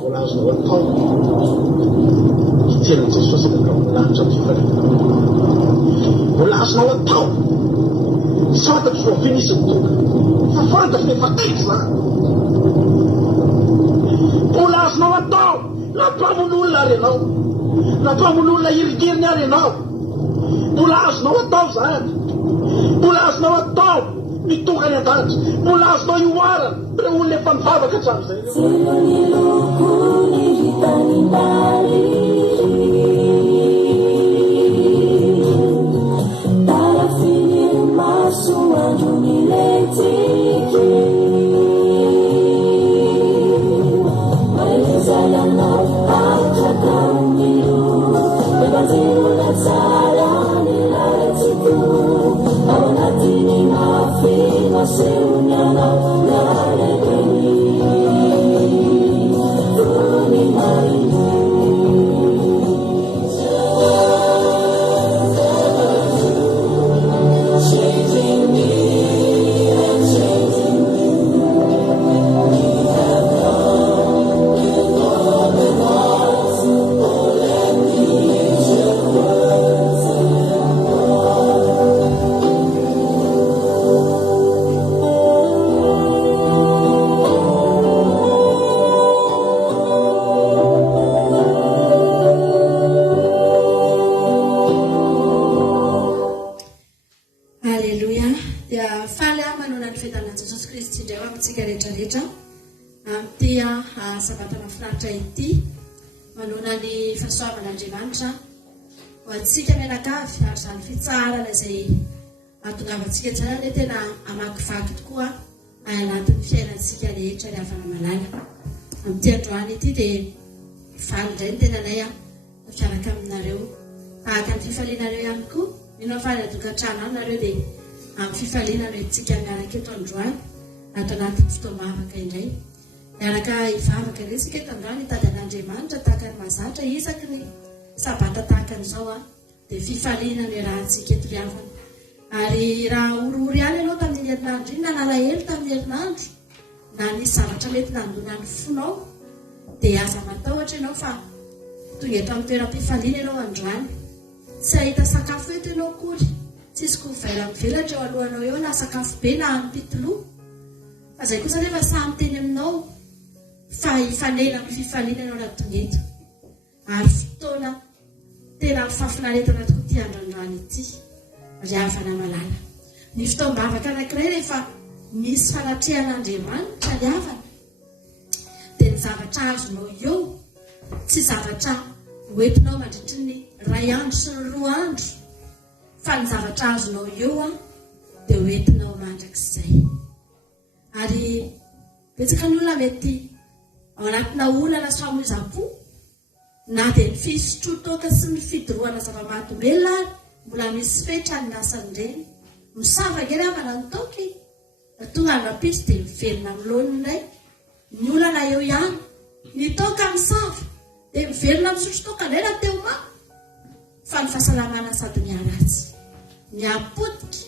Mbola azonao atao itelan'i Jesosy lanitra fifaliana. Mbola azonao atao fantatro fa finisy toka fa fantatro fa efa taiky zany. Mbola azonao atao nampamon'olona ary ianao, nampamon'olona iridiriny ary ianao. Mbola azonao atao zany, mbola azonao atao mitonga ny adanitra, mbola azonao ioarana ireo olona efa mivavaka hatramin'izay. Manonany fahasoavan'Andriamanitra ho antsika mianakavy ary izany fitsarana izay ahatongavantsika tsara ilay tena amakivaky tokoa anatin'ny fiainantsika rehetra ny havana malala. Amin'ity androany ity dia faly indray ny tenanay fiaraka aminareo tahaka ny fifalianareo ihany koa. Mino faly adokan-trano anareo dia amin'ny fifaliana no itsika miaraka eto androany ato anatin'ny fotoam-bavaka indray. Miaraka hivavaka ireo isika eto androany hitady an'Andriamanitra tahaka ny mahazatra isaky ny sabata tahaka an'izao dia fifaliana ny rahantsika eto riavana. Ary raha orory ihany ianao tamin'ny herinandro iny na nalahelo tamin'ny herinandro na nisy zavatra mety nandona ny fonao dia aza matahotra ianao fa tonga eto amin'ny toeram-pifaliana ianao androany. Tsy ahita sakafo eto ianao kory, tsisy kovaila mivelatra eo alohanao eo na sakafo be na ampitoloha, fa izay kosa nefa samy teny aminao fa hifanena amin'ny fifaliana ianao raha tonga eto. Ary fotoana tena mifafinaretana tokoa ity androandroany ity ry havana malala. Ny fotoam-bavaka anankiray rehefa misy fanatrehan'Andriamanitra ny havana dia ny zavatra azonao eo tsy zavatra hoentinao mandritry ny 2 andro sy ny 2 andro, fa ny zavatra azonao eo dia hoentinao mandrakizay. Ary betsaka ny olona mety ao anatina olana sy famoizam-po na dia ny fisotrotoka sy ny fidorohana zava-mahadomelona mbola misy fetra ny nasany ireny. Misava kely havana ny toky tonga ny rapitsy dia mivelona amin'ny loany indray. Ny olana eo ihany, ny toka misava dia mivelona misotro toka indray na teo ma, fa ny fahasalamana sady ny aratsy ny apotika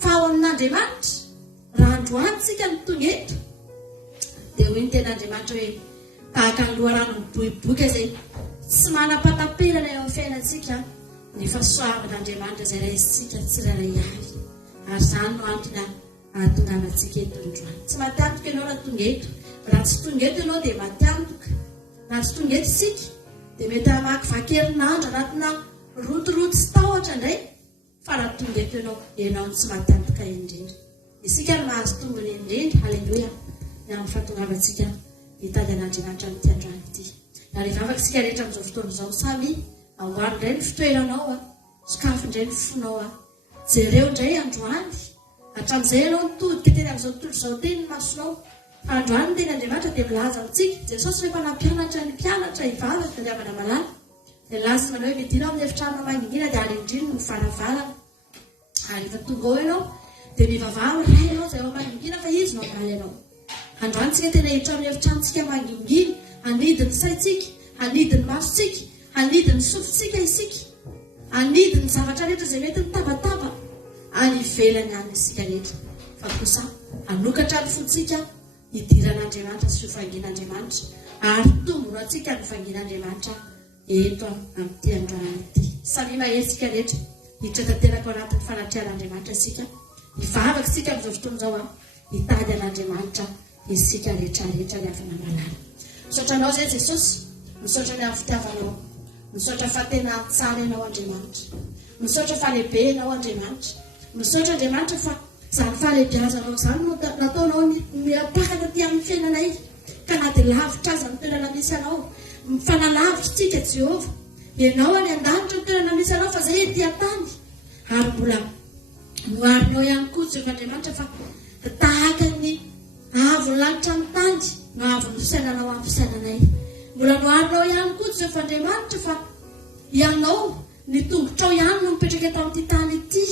fa ao amin'Andriamanitra raha androantsika ny tonga eto dia hoy ny ten'Andriamanitra hoe tahaka ny loharano miboiboika izay tsy manam-patapelana eo amin'ny fiainantsika ny fahasoavan'Andriamanitra izay raisitsika tsirairay avy. Ary izany no antony ahatongavantsika eto androany. Tsy matiantoka ianao raha tonga eto, raha tsy tonga eto ianao dia matiantoka, na tsy tonga eto isika dia mety hamakivaky herinandro anatina rotoroto sy tahotra indray, fa raha tonga eto ianao tsy matiantoka indrindra. Isika no mahazo tombony indrindra. Haleloia. Ny amin'ny fahatongavantsika hitady an'Andriamanitra amin'ity androany ity. Na rehefa afaka isika rehetra amin'izao fotoana izao samy amboary indray ny fitoeranao, sokafo indray ny fonao, jereo indray androany. Hatramin'izay ianao nitodika teny amin'izao tontolo izao teny ny masonao. Fa androany teny Andriamanitra dia milaza amintsika. Jesosy rehefa nampianatra ny mpianatra hivavaka ny havana malala dia laza manao hoe midina amin'ny efitrano mangingina dia alindriny ny varavarana. Ary efa tonga ao ianao dia mivavahana ray ianao izay ao mangingina fa izy no amaly ianao. Androany tsika tena hiditra amin'ny efitranontsika mangingina, hanidiny saintsika, hanidiny masontsika, hanidiny sofintsika isika, hanidiny zavatra rehetra izay mety nitabataba, any ivelany any isika rehetra fa kosa anokatra ny fontsika hidiran'Andriamanitra sy hofangin'Andriamanitra ary tombony atsika ny fangin'Andriamanitra eto amin'ity androany ity. Samina esika rehetra hiditra tanteraka ao anatin'ny fanatrian'Andriamanitra isika, hivavaka isika amin'izao fotoana izao hitady an'Andriamanitra isika rehetra rehetra ny avana malala. Misaotra anao izay Jesosy, misaotra ny amin'ny fitiavanao, misaotra fa tena tsara ianao Andriamanitra, misaotra fa lehibe ianao Andriamanitra, misaotra Andriamanitra fa izany fahalehibiazanao izany nataonao miapakana aty amin'ny fiainanay ka na dia lavitra aza ny toerana misy anao, mifanalavitra tsika Jehova, ianao any an-danitra ny toerana misy anao fa izay ety an-tany ary mbola noarinao ihany koa Jehova Andriamanitra fa tahaka ny avy ny lanitra ny tany no avy ny fisainanao amin'ny fisainanay. Mbola noarinao ihany koa Jehova Andriamanitra fa ianao ny tongotrao ihany no mipetraka eto amin'ity tany ity,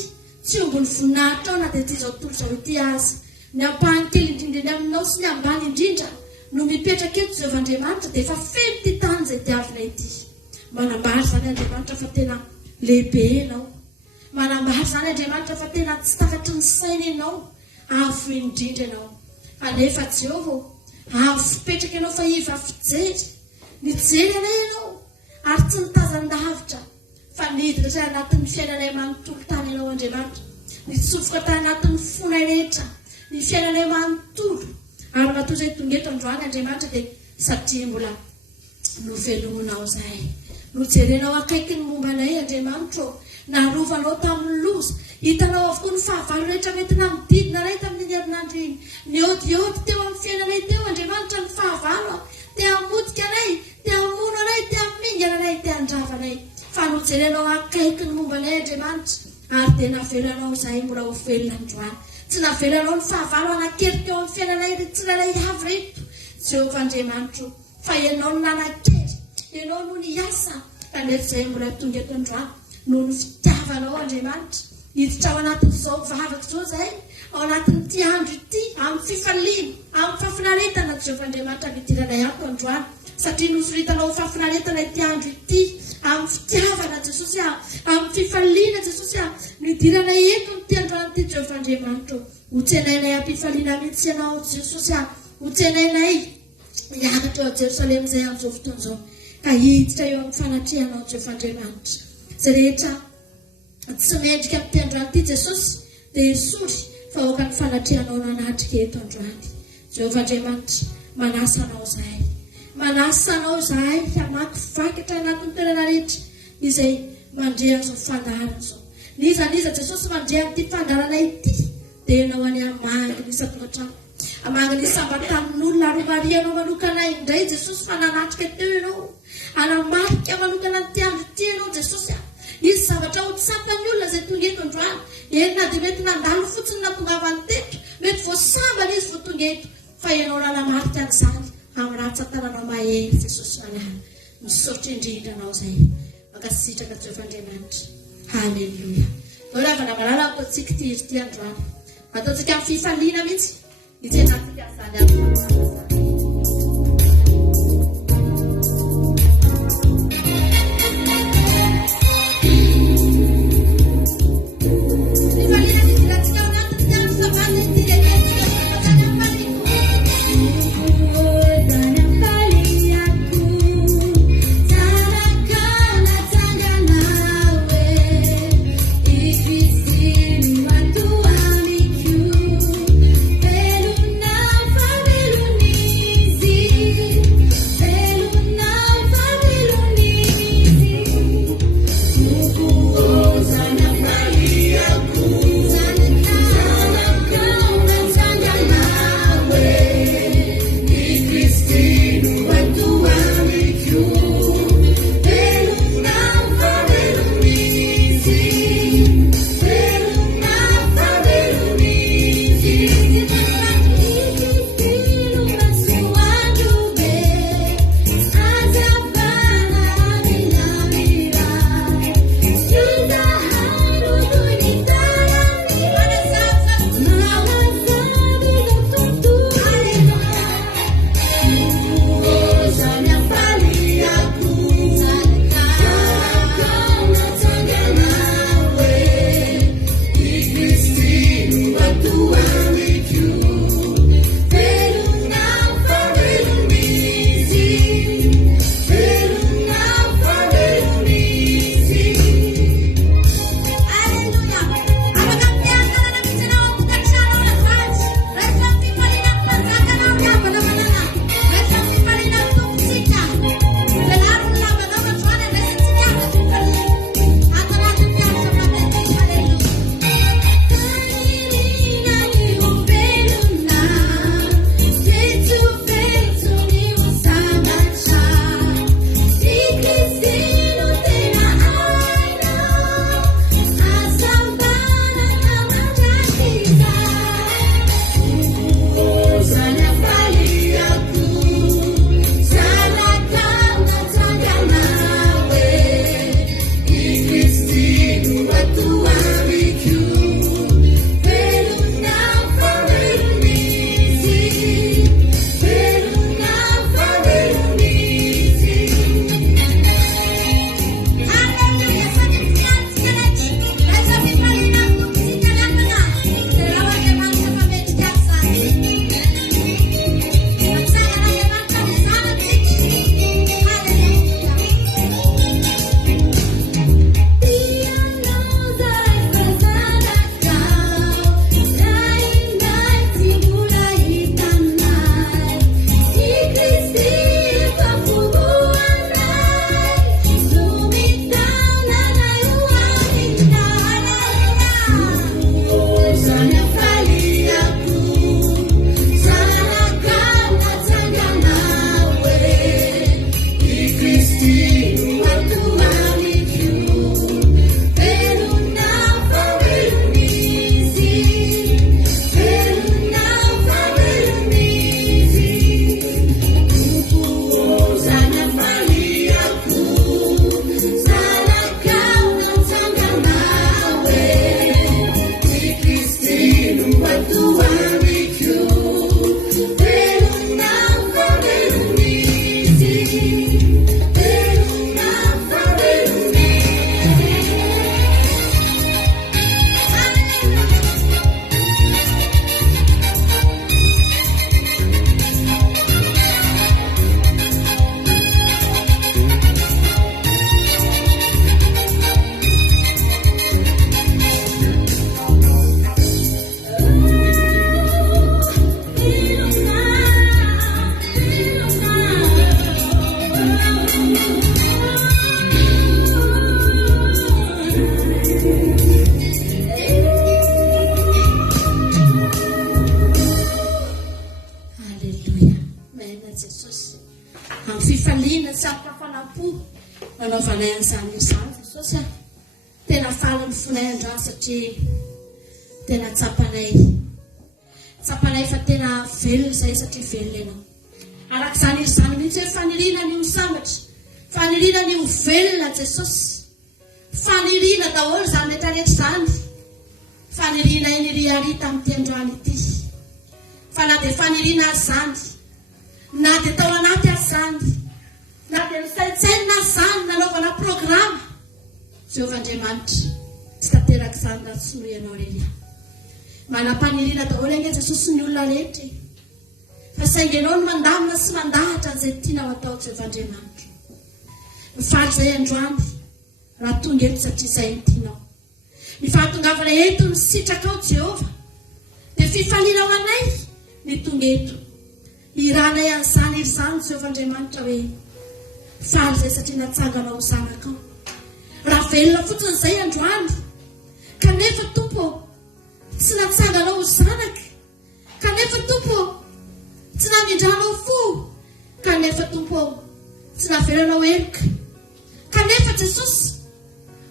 tsy ombony voninahitra na dia ity izao tontolo izao ity azy. Ny ampahany kely indrindra ny aminao sy ny ambany indrindra no mipetraka eto Jehova Andriamanitra dia efa feno ity tany izay diavinay ity. Manambary izany Andriamanitra fa tena lehibe ianao, manambary izany Andriamanitra fa tena tsy takatry ny saina ianao, avo indrindra ianao. Anefa Jehova avo fipetraka ianao fa iva fijery, nijery anay ianao ary tsy nitazan-davitra fa niditra tany anatin'ny fiainanay manontolo tany ianao Andriamanitra, nitsofoka tany anatin'ny fonay rehetra ny fiainanay manontolo ary natoa izay tonga eto androany Andriamanitra dia satria mbola novelominao izay, nojerenao akaiky ny momba anay Andriamanitra, narovanao tamin'ny loza, hitanao avokoa ny fahavalo rehetra mety namididina anay tamin'ny herinandro iny, niodiody teo amin'ny fiainanay teo Andriamanitra ny fahavalo, te hamodika anay, te hamono anay, te hamingana anay, te handrava anay, fa nojerenao akaiky ny momba anay Andriamanitra ary dia navelanao izay mbola ho velona androany. Tsy navelanao ny fahavalo anankely teo amin'ny fiainanay tsirairay avy reto Jehova Andriamanitra, fa ianao no nanan-kery, ianao no niasa kanefa izay mbola tonga eto androany noho ny fitiavanao Andriamanitra, hiditra ao anatin'izao vavaka izao izay, ao anatin'ity andro ity, amin'ny fifaliana, amin'ny fahafinaretana Jehova Andriamanitra nidiranay ato androany, satria nosoritanao fahafinaretana ity andro ity, amin'ny fitiavana Jesosy, amin'ny fifaliana Jesosy, nidiranay eto n'ity androany ity Jehova Andriamanitra. Hotsenainay am-pifaliana mihitsy ianao Jesosy, hotsenainay hiakatra eo Jerosalema izay amin'izao fotoana izao ka hiditra eo amin'ny fanatrianao Jehova Andriamanitra. Izay rehetra tsy mendrika amin'ity androany ity Jesosy dia hisory fa aoka ny fanatrianao nanatrika eto androany. Jehova Andriamanitra, manasanao izahay, manasanao izahay hamakivaky anatin'ny toerana rehetra izay mandrea an'izao fandaharana izao. Niza Jesosy mandrea amin'ity fandaharana ity dia ianao any hamangy ny isan-tokantrano, hamangy ny samban-tanin'olona aromarianao manokana indray Jesosy fa nanatrika teo ianao, anamarika manokana n'ity andro ity ianao Jesosy. Izy zavatra ho tsapan'ny olona izay tonga eto androany, eny na dia mety nandalo fotsiny natongavany teto, mety voasambana izy vao tonga eto, fa ianao nanamarika an'izany amin'ny ratsan-tananao mahery Jesosy manala. Misaotra indrindra anao izay, mankasitraka Jehova Andriamanitra. Haleluia. Ao ravana malala ataontsika ity ity androany, ataontsika amin'ny fifaliana mihitsy hitsenatika izany amin'ny Peluna, nanaovanay an'izany izany Jesosy tena faly mifonay androany satria tena tsapanay fa tena velona izay satria velona ianao. Arak'izany izany mihitsy hoe faniriana ny sambatra, faniriana ny velona Jesosy, faniriana daholo izany rehetrarehetra izany, faniriana iny riari tamin'ity androany ity. Fa na dia faniriana azy izany, na dia tao anaty azy izany, na dia misaitsaina azy izany, nanaovana programa, Jehovah-Andriamanitra tsy tanteraka izany na tsy noho ianao rery. Manam-paniriana daholo enge Jesosy ny olona rehetra. Fa saingy ianao no mandamina sy mandahatra an'izay tianao atao Jehovah-Andriamanitra. Mifaly izay androany raha tonga eto satria izay no tianao. Ny fahatongavana eto ny sitraka ao Jehova, dia fifaliana ao anay ny tonga eto. Iranay an'izany izany Jehovah-Andriamanitra hoe faly izay satria natsanganao zanaka ao. Raha velona fotsiny izay androany, kanefa Tompo tsy natsanganao zanaka, kanefa Tompo tsy namindranao fo, kanefa Tompo tsy navelanao elika, kanefa Jesosy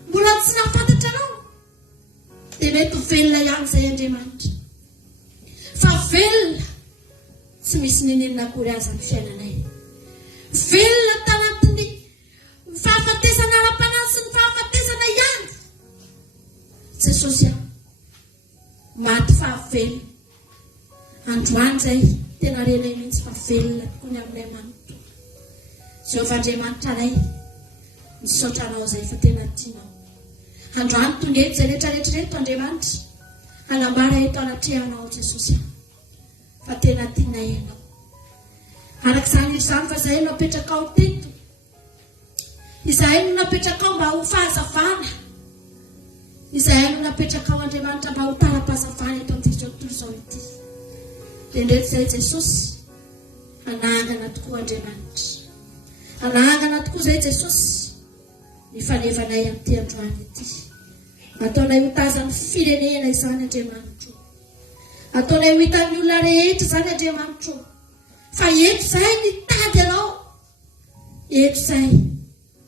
mbola tsy nafantatra anao, dia mety velona ihany izay Andriamanitra. Fa velona tsy misy ninina akory aza ny fiainanay. Velona tanatin'ny fahafatesana ara-panahy sy ny fahafatesana ihany Jesosy maty fahavelona. Androany izay tena renay mihitsy fa velona tokoa ny aminay manontolo. Jehovah-Andriamanitra ray misaotra anao izay fa tena tianao. Androany tonga eto izay rehetrarehetra reto Andriamanitra, hanambara eto anatrehanao Jesosy fa tena tianay ianao. Arak'izany izany fa izahay no napetraka ao teto, izahay no napetraka ao mba ho fahazavana, izahay no napetraka ao Andriamanitra mba ho tara-pahazavana eto amin'ity tontolo izao ity. Dia ndreto izay Jesosy, anangana tokoa Andriamanitra, anangana tokoa izay Jesosy ny fanevanay amin'ity androany ity. Ataonay ho tazan'ny firenena izany Andriamanitra, ataonay ho hitan'ny olona rehetra izany Andriamanitra, fa eto izay nitady anao, eto izay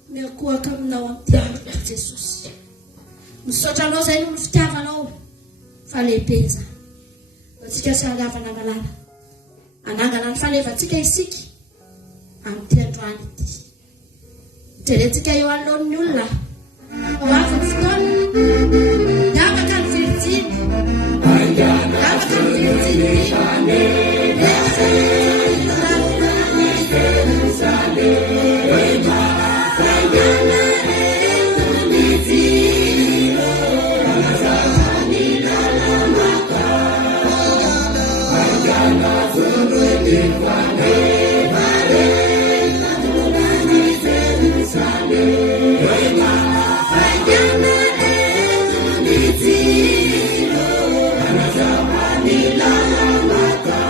miakohaka aminao amin'ity andro Jesosy. Misaotra anao izay no ny fitiavanao fa lehibe izany. Antsika sy haliavana malala, anangana ny falevantsika isika amin'ity androany ity. Jerentsika eo anoloan'ny olona, ho avy ny fotoana, miavaka ny Virjiny, miavaka ny Virjiny, Anazamani la maka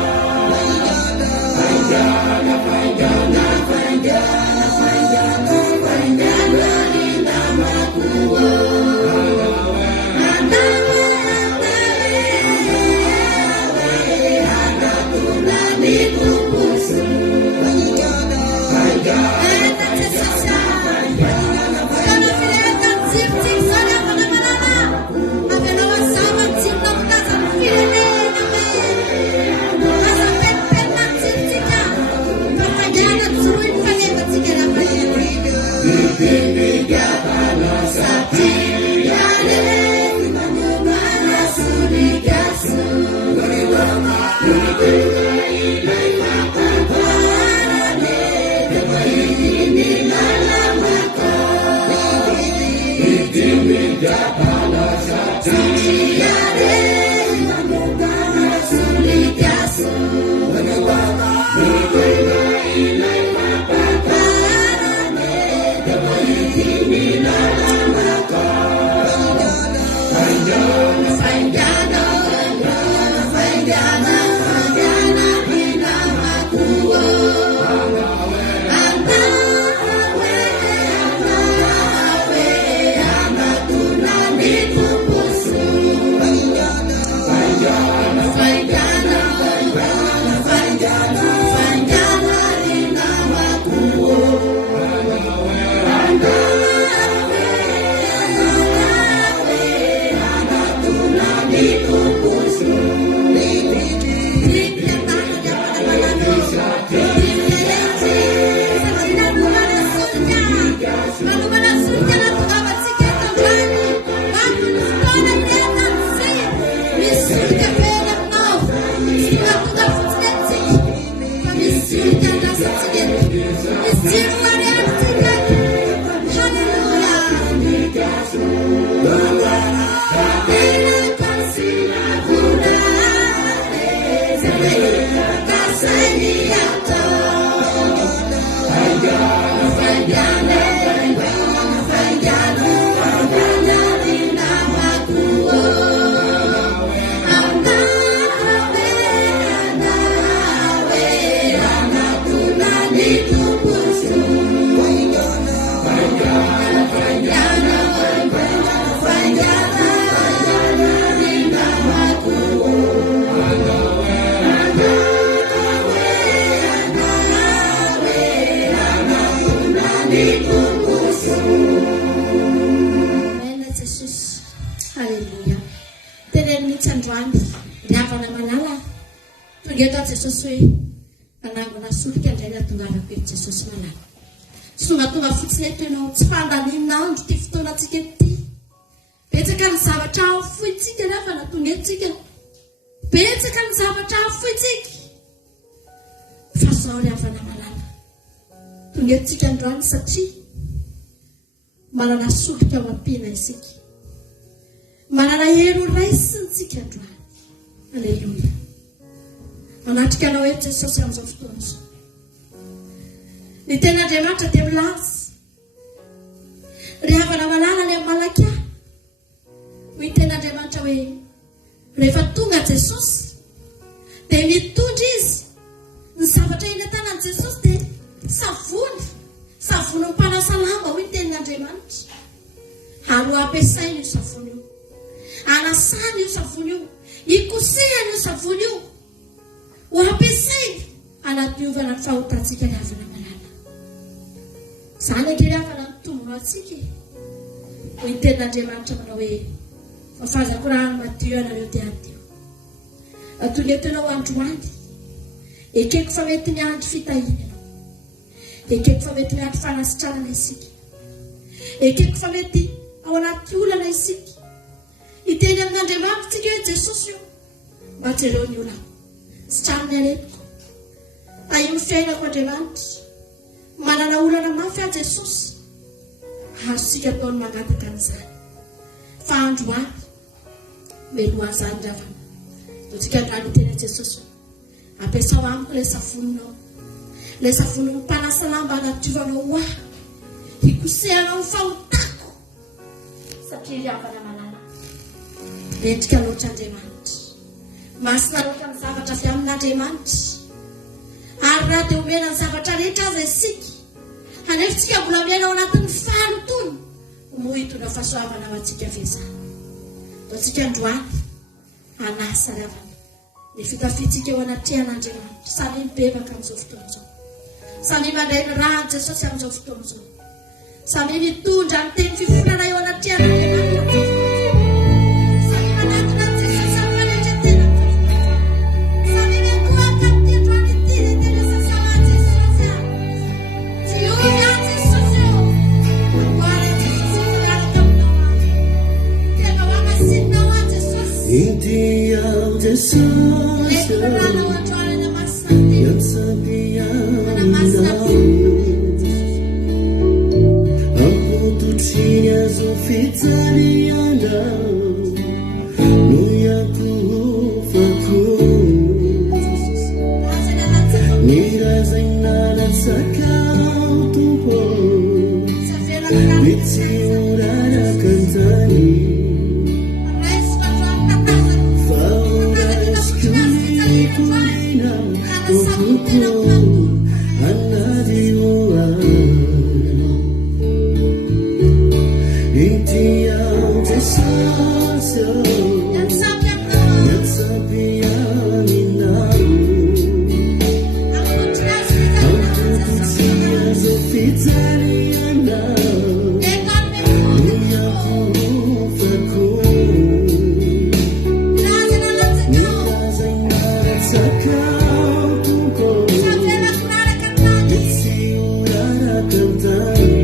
itsy androany riavana malala tonga eto Jesosy hoe manangona solika indray ny atongavako eto Jesosy malala songatonga fotsiny eto ianao tsy fandaninandro ty fotoanantsika ety betsaka ny zavatra afoitsika nefa natonga etsika betsaka ny zavatra afoitsika fa zao riavana malala tonga etsika androany satria manana solika ao ampiana isika manana hero raisintsika androany aleluia manatrika anao eto Jesosy amin'izao fotoana izao ny ten'Andriamanitra dia milaza riavana malala ny amin'ny Malakia hoy ten'Andriamanitra hoe rehefa tonga Jesosy dia mitondra izy ny zavatra eny an-tanan'i Jesosy dia savony mpanasa lamba hoy ten'Andriamanitra ary ho ampiasaina io savony io anasana io savony io ikosehana io savony io ho ampiasaina anadiovana ny fahotantsika riavana malala izany akeriavana ny tombono atsika hoy ten'Andriamanitra manao hoe fafazako raha ny madio anareo dia adio atonga eto ianao androany ekeko fa mety ny andro fitahina ianao ekeko fa mety ny andro fanasitranana isika ekeko fa mety ao anaty olana isika iteny amin'Andriamanitra tsika hoe Jesosy io mba jereo ny olana sitraniny aretiko aio ny fiainako Andriamanitra manana olana mafy a Jesosy azosika ataony mangataka an'izany fa androany melohan'izany ravana otsika androany teny Jesosy ampiasao amiko ilay savoninao ilay savony mpanasa lamba anadiovanao ho aho hikosehanao ny fahotako satria riavana malala endrika loatra Andriamanitra masina loatra ny zavatra avy amin'Andriamanitra ary raha dia omena ny zavatra rehetra aza isika anefitsika mbola miaina ao anatin'ny fahalotony mo hitondra fahasoavana ho antsika vezana atsika androany anasa ravana ny fitafitsika eo anatrehan'Andriamanitra samy mibebaka amin'izao fotoana izao samy mandray ny raha Jesosy amin'izao fotoana izao samy mitondra ny teny fifonana eo anatrehan'Andriamanitra samy manatona ny Jesosy amin'ny fanetretena samy mikoaka amin'ny androany ity ny tena sasao a Jesosy fiovy a Jesosy amboara Jesosy miaraka aminao tena hoamasinao a Jesosy Intiao Jesosy lekoranao androany na masina mana masina Ampututrini azo fitarianao no yakufako nirazainalatsakao tumpo mitsiurara kantani fauraskunikulina okuko anadiua Intiao Jesosy yang sabianinau Ampututria zofitarianau Nuyakufako nirazainalatsakau tumko mitsiurara kantani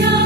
Rama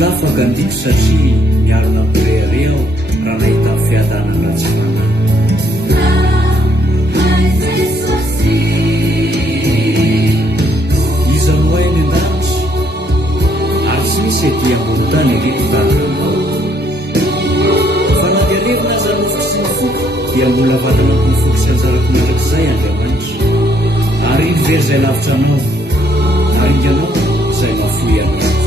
lafaka andiko satria miarona pirehare aho raha nahita fiadanana ratsy fanana. Iza no hay ny andanitra ary tsy misy ety ambony tany reto taranao. Fa na diarevina aza nofoko sy ny foko dia mbola vatana ny foko sy anjarako mandrak'izay Andriamanitra. Ary iny very izay lavitra anao ary inganao izay mafoy anao.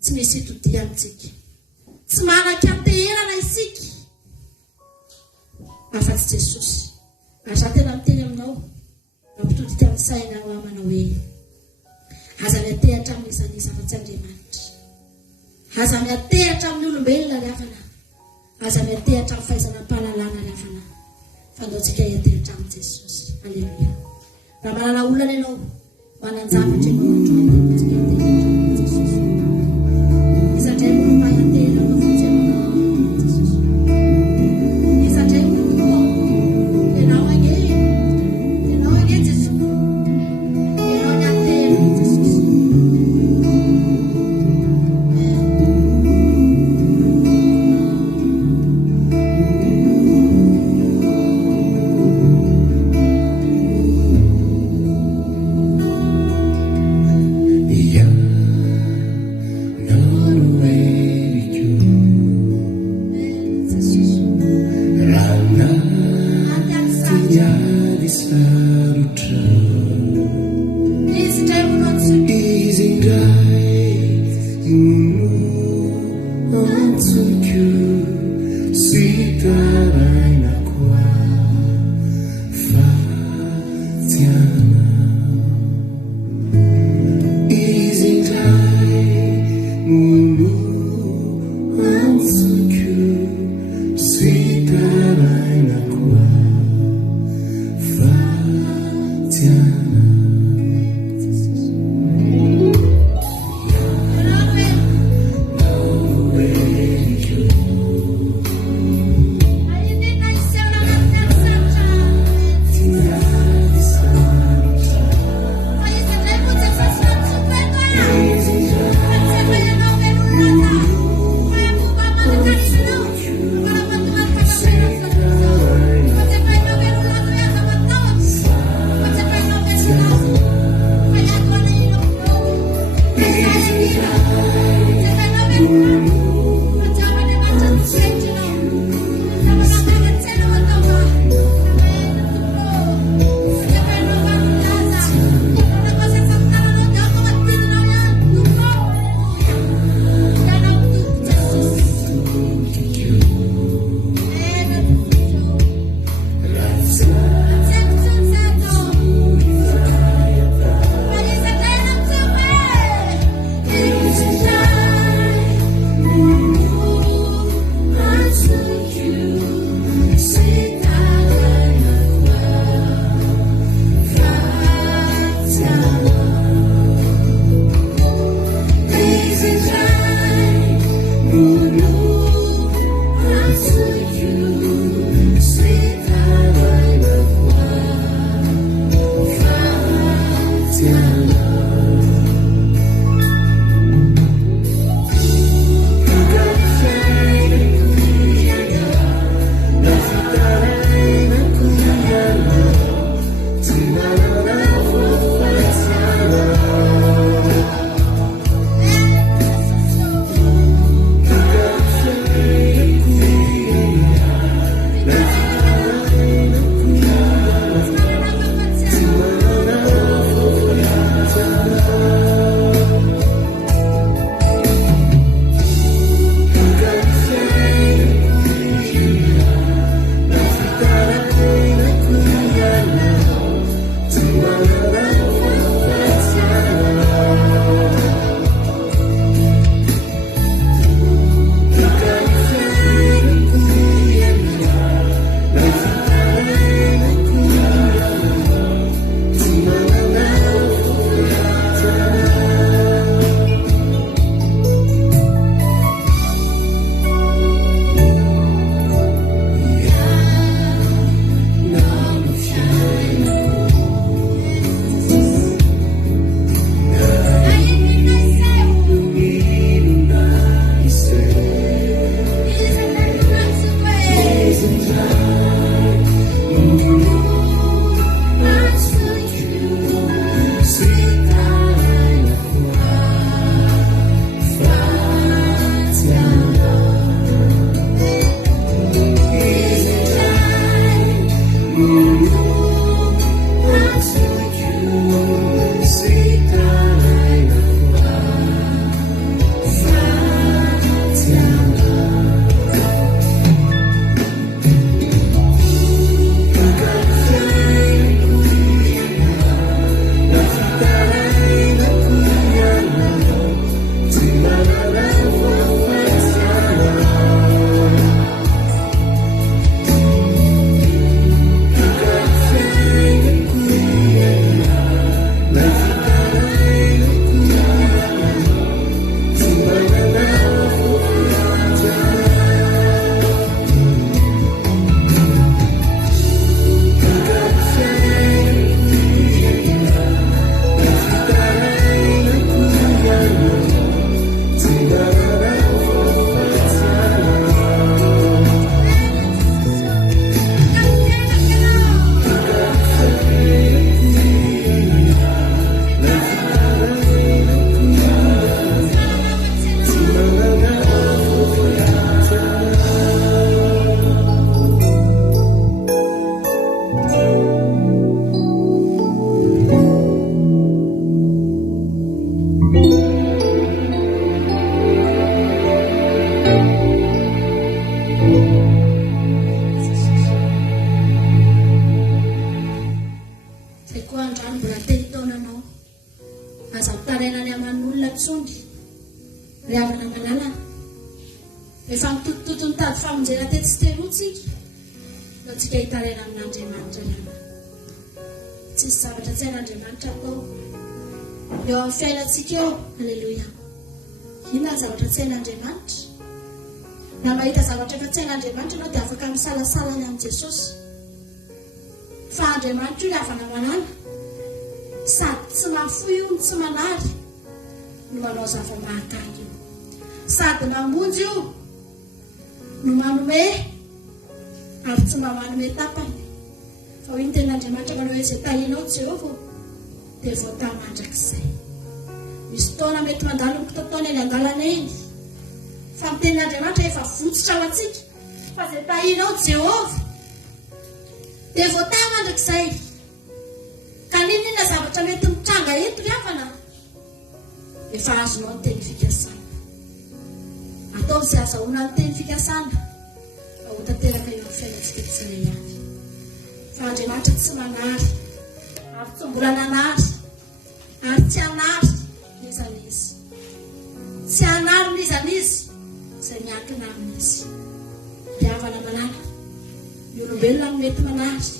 Tsy misy itodia amintsika. Tsy manaka anteherana isika. afa-tsy Jesosy. Ary za tena miteny aminao mampitodika amin'ny saina ho manao hoe aza miatehatra amin'izany zafatsy Andriamanitra, aza miatehatra amin'ny olombelona ry havana, aza miatehatra amin'ny fahaizana-pahalalana ry havana, fandaontsika hiatehatra amin'ny Jesosy. Aleluia. Raha manana olana ianao mananjavatra ianao antrano Jesosy, izandray moa mba hiatehatra aminao fotsy ianao Jesosy, izandray moa ianao age Jesosy, ianao miatehatra Jesosy. azahotarenany aman'olona tsongy ry havana malalana rehefa mitotototo ny tady famonjena tetsy terotsika no tsika hitarena amin'Andriamanitra lana tsisy zavatra tsy hain'Andriamanitra atao eo amin'ny fiainantsika eo. Alleluia. Inona ny zavatra tsy hain'Andriamanitra? Na mahita zavatra efa tsy hain'Andriamanitra ianao dia afaka misalasalany amin'i Jesosy fa Andriamanitra io havana manana sady tsy mafoy io tsy manary no manao zava-mahagaga io, sady mamonjy io no manome ary tsy mba manome tapany fa hoy ny ten'Andriamanitra manao hoe izay tahinao Jehovah dia voatao mandrakizay. Misy fotoana mety mandalo mpitotoana eny an-dalana eny fa ny ten'Andriamanitra efa votsitra ao antsika fa izay tahinao Jehovah dia voatao mandrakizay. Ka ninona zavatra mety mitranga eto ry havana efa azonao ny teny fikasana. Atao izay azahoana ny teny fikasana mba ho tanteraka eo amin'ny fiainantsika tsirairay avy. Fa Andriamanitra tsy manary ary tsy mbola nanary ary tsy hanary n'izany izy, tsy hanary n'izany izy izay miankina amin'izy. Ry havana manana, ny olombelona no mety manary.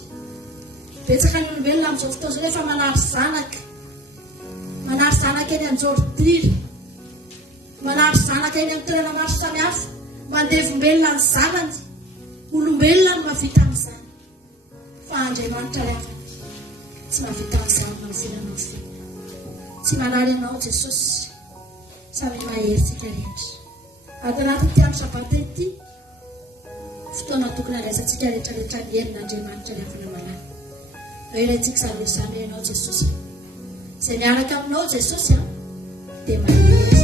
Betsaka ny olombelona amin'izao fotoana izao efa manary zanaka eny an-jorodira, manary zanaka eny amin'ny toerana maro samihafa, mandevombelona ny zanany. Olombelona no mahavita amin'izany fa Andriamanitra ry havana tsy mahavita amin'izany na ovinanao fina. Tsy manary ianao Jesosy samy maheritsika rehetra. Ato anatin'ity andro sabata ity fotoana tokony handraisantsika rehetrarehetra ny herin'Andriamanitra ry havana manana. Ilayntsika izany ianao Jesosy, izay miaraka aminao Jesosy dia mahery.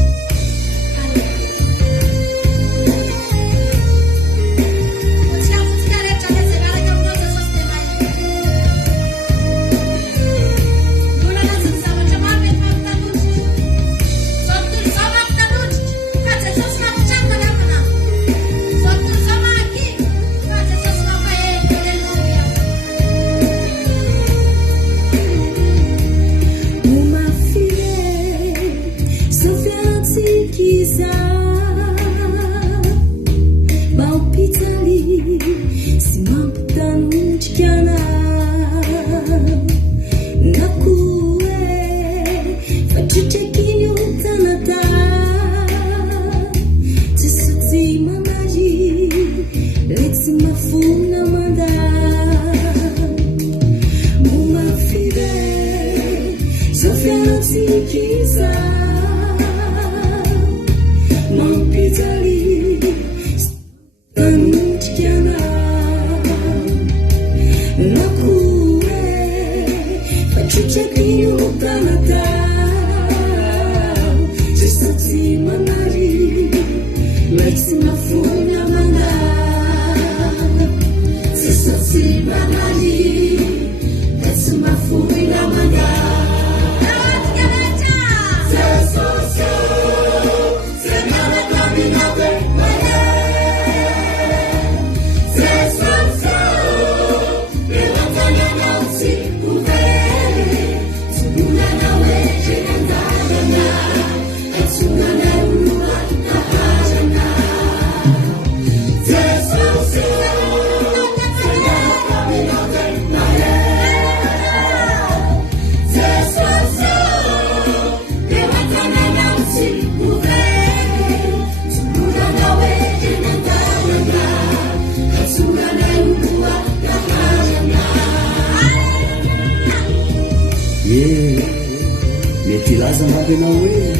Mety laza mbabenao hoe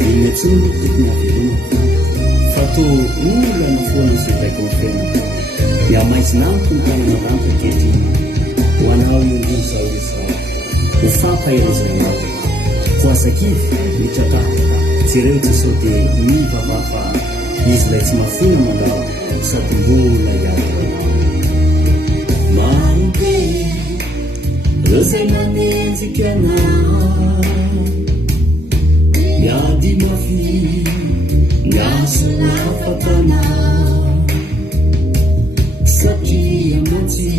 inona tsy no tokony haveloma fa to olona no foana izay taiko ny fiainana dia maizina amiko ny tanana rampy ankehitriny ho anao iondriny zao rehefa ho fampaherezanao ho azakivy mitraka jereo Jesosy dia mivava fa izy ilay tsy mafona mandao sady mbola hiavy manombe ireo izay manenjika anao miady mafy miasa lafatana satria motsy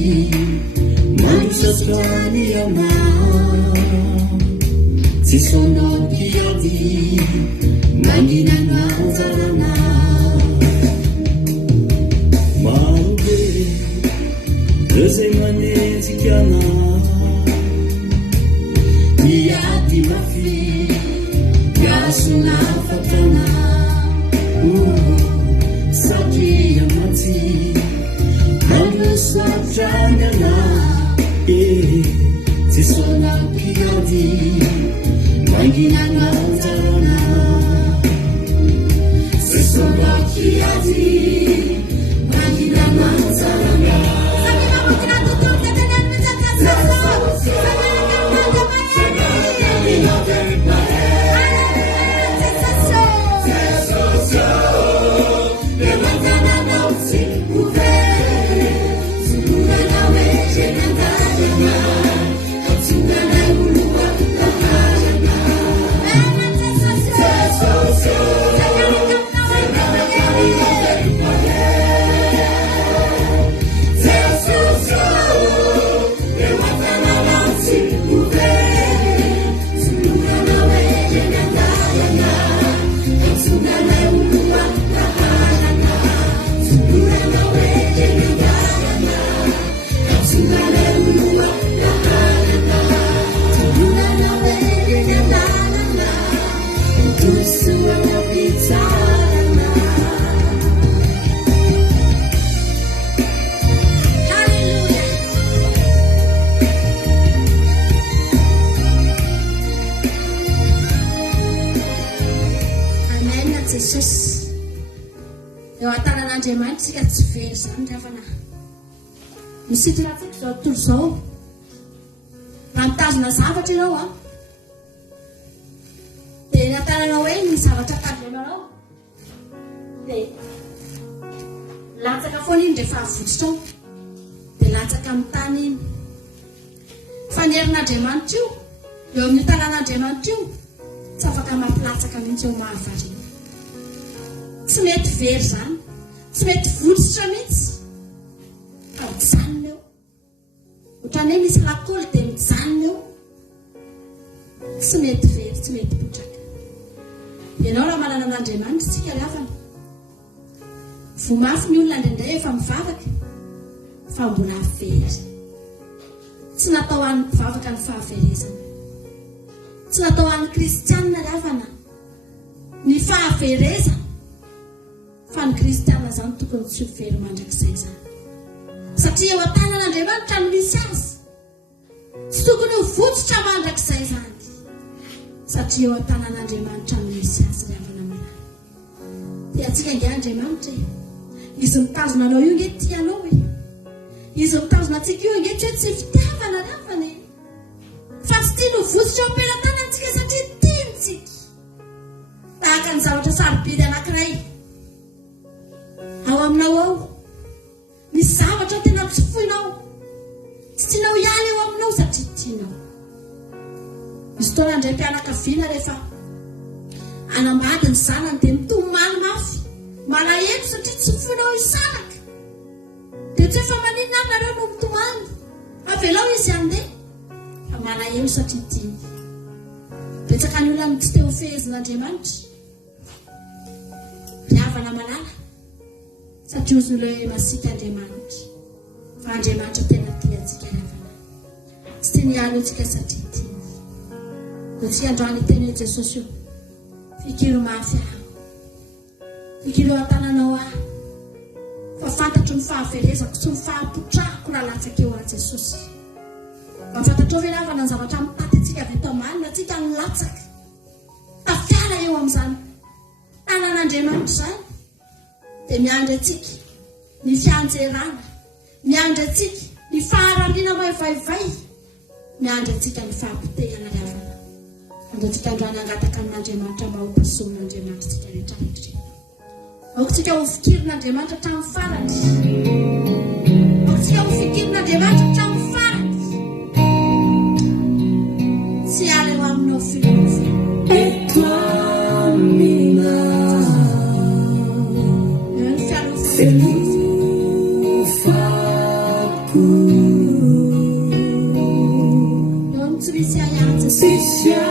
mandrosatrany anao tsy sono kiady manginana anjarana marobe izay manenjikana miady mafy miasona fatana satria matsy manosatranana tsy sono kiady manginana anjarana tsy sono kiady manginana anjarana Jesosy eo an-tanan'Andriamanitra tsika tsy very zany rafana misitona tsika zao tontolo zao raha mitazona zavatra ianao a dia natananao hoe ny zavatra tazoanao dia latsaka foana iny rehefa avotsitra ao dia latsaka amin'ny tany iny fa ny herin'Andriamanitra io eo amin'ny tanan'Andriamanitra io tsy afaka mampilatsaka mihitsy eo mahavarina tsy mety very zany tsy mety votsitra mihitsy fa mijanona eo ohatrany hoe misy lakoly dia mijanona eo tsy mety very tsy mety potraka ianao raha manana an'Andriamanitra tsika lafana vomafy ny olona indraindray efa mivavaka fa mbola very tsy natao an'ny mpivavaka ny fahaverezana tsy natao an'ny kristianina lafana ny fahaverezana fa ny kristianina zany tokony tsy ho very mandrakizay zany satria eo an-tanan'Andriamanitra no misy azy tsy tokony ho votsitra mandrakizay zany satria eo an-tanan'Andriamanitra no misy azy ravana mala dia atsika inga Andriamanitra izy mitazona anao io nge tianao e izy mitazona atsika io nge tsy hoe tsy fitiavana rafana fa tsy tia no votsitra eo am-pelantanantsika satria tiantsika tahaka ny zavatra sarobidy anankiray ao aminao ao misy zavatra tena tsy foinao tsy tianao ihany eo aminao satria tianao misy taona indray mpianakaviana rehefa anambady ny zanany dia mitomany mafy malahelo satria tsy foinao isanaka dia tsy efa maninona ary nareo no mitomany avelao izy andeha fa malahelo satria tiany betsaka ny olona tsy teo fehezin'Andriamanitra riavana malala satria ozy olo hoe masika Andriamanitra fa Andriamanitra tena tia antsika ravana tsy tia niany antsika satria tiany dia tsy androany teny hoe Jesosy io fikiro mafy aho fikiro eo an-tananao aho fa fantatro ny fahaverezako sy ny fahapotrahako raha latsaka eo a Jesosy fa fantatro ve ravana ny zavatra mitady antsika avy eto amanina atsika ny latsaka tafiala eo amin'izany tanan'Andriamanitra zany dia miandry atsika ny fianjerana miandry atsika ny faharaniana maivaivay miandry atsika ny fahampitehana ravana andro atsika androany angataka amin'Andriamanitra mba ho pasomin'Andriamanitra tsika rehetra rehetra aoko tsika ho fikirin'Andriamanitra hatramin'ny farany aoko tsika ho fikirin'Andriamanitra hatramin'ny farany tsy ala eo aminao filovana Sisya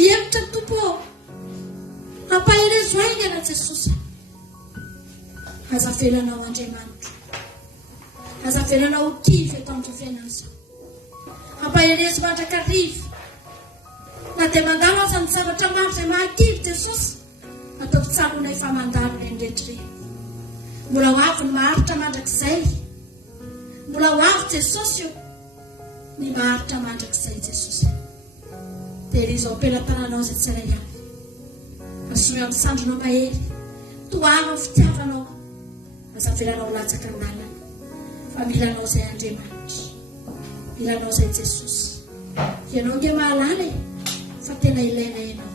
hevitra tompo ampaherezo aingana Jesosy. Aza velanao Andriamanitra, aza velanao kivy eto amin'ny fiainana izao. Ampaherezo mandrakariva na dia mandalo aza ny zavatra maro izay mahakivy Jesosy, atao fitsalona efa mandalo ny rehetrareny. Mbola ho avy ny maharitra mandrakizay, mbola ho avy Jesosy io ny maharitra mandrakizay Jesosy. Dia ry izao am-pelam-tananao izay tsirairay avy, asoa amin'ny sandronao mahery, toana ny fitiavanao, aza velanao latsaka ny lalana, fa milanao izay Andriamanitra, milanao izay Jesosy. Ianao nge mahalala e, fa tena ilaina ianao,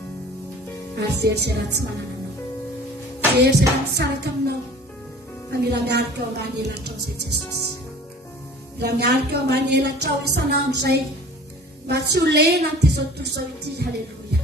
ary very izay raha tsy manana anao, very izay raha misaraka aminao, fa mila miarika eo ambany elatrao izay Jesosy. Mila miarika eo ambany elatrao isanandro izay, mba tsy ho lena amin'ity izao tontolo izao ity. Haleloia.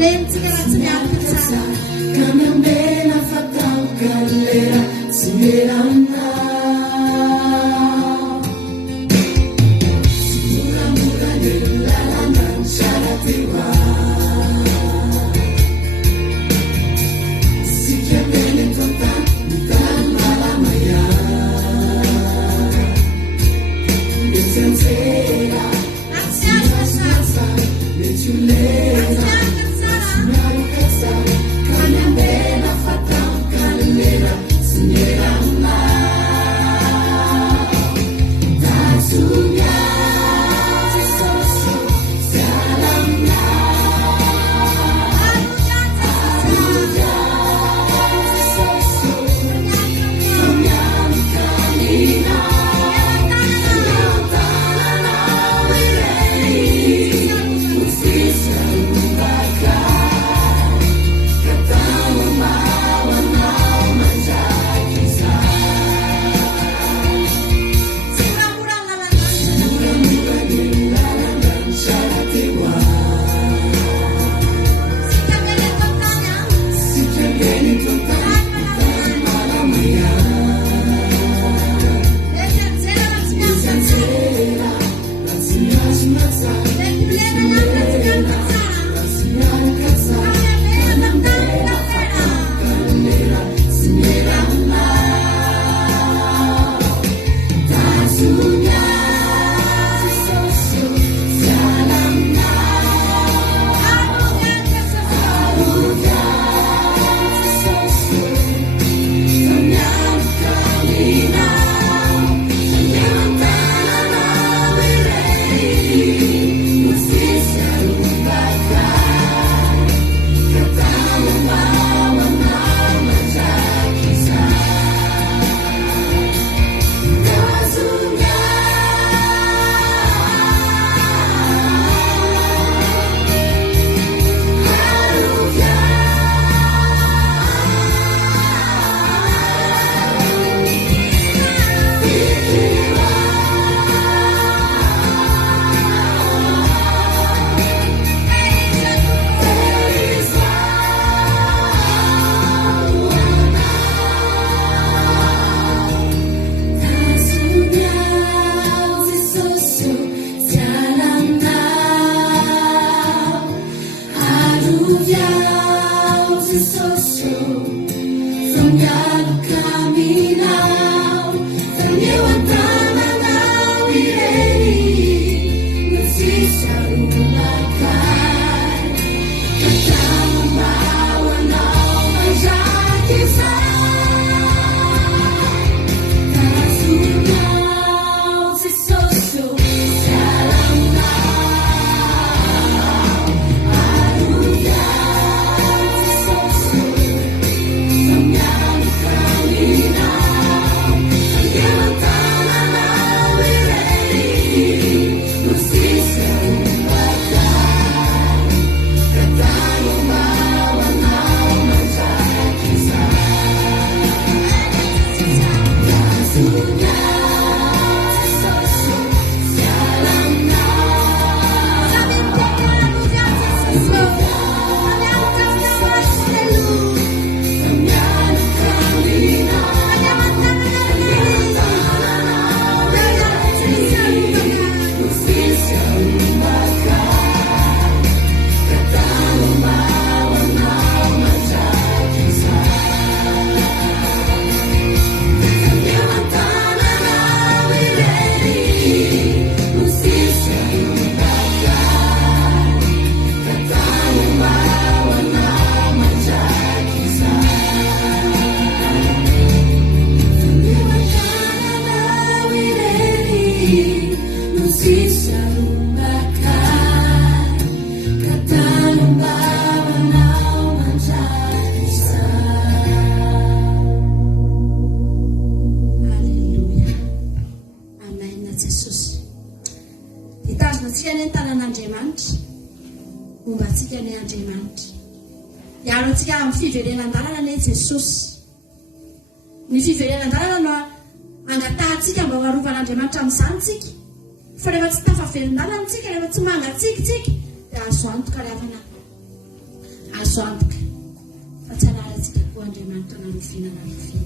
Let's antsika ny tanan'Andriamanitra momba antsika ny Andriamanitra hiaro antsika amin'ny fiverenan-dalana ny Jesosy. Ny fiverenan-dalana no angatahantsika mba hoarovan'Andriamanitra amin'izany tsika. Fa rehefa tsy tafavelon-dalana tsika, rehefa tsy mangatsiky dia azo antoka ry havana, azo antoka. Fa tsy hanarantsika koa Andriamanitra narovinana rovina.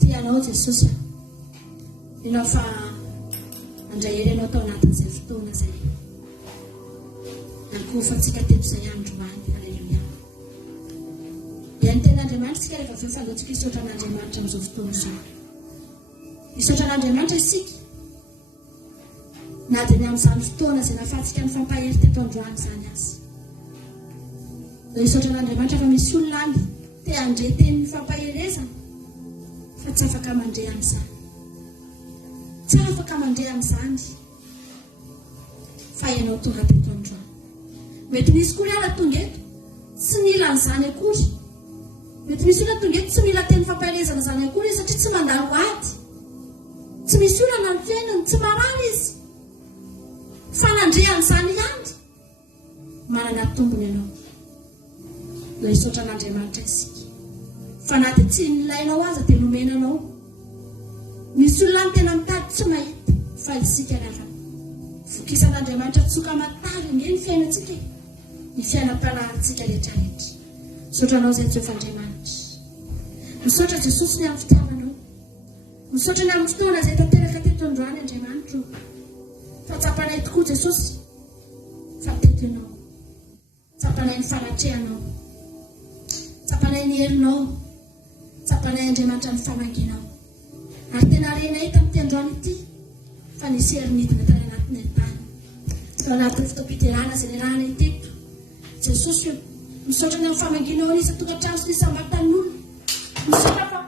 Tianao Jesosy, ianao fa andray hery ianao tao anatin'izay fotoana izay nankofa antsika teto izay androany. Haleluia. Dia ny ten'Andriamanitra tsika rehefa aveo fandaontsika hisaotra an'Andriamanitra amin'izao fotoana izao. Hisaotra an'Andriamanitra isika na dia ny amin'izany fotoana izay nahafahantsika ny fampahery teto androany izany azy. Dia hisaotra an'Andriamanitra fa misy olona any te handre tenin'ny fampaherezana fa tsy afaka mandre amin'izany. Tsy afaka mandre amin'izany fa ianao tonga teto androany. Mety misy koa ala tonga eto tsy mila n'izany akory. Mety misy olona tonga eto tsy mila teny fampaherezana izany akory izy satria tsy mandalo ady. Tsy misy olana ny fiainany, tsy marary izy. Fa nandre amin'izany ihany. Manana tombony ianao. Dia hisaotra an'Andriamanitra isika. Fa na dia tsy nilainao aza dia nomenanao. Misy olona ny tena mitady tsy mahita fa isika rehefa vokisan'Andriamanitra tsoka matary ny fiainantsika, ny fiainam-panahintsika rehetrarehetra. Misaotranao izay Jehovah Andriamanitra. Misaotra Jesosy ny amin'ny fitiavanao. Misaotra ny amin'ny fotoana izay tanteraka teto androany Andriamanitra. Fa tsapanay tokoa Jesosy, fa teto ianao. Tsapanay ny fanatrehanao, tsapanay ny herinao, tsapanay Andriamanitra ny famanginao. Ary tena renay tamin'ity androany ity fa nisy herinidina tany anatin'ny tany. Tao anatin'ny fotoam-piterana izay niarahanay teto. Jesosy misaotra ny amin'ny famanginao nisy tokantrano sy nisy ambatan'olona. Misaotra fa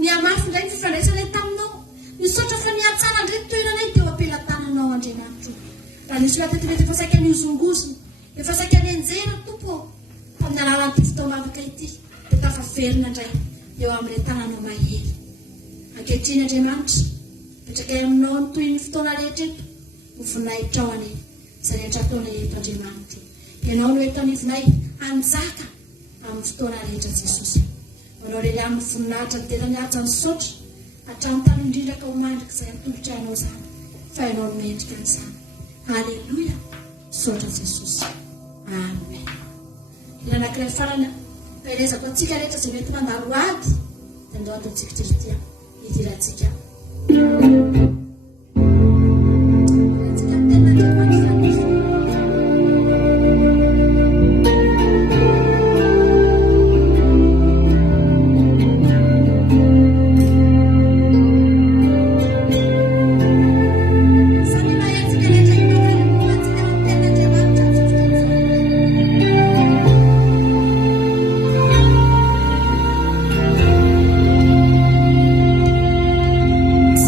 niamafy indray ny fifandraisanay taminao. Misaotra fa niatsana indray ny toeranay teo ampelantananao Andriamanitra. Raha nisy olona teto mety efa saika niozongozona, efa saika nianjera tompo tamin'ny alalan'ity fotoana afaka ity dia tafaverina indray eo amin'ilay tananao mahery. Ankehitriny Andriamanitra, petrakay aminao ny toy ny fotoana rehetra eto, ho voninahitra any izay rehetra ataonay eto Andriamanitra. Ianao no eto anivinay hanjaka amin'ny fotoana rehetra Jesosy. Manao rery amin'ny voninahitra ny tena nihaja ny saotra hatramin'ny tany indrindra ka ho mandrika izay atolotra ianao izany. Fa ianao no mendrika an'izany. Haleluia. Saotra Jesosy. Amen. Ila anankiray farana faherezako antsika rehetra izay mety mandalo ady dia andao ataontsika tsirotia hidirantsika.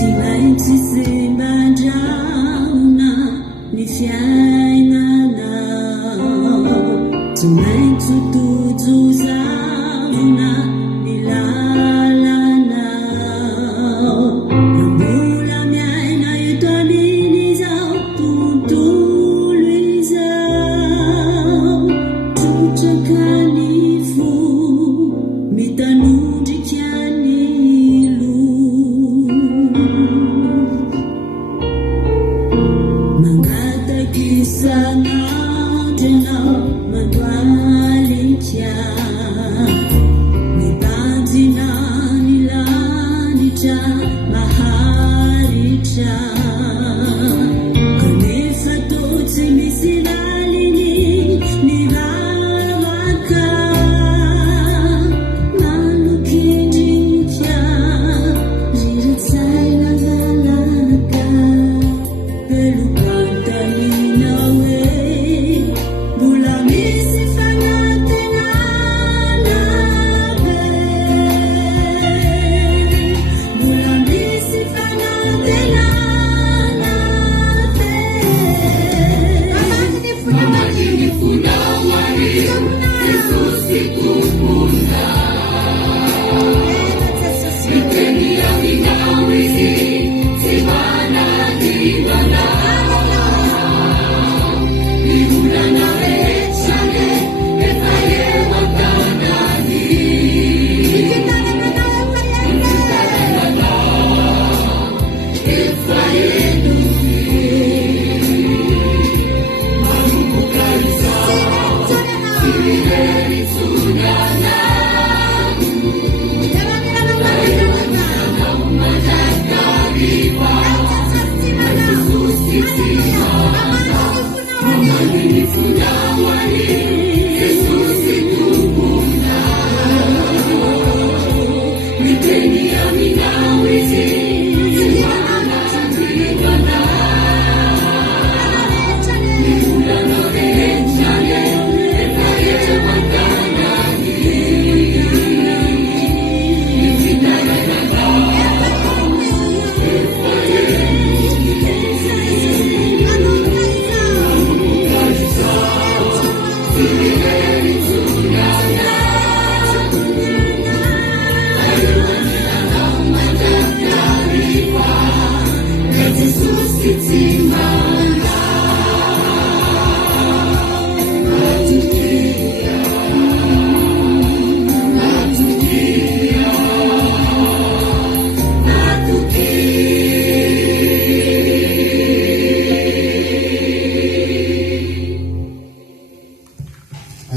Silence.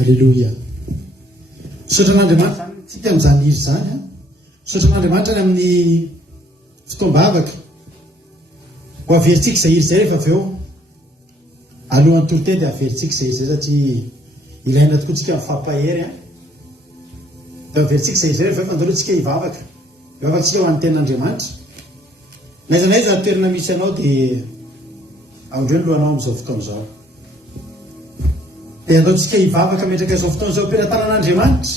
Alleluia. Misaotra an'Andriamanitra tsika amin'izany izy zany a. Misaotra an'Andriamanitra amin'ny fotoam-bavaka ho averintsika izay izy zay rehefa avy eo alohan'ny toloteny dia averintsika izay izy zay satria ilaina tokoa tsika mifampihery a. Dia averintsika izay izy zay rehefa mandaloantsika hivavaka hivavakantsika ho an'ny tenin'Andriamanitra. Naiza naiza toerana misy anao dia andreo ny lohanao amin'izao fotoana izao. Dia ataontsika hivavaka metraka izao fotoana izao am-piran-tanan'Andriamanitra.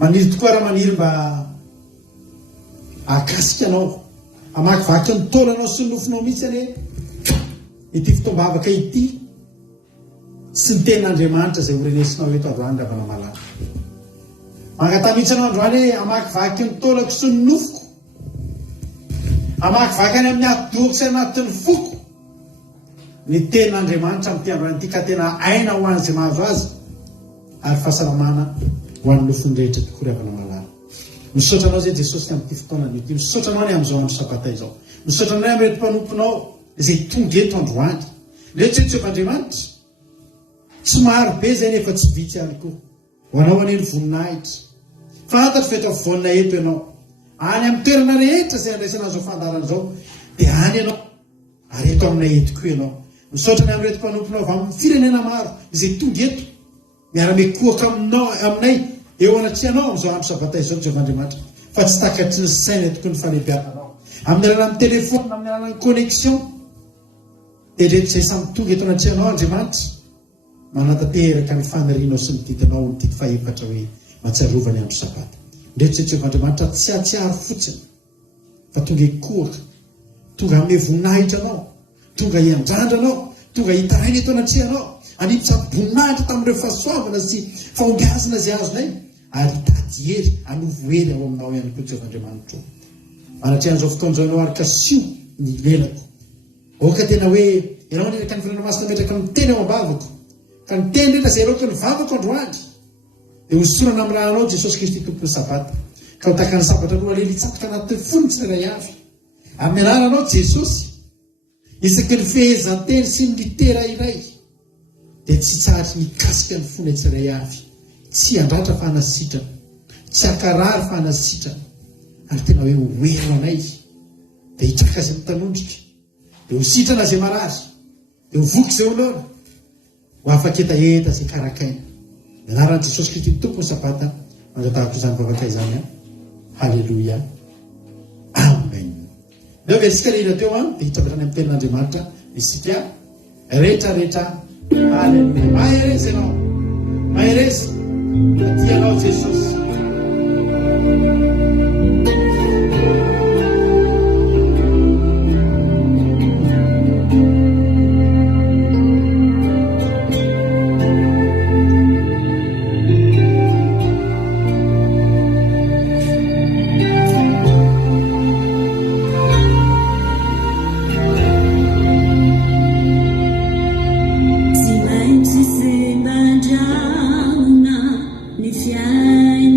Maniry tokoa raha maniry mba akasika anao, amakivaky ny taulanao sy ny nofinao mihitsy ane ity fotoam-bavaka ity sy ny tenin'Andriamanitra izay horenesinao eto androany raha manamalala. Mangatany mihitsy anao androany hoe amakivaky ny taulako sy ny nofoko, amakivaky any amin'ny ati-doako sy anatin'ny foko ny tenin'Andriamanitra amin'ity androany ity ka tena aina ho an'izay mahazo azy ary fahasalamana ho an'ny nofony rehetra tokoa ry havana malala. Misaotra anao zay Jesosy amin'ity fotoana ity, misaotra anao ny amin'izao andro sabata izao, misaotra anao amin'ny retom-panomponao izay tonga eto androany. Retsetsevan'Andriamanitra tsy maro be zay nefa tsy vitsy ihany koa ho anao aneny voninahitra. Fantatro fa eto afovoanina eto ianao any amin'ny toerana rehetra izay andraisana an'izao fandarana izao dia any ianao ary eto aminay eto koa ianao. Misaotra ny amin'ny retom-panomponao avy amin'ny firenena maro izay tonga eto miara-mikohaka aminay eo anatrehanao amin'izao andro sabata izao Jehovandriamanitra, fa tsy takatry ny saina tokoa ny falebiazanao amin'ny alalan'ny telefona, amin'ny alalan'ny connexion. Dia rehetra izay samy tonga eto anatrehanao Andriamanitra manantanteraka ny fanirianao sy ny didinao ny didy faefatra hoe mahatsiarovany andro sabata. Rehetra izay Jehovandriamanitra tsy atsiaro fotsiny fa tonga hikohaka, tonga hanome voninahitra anao, tonga hiandrandra anao, tonga hitaraina eto anatrehanao, anipotsaboninahitra tamin'ireo fahasoavana sy fahombiazana izay azonay ary hitady hery hanovo hery ao aminao ihany koa Jehovandriamanitra. Anatrehan'izao fotoana izao ianao araka sio ny lelako oka tena hoe ianao neraka ny firenena-masina metraka ny teny ao am-bavako ka ny teny rehetra izay loka ny vavako androany dia hosorana amin'ny rahanao Jesosy Kristy tompony sabata ka ho taka ny sabatra aloha lely hitsatoka anatin'ny fony tsirairay avy amin'ny anaranao Jesosy. Isaky ny fehezan-teny sy ny litera iray dia tsy tsahatra mikasika ny fony tsiray avy, tsy andratra fa hanasitrana, tsy akarary fa hanasitrana ary tena hoe hoerina anay dia hitraka izay mitanondrika dia ho sitrana izay marary dia ho voky izay olona ho afaka etaeta izay karakaina. Anaran'i Jesosy Kristy tompony sabata mangatahako izany vavaka izany a. Halleluia, amen. Leo vesika lehina teo a dia hitsabirana amin'ny tenin'Andriamanitra isika rehetrarehetra. Halleluia. Maheresy ianao, maheresy tianao Jesosy. Fiaina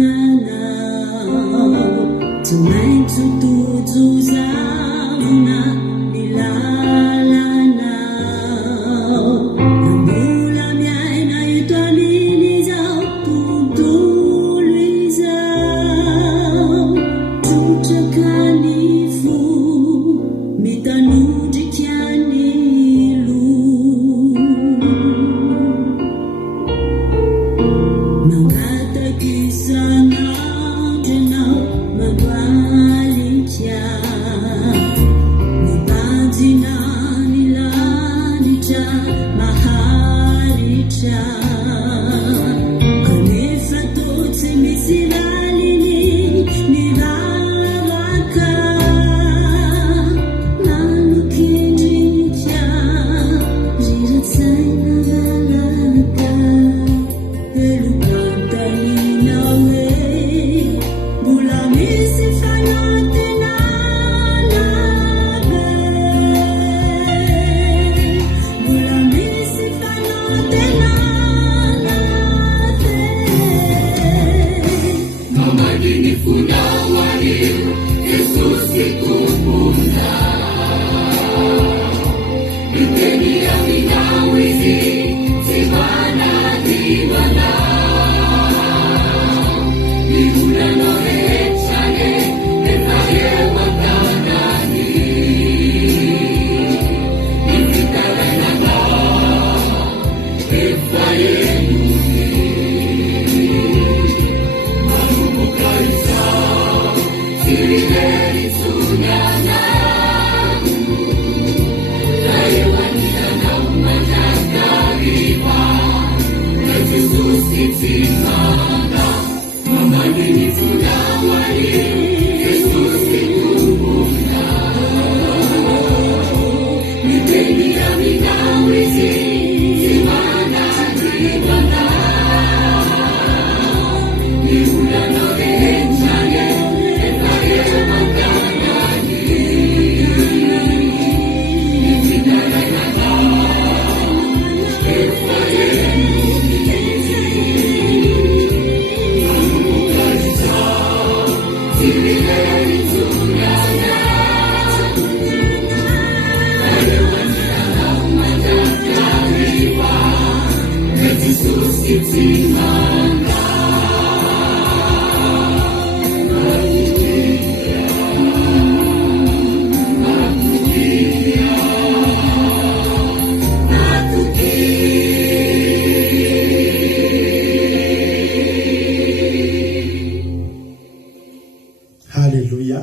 Halleluia.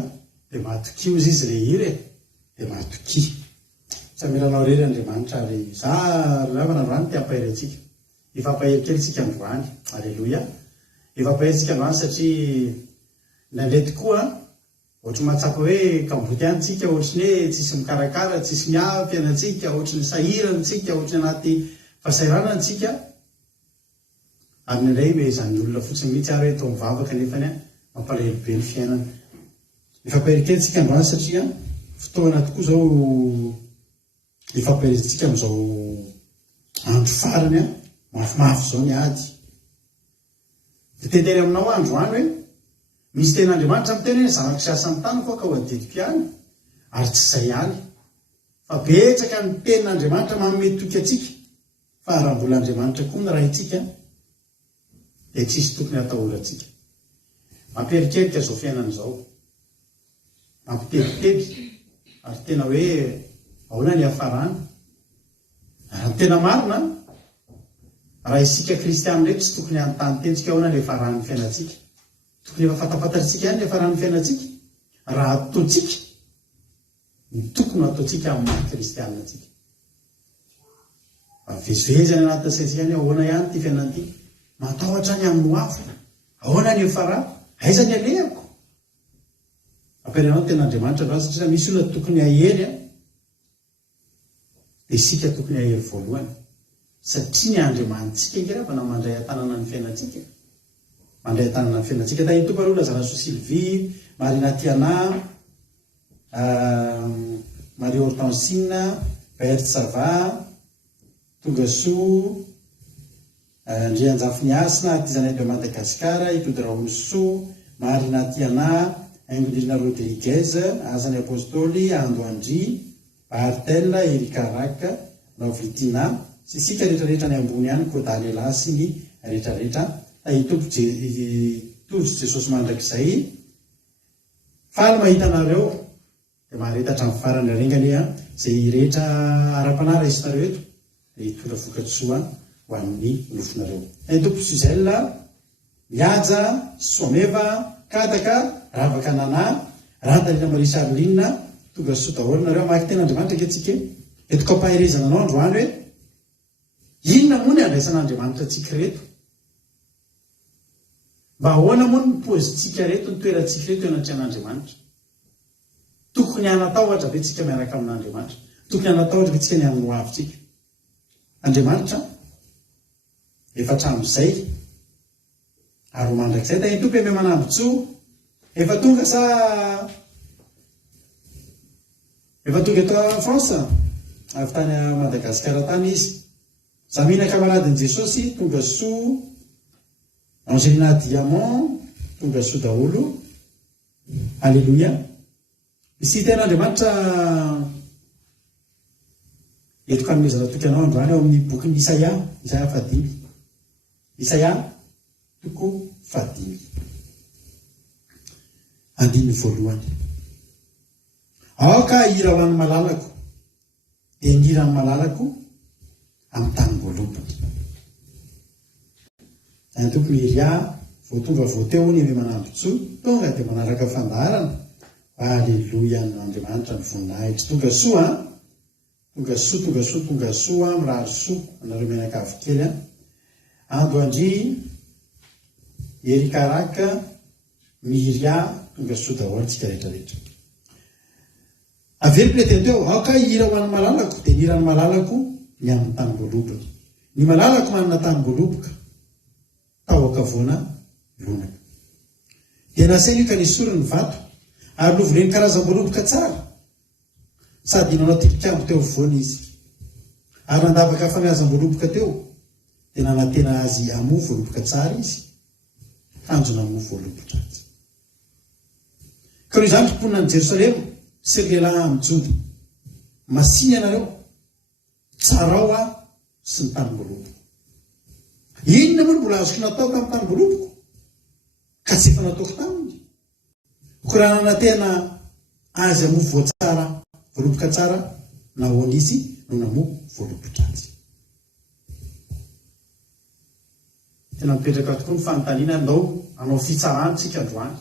Dia matoki ozy izy le hira dia matoki. Samiranao rery Andriamanitra ary za lavana androany ty ampahery antsika. Ifampahery kely tsika androany. Halleluia. Ifampahery tsika androany satria nandray tokoa ohatry mahatsapa hoe kamboty any tsika ohatry ny hoe tsisy mikarakara, tsisy miafy anantsika, ohatry ny sahirantsika, ohatry ny anaty fahasahiranantsika. Ary nandray hoe izany olona fotsiny mihitsy ary hoe tao mivavaka nefany mampalahelo be ny fiainana. Ifampahery kely tsika androany satria fotoana tokoa zao ifampaherentsika amin'izao andro farany mafimafy zao ny ady. Dia tentery aminao androany hoe misy ten'Andriamanitra miteny hoe zanako sy asan'ny tanako ka ho adidiko ihany, ary tsy izay ihany. Fa betsaka ny tenin'Andriamanitra manome toky atsika, fa raha mbola Andriamanitra koa ny raha itsika dia tsisy tokony hatahorantsika. Mampiherikerika zao fiainana izao, mampitebiteby, ary tena hoe ahoana ny hafarana. Raha tena marina raha isika kristianina ndraiky tsy tokony hanontany tentsika ahoana ny hafaran'ny fiainantsika. Tokony efa fantafantatritsika ihany ny hafaran'ny fiainantsika. Raha ataontsika ny tokony ataontsika amin'ny kristianina tsika. Vezivezy any anaty saitsika ihany ahoana ihany ty fiainan'ity, matahotra any amin'ny hoafo, ahoana ny hafarana, aiza ny alehako. Ampianao ten'Andriamanitra raha satria misy olona tokony hahery dia isika tokony hahery voalohany, satria ny Andriamanitsika ngerabana mandray an-tanana ny fiainantsika. Mandray an-tanana ny fiainantsika. Tany tompo aloha Lazaraso Sylvie, Marina Tiana, Marie Hortensine, Berthe Sava, Tongasoa, Andrianjafy Niasina, Artisanat de Madagascar, Itody Raoulso, Marina Tiana, Ingolina Rodriguez, Azany Apostoli, Andoandry, Bartella, Erika Raka, Novitina, sisika rehetrarehetra ny ambony ihany, Kodaly Lasy ny rehetrarehetra. Tozy Jesosy mandrakizay. Faly mahita anareo dia maharetatra amin'ny farany arengany izay rehetra ara-panara isinareo eto dia hitondra vokatsoa ho amin'ny nofinareo. Tompo Suzelle, Miaja, Someva, Kadaka, Ravaka Nana, Radalina Marie Charline, tonga soa daholo nareo mahaky ten'Andriamanitra ankehtsika. Etoko ampaherezana anao androany hoe inona moa ny andraisan'Andriamanitra antsika reto? Mba ahoana moa ny pozitsika reto, ny toerantsika reto anatrehan'Andriamanitra? Tokony hanatahotra ve tsika miaraka amin'Andriamanitra? Tokony hanatahotra ve tsika ny amin'ny hoavitsika? Andriamanitra efa hatramin'izay ary mandrakizay tany tompo ame manambotsoa efa tonga sa efa tonga eto France avy tany Madagasikara tany izy. Zamina kamaradin' Jesosy tonga soa, Angelina Diamant, tonga soa daholo. Alleloia. Misy ten'Andriamanitra eto kanomezana toky anao androany ao amin'ny bokyny Isaia 5. Isaia 5. Andiny voalohany. Aoka hira ho an'ny malalako, dia ngira ny malalako amin'ny tany voalobony. Any tompony Elia voatonga voateo ny ame manambotsoa tonga dia manaraka fandaharana. Alleloia n'Andriamanitra ny voninahitra. Tonga soa, tonga soa, tonga soa, tonga soa, mirary soa anareo mianakavy kely. Ando andry, Erikaraka, Miria, tonga soa daholo tsika rehetrarehetra. Avery pleteny teo, aoka hira ho an'ny malalako, dia nira ny malalako ny amin'ny tany voalobony. Ny malalako manana tany voaloboka, tahoaka voana lonaka. Dia nasely io ka nisory ny vato, ary lovoleny karazam-boaloboka tsara, sady nanao tilikambo teo voany izy. Ary nandavaka famiazam-boaloboka teo, dia nanantena azy amo voaloboka tsara izy, tanjona amo voaloboka azy. Ka noho izany tomponina ny Jerosalema sy lehilahy amin'ny Joda, masiny ianareo, tsara ao sy ny tany voaloboka. Inona moa no mbola azoko natao tamin'ny tany voaloboko ka tsy efa nataoko taminy? Koraha nanantena azy amo voatsara, voaloboka tsara, nahoana izy no namo voaloboka azy. Tena mipetraka tokoa ny fanontaniana andao anao fitsarana tsika androany.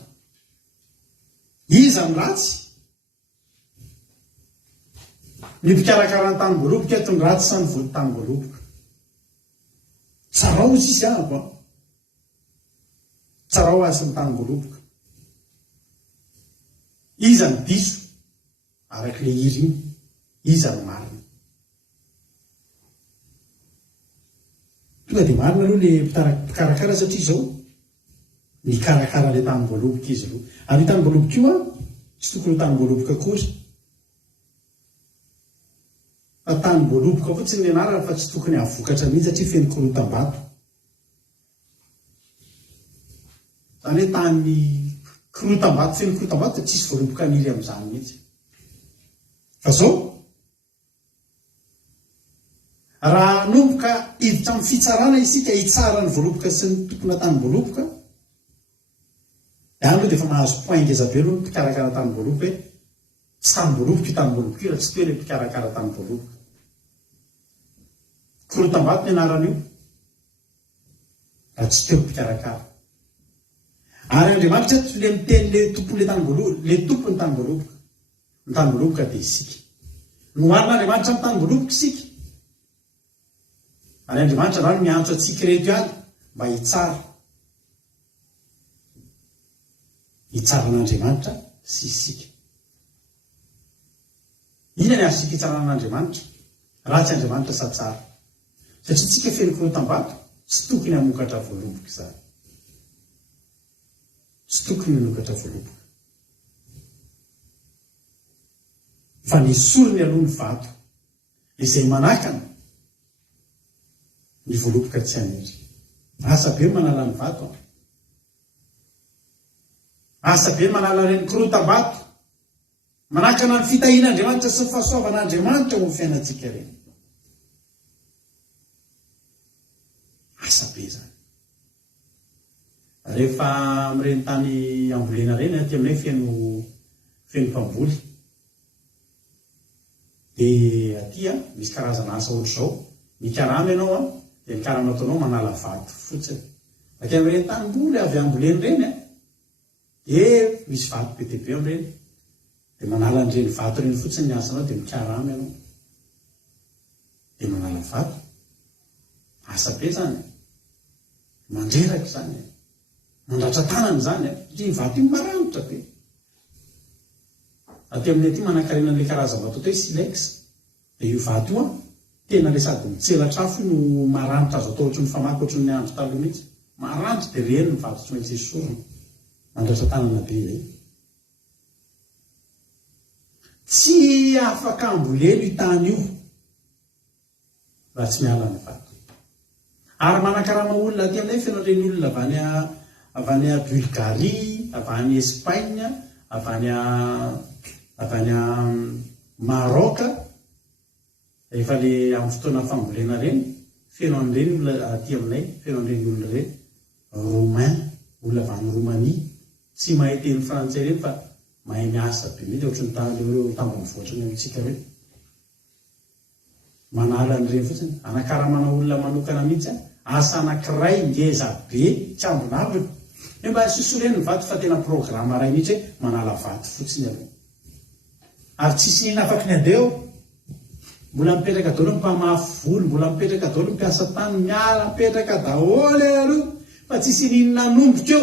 Iza ny ratsy? Ny mpikarakara ny tany voaloboka eto ny ratsy sa ny tany voaloboka? Tsara ho izy izy ahako a. Tsara ho azy ny tany voaloboka. Iza ny diso araka le iry iny, iza ny marina. Tonga dia marina aloha le mpikarakara satria izao ny karakara le tany voaloboka izy aloha. Ary io tany voaloboka io tsy tokony ho tany voaloboka akory. Fa tany voaloboka fotsiny ny anarana fa tsy tokony havokatra mihitsy satria feno korotam-bato. Zany hoe tany korotam-bato, feno korotam-bato dia tsisy voaloboka niry amin'izany mihitsy. Fa zao raha nomboka hiditra amin'ny fitsarana isika hitsara ny voaloboka sy ny tompona tany voaloboka, ihany aloha dia efa mahazo point ngeza be aloha ny mpikarakara tany voaloboka hoe tsy tany voaloboka io tany voaloboka io raha tsy teo ilay mpikarakara tany voaloboka. Korotam-bato ny anarana io raha tsy teo mpikarakara. Ary Andriamanitra le miteny le tompony tany voaloboka, le tompony tany voaloboka. Ny tany voaloboka dia isika. Noharin'Andriamanitra amin'ny tany voaloboka isika. Ary Andriamanitra zany miantso atsika rehetra ihany mba hitsara. Hitsaran'Andriamanitra sy isika. Ina ny azosika hitsaran'Andriamanitra? Ratsy Andriamanitra sa tsara? Satria tsika feno korotam-bato, tsy tokony hamokatra voaloboka izany. Tsy tokony hamokatra voaloboka. Fa nisorony aloha ny vato izay manakana ny voaloboka tsy haniry. Asa be manala ny vato. Asa be manala reny korotam-bato, manakana ny fitahian'Andriamanitra sy ny fahasoavan'Andriamanitra ho fiainantsika reny. Asa be zany. Rehefa amin'ireny tany ambolena reny aty aminay feno mpamboly. Dia aty misy karazana asa ohatr'izao. Mikarama ianao dia ny karama ataonao manala vato fotsiny. Raha amin'ireny tanimboly avy amboleny reny dia misy vato be dia be amin'ireny. Dia manala an'ireny vato reny fotsiny ny asanao dia mikarama ianao. Dia manala vato. Asa be zany. Mandreraka zany. Mandratra tanana zany. Ny vato io maranitra be. Aty amin'ny aty manankarena an'ilay karazam-bato atao hoe silex. Dia io vato io tena le sady mitselatrafo no maranitra azo atao ohatry ny famaky ohatry ny andro taloha mihitsy. Maranitra dia reny ny vato tsy maintsy esorina. Mandratra tanana be izay. Tsy afaka ambolena io tany io raha tsy miala ny vato. Ary manakarama olona aty aminay feno ireny olona avy any avy any Bulgarie, avy any Espagne, avy any Maroc, efa le amin'ny fotoana fambolena reny feno an'ireny olona aty aminay, feno an'ireny olona reny romain, olona avy any Romanie, tsy mahay teny frantsay reny fa mahay miasa be mihitsy ohatrany ireo tambony voatrany amintsika hoe manala an'ireny fotsiny anakaramana olona manokana mihitsy asa anankiray ngeza be tsy ambonaviny hoe mba sosoreny ny vato fa tena programa ray mihitsy hoe manala vato fotsiny aloha ary tsisy nina afaky ny andeo mbola mipetraka daholo mpamafy volo, mbola mipetraka daholo mpiasa tany, miala mipetraka daholo aloha fa tsisy ninona nomboka eo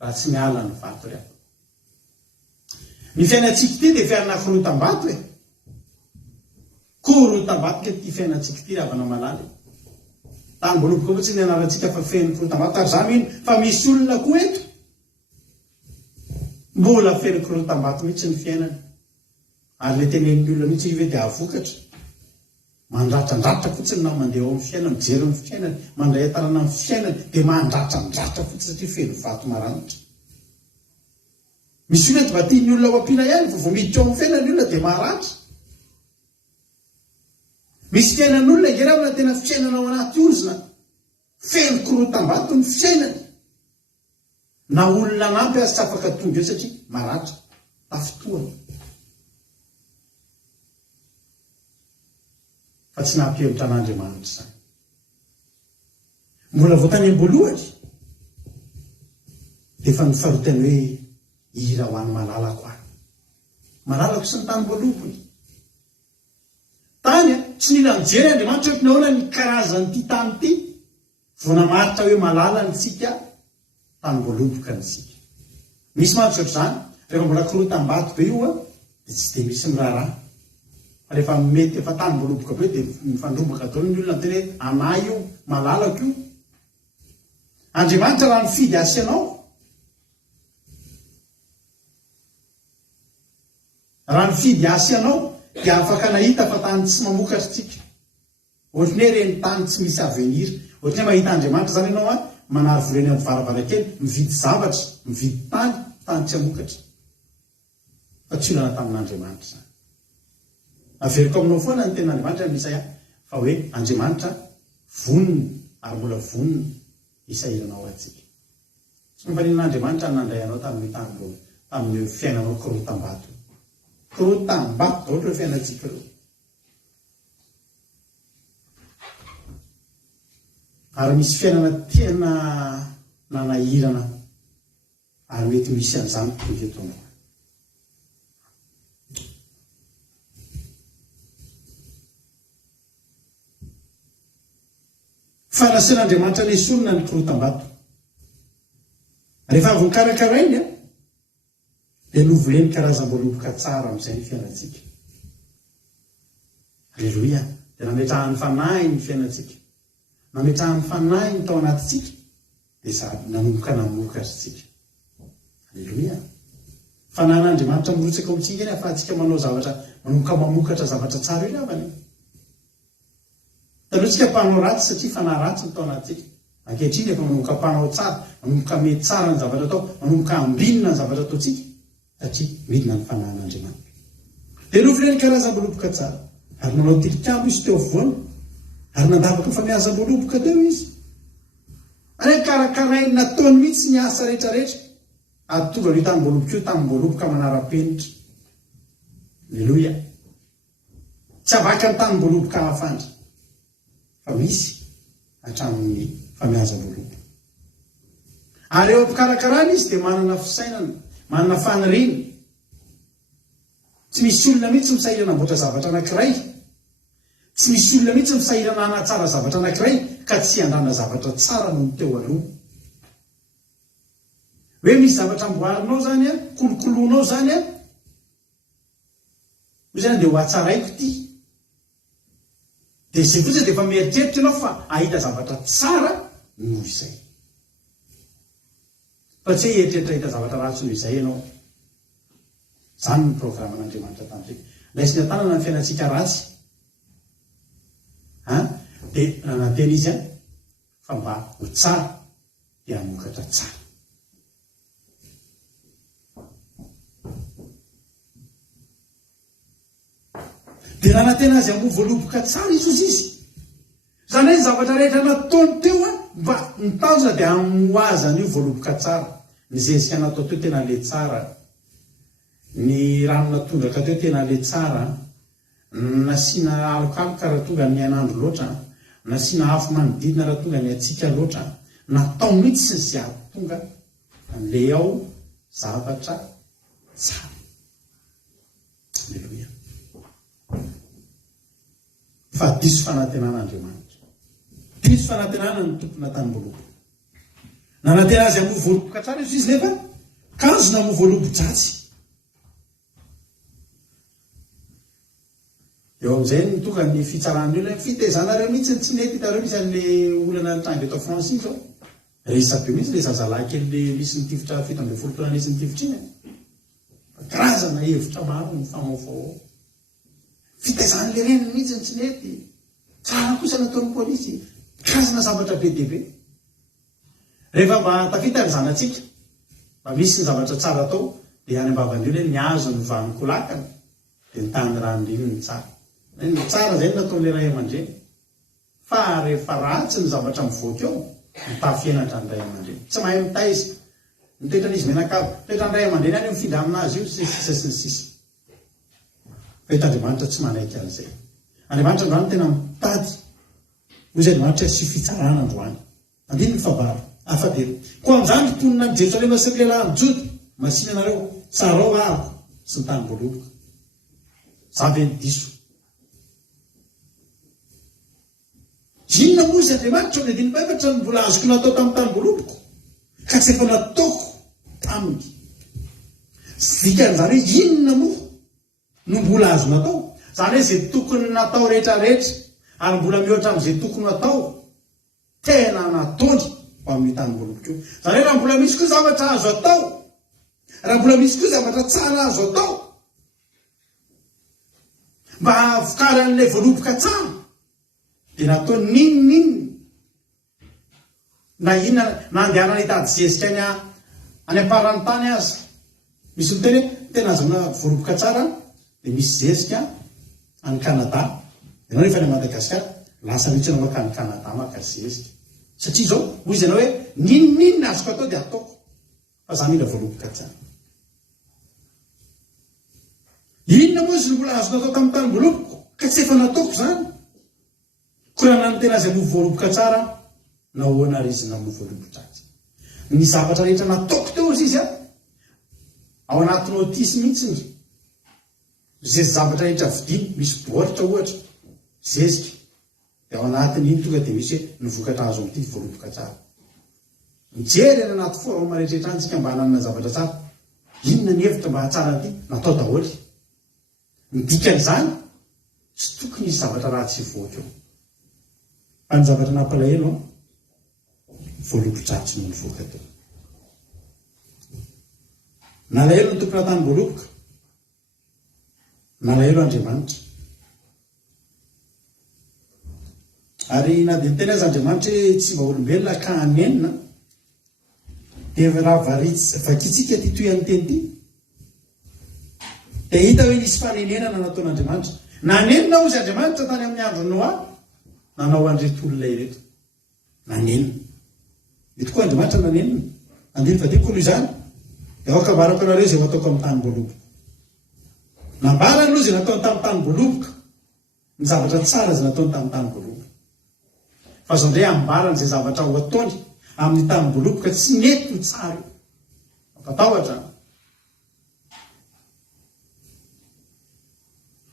raha tsy miala ny vato rehefa. Ny fiainantsika ity dia fiainana korotam-bato e. Korotam-bato ke ty fiainantsika ity ravana malala. Tany mboloboka fotsiny ny anarantsika fa feno korotam-bato ary zany mino fa misy olona koa eto mbola feno korotam-bato mihitsy ny fiainana. Ary le tenen'ny olona mihitsy ive dia avokatra mandratrandratra fotsiny na mandeha ao amin'ny fiainana, mijery amin'ny fiainana, mandray atanana amin'ny fiainana dia mandratrandratra fotsiny satria feno vato maranitra. Misy olona mba tian'ny olona ho ampiana ihany vao miditra ao amin'ny fiainana ny olona dia maratra. Misy fiainan'olona ngeravana tena fiainana ao anaty ozona feno korotam-bato ny fiainana na olona anampy azy tsy afaka tonga eo satria maratra tafotoana. Fa tsy nampihevitra an'Andriamanitra izany. Mbola voatany am-boalohany dia efa nifarotany hoe hira ho an'ny malalako ahy. Malalako sy ny tany voalohany. Tany tsy nila mijery Andriamanitra hoe nahoana ny karazan'ity tany ity vao namaritra hoe malala ny tsika tany voaloboka ny tsika. Misy mantsy ohatr'izany rehefa mbola korotam-bato be io dia tsy dia misy miraharaha. Rehefa mety efa tany voaloboka be dia mifandrombaka daholo ny olona tena hoe anay io malalako io. Andriamanitra raha nifidy asianao, raha nifidy asianao dia afaka nahita fa tany tsy mamokatra tsika. Ohatrany hoe reny tany tsy misy avenir. Ohatrany hoe mahita Andriamanitra zany ianao manary voleny amin'ny varavarakely mividy zavatra, mividy tany tsy hamokatra. Fa tsy olana tamin'Andriamanitra zany. Averiko aminao foana ny tena Andriamanitra ny Isaia fa hoe Andriamanitra vonona ary mbola vonona isairanao atsika. Tsy mampanin'Andriamanitra nandray anao tamin'ny fiainanao korotam-bato. Korotam-bato daholo ireo fiainantsika ireo. Ary misy fiainana tena nanahirana ary mety misy an'izany tonga eto anao. Fanasian'Andriamanitra ilay solona ny korotam-bato. Rehefa avy nikarakarainy dia novoleny karazam-boaloboka tsara amin'izay ny fiainantsika. Alleloia. Dia nametrahany fanahy ny fiainantsika. Nametrahany fanahy ny tao anatintsika dia nanomboka namokatra tsika. Alleloia. Fanahin'Andriamanitra mirotsaka ao amintsika iny ahafahantsika manao zavatra, manomboka mamokatra zavatra tsara io ravany. Talohantsika mpanao ratsy satria fanahy ratsy ny tao anatintsika. Ankehitriny efa manomboka mpanao tsara, manomboka mety tsara ny zavatra atao, manomboka ambinina ny zavatra ataontsika satria midina ny fanahin'Andriamanitra. Dia novoleny karazam-boaloboka tsara ary nanao tilikambo izy teo afovoany ary nandavaka fa miazam-boaloboka teo izy. Ary karakarainy nataony mihitsy ny asa rehetrarehetra ary tonga io tamin'ny voaloboka io tamin'ny voaloboka manara-penitra. Alleloia. Tsy avaka ny tamin'ny voaloboka hafandry fa misy hatramin'ny famiazam-boaloboka. Ary eo am-pikarakarana izy dia manana fisainana, manana faniriana. Tsy misy olona mihitsy misahirana amboatra zavatra anankiray. Tsy misy olona mihitsy misahirana hanatsara zavatra anankiray ka tsy handana zavatra tsara no teo aloha. Hoe misy zavatra amboarinao zany kolokoloanao zany io zany dia ho atsaraiko ity. Dia izay fotsiny dia efa mieritreritra ianao fa ahita zavatra tsara noho izay. Fa tsy hoe eritreritra ahita zavatra ratsy noho izay ianao. Izany ny programan'Andriamanitra tamintsika. Laisina tanana ny fiainantsika ratsy. Dia nananteny izy fa mba ho tsara. dia hamokatra tsara. Dia raha natena azy ambo voaloboka tsara izy. Zany hoe zavatra rehetra nataony teo mba nitanjona dia amoazana io voaloboka tsara. Ny zezika natao teo tena le tsara. Ny rano natondraka teo tena le tsara. Nasiana alokaloka raha tonga ny anandro loatra. Nasiana afo manodidina raha tonga ny atsika loatra. Natao mihitsy sy tonga le ao zavatra tsara. Alleluia. Fa diso fanantenan'Andriamanitra. Diso fanantenana ny tompona tanim-bolobo. Nanantena azy ambo voaloboka tsara izy nefa kanjona ambo voalobo-dratsy. Eo amin'izay ny tonga ny fitsarany olona fitezanareo mihitsy tsy nety hitareo misy an'le olana nitranga eto Francis zao. Resabe mihitsy le zazalahy kely le misy ny tifitra 7 taona nisy ny tifitra iny. Karazana hevitra maro ny famaofao. Fitezan'le reny mihitsy tsy nety. Tsara kosa nataon'ny polisy. Karazana zavatra be dia be. Rehefa mba tafita ny zanatsika, mba misy ny zavatra tsara atao, dia any ambavany io ny azo ny vaniko lakana, dia ny tany rano iny ny tsara. Ny tsara izay nataon'le ray aman-dreny. Fa rehefa ratsy ny zavatra mivoaka eo, mitafienatra ny ray aman-dreny. Tsy mahay mitaiza. Ny toetran'izy menakavo. Toetran'ny ray aman-dreny any mifindra aminazy io sisa. Fa Andriamanitra tsy manaiky an'izay. Andriamanitra androany tena mitady. Hoy izay Andriamanitra sy fitsarana androany. Andiny ny fabaro. Afadelo. Koa amin'izany mponina ny Jerosalema sy ny lehilahy ny Joda, masina anareo tsarao ariko sy ny tany voaloboka. Zavy ny diso. Inona moa izy Andriamanitra ny andiny faefatra ny mbola azoko natao tamin'ny tany voaloboko ka tsy efa nataoko taminy. Dikan'izany hoe inona moa no mbola azo natao? Zany hoe izay tokony natao rehetrarehetra ary mbola mihoatra amin'izay tokony natao tena nataony ho amin'ny tany voaloboko io. Zany hoe raha mbola misy koa zavatra azo atao, raha mbola misy koa zavatra tsara azo atao mba vokaran'ilay voaloboka tsara, dia natao ninona na inona nandehanana hitady zezika any am-parany tany azy. Misy ny teny tena azona voaloboka tsara dia misy zezika any Kanada. Ianao rehefa any Madagasikara lasa mihitsy anao makany Kanada maka zezika. Satria zao hoy izy ianao hoe ninona azoko atao dia ataoko. Fa za mila voaloboka tsara. Inona moa izy no mbola azo natao tamin'ny tany voaloboko ka tsy efa nataoko zany? Korana ny tena azy amovo voaloboka tsara na hoana ary izy namovo voaloboka-dratsy. Ny zavatra rehetra nataoko teo izy ao anatin'ny autisme mihitsy izay zavatra rehetra vidiny, misy baoritra ohatra, zezika, dia ao anatin'ny iny tonga dia misy hoe nivokatra azo amin'ity voaloboka tsara. Mijery any anaty forme rehetrarehetra antsika mba hananana zavatra tsara. Inona ny hevitra mba hatsara an'ity? Natao daholo. Ny dikan'izany tsy tokony misy zavatra ratsy hivoaka eo. Fa ny zavatra nampalahelo voaloboka-dratsy no nivoaka teo. Nalahelo ny tompona tany voaloboka, nalahelo Andriamanitra. Ary na dia niteny azy Andriamanitra hoe tsy mba olombelona ka hanenina, dia raha vakitsika ty toy an'ny teny ity, dia hita hoe nisy fanenenana nataon'Andriamanitra. Nanenina ozy Andriamanitra tany amin'ny andro Noa, nanao an'ireto olona ireto. Nanenina. Ito koa Andriamanitra nanenina. Andiny vadiko noho izany. Dia aoka ambarako anareo izay ataoko amin'ny tany voaloboka. Nambarany aloha izay nataony tamin'ny tany voaloboka. Ny zavatra tsara izay nataony tamin'ny tany voaloboka. Fa zao ndray ambarany izay zavatra ho ataony amin'ny tany voaloboka tsy nety ny tsara. Mampatahotra.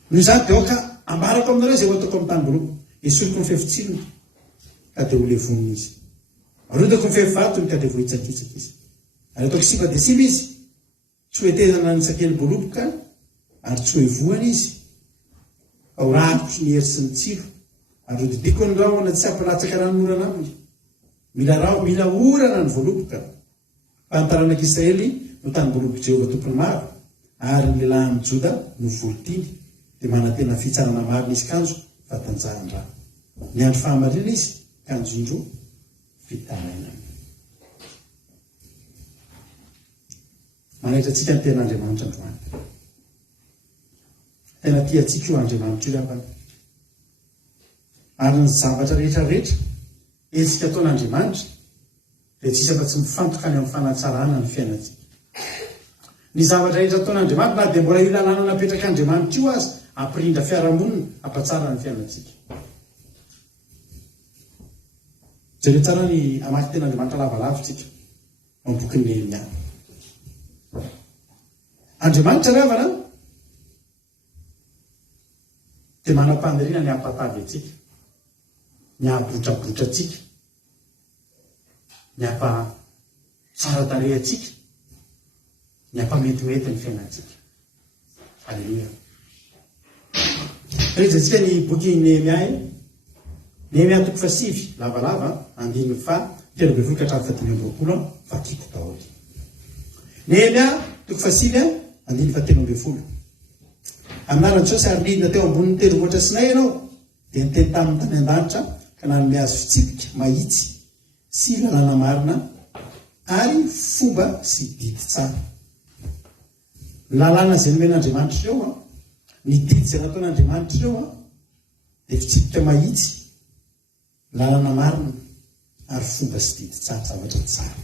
Noho izany dia aoka ambarako aminareo izay ataoko amin'ny tany voaloboka. Esoriko ny fefitsilony ka dia ho levonina izy. Arodako ny fefivatony ka dia vohitsakitsaka izy. Ary ataoko sipa dia sipa izy. Tsy hoetezana ny sakely voaloboka ary tsy hoevoana izy. Fa ho rahako sy ny hery sy ny tsilo. Ary hodidiko ny rahona tsy hampalatsaka ranorana aminy. Mila orana ny voaloboka. Fa ny taranak'Israely no tany voaloboka Jehovah tompony maro. Ary ny lehilahy amin'ny Joda no volotiny. Dia manantena fitsarana maro nisy kanjo fatanjahan-draha. Ny andro fahamarina izy kanjon-droa fitaraina. manaitra antsika ny ten'Andriamanitra androany. Tena tiantsika io Andriamanitra io apany. Ary ny zavatra rehetrarehetra etsika ataon'Andriamanitra dia tsisy afa tsy mifantoka any amin'ny fanatsarana ny fiainantsika. Ny zavatra rehetra ataon'Andriamanitra na dia mbola io lalàna napetraka Andriamanitra io azy ampirindra fiarahamonina ampatsara ny fiainantsika. Jereo tsara ny amaky ten'Andriamanitra lavalavitsika ao amin'ny boky ny Nehemia. Andriamanitra ravana dia manam-paniriana ny ampatavy atsika, ny ahabotrabotra atsika, ny ampatsara-tarehy atsika, ny ampametimety ny fiainantsika. Alleluia. Rehetratsika ny boky Nehemia. Nehemia 7 lavalava andiny fa 3 ka 7 vakiko daholo. Nehemia 7 andiny fa 3. Amin'anaran'i Jesosy ary nidina teo ambonin'ny tendrombohitra Sinay ianao dia niteny tamin'ny tany an-danitra ka nanome azy fitsipika mahitsy sy lalàna marina ary fomba sy didy tsara. Lalàna izay nomen'Andriamanitra ireo ny didy izay nataon'Andriamanitra ireo dia fitsipika mahitsy, lalàna marina ary fomba sy didy tsara, zavatra tsara.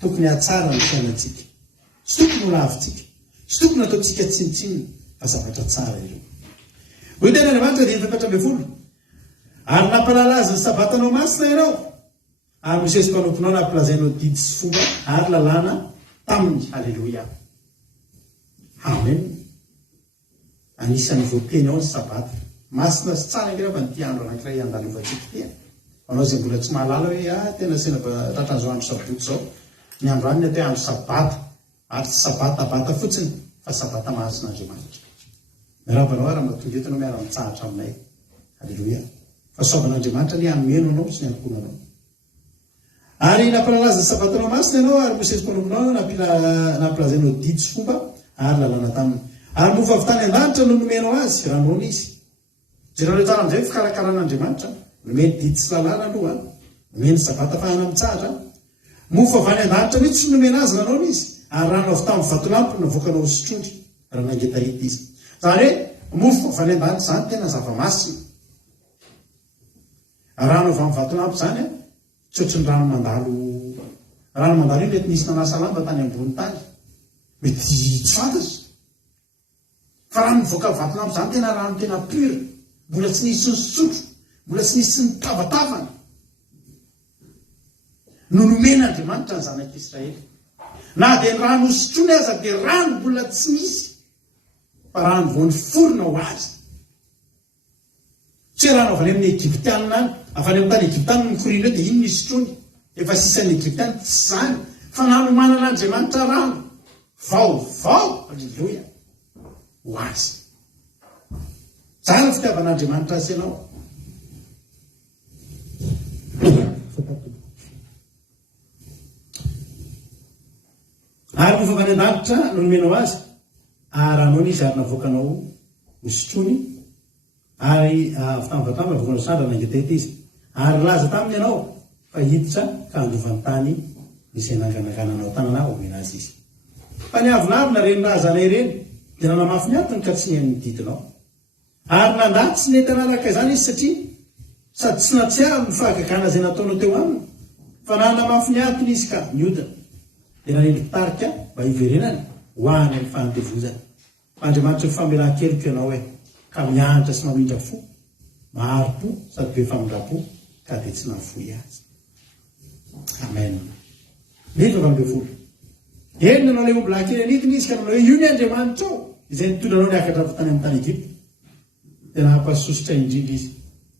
Tokony hatsara ny fiainantsika, sy tokony ho lavintsika, sy tokony ataontsika tsinotsinona fa zavatra tsara ireo. Hoy tena Andriamanitra dia 7 ary nampalala azy ny sabatanao masina ianao ary Mosesy mpanomponao nampilazainao didy sy fomba ary lalàna taminy. Alleluia. Amen. Anisan'ny voateny ao ny sabata masina sy tsara ngrava ny ty andro anankiray andalovantsika ty. Anao izay mbola tsy mahalala hoe tena sena tratran'izao andro sabotsy zao ny andro any atao andro sabata ary tsy sabata fotsiny fa sabata mahazin'Andriamanitra. Miravanao ary mahatonga eto anao miara-mitsahatra aminay. Alleluia. Fa soavan'Andriamanitra ny hanomeno anao sy ny hanompoana anao. Ary nampalalaza ny sabatanao masina ianao ary Mosesy mpanomponao nampilazainao didy sy fomba ary lalàna taminy. Ary mofo avy tany an-danitra no nomenao azy raha noana izy. Jereo tsara amin'izay fikarakaran'Andriamanitra nomeny didy sy lalàna aloha, nomeny sabata fahana mitsahatra. Mofo avy any an-danitra mihitsy sy nomena azy raha noana izy. Ary rano avy tamin'ny vatolampy navoakanao sy trondry raha nangetarita izy. Zany hoe mofo avy any an-danitra zany tena zava-masina. Rano avy amin'ny vatolampy zany tsy ohatry ny rano mandalo io mety nisy nanasa lamba tany ambony tany mety tsy fantatry. Fa rano mivoaka amin'ny vatolampy zany tena rano tena pura, mbola tsy nisy ny sotro, mbola tsy nisy ny tavatavana. No nomen'Andriamanitra ny zanak'Israely. Na dia rano sotrony aza dia rano mbola tsy misy fa rano vao niforona ho azy. Tsy rano avy any amin'ny Egyptianina any, avy any amin'ny tany Egyptianina nikorina dia iny nisotrony. Efa sisan'ny Egyptianina tsy zany fa nanomanan'Andriamanitra rano vaovao. Alleluia. Ho azy. Zany fitiavan'Andriamanitra azy ianao. Ary mofo avy any an-danitra no nomenao azy ary anoana izy ary navoakanao ho sotrony ary avy tamin'ny vatolampy navoakanao sandra nangetahita izy ary laza taminy ianao fa hiditra ka andovan'ny tany izay nanganangananao tanana omena azy izy. Fa ny avinavina reny razana ireny dia nanamafy ny antony ka tsy nihain'ny didinao. Ary nandahy tsy nety hanaraka izany izy satria sady tsy natsiaro ny fahagagana izay nataonao teo aminy fa nanamafy ny antony izy ka niodina dia nanendry-tarika mba hiverenany ho any amin'ny fanantevozana. Andriamanitra mifamelan-keloka ianao ka mianatra sy mamindra fo, maharo-po sady be famindra-po ka dia tsy nahafoy azy. Amen. Nito va ambefolo. Eny nanao ilay omby lahy anidiny izy ka nanao io ny Andriamanitra ao izay nitondranao niakatra avy tany amin'ny tany Egypta. Dia nahampasosotra indrindra izy.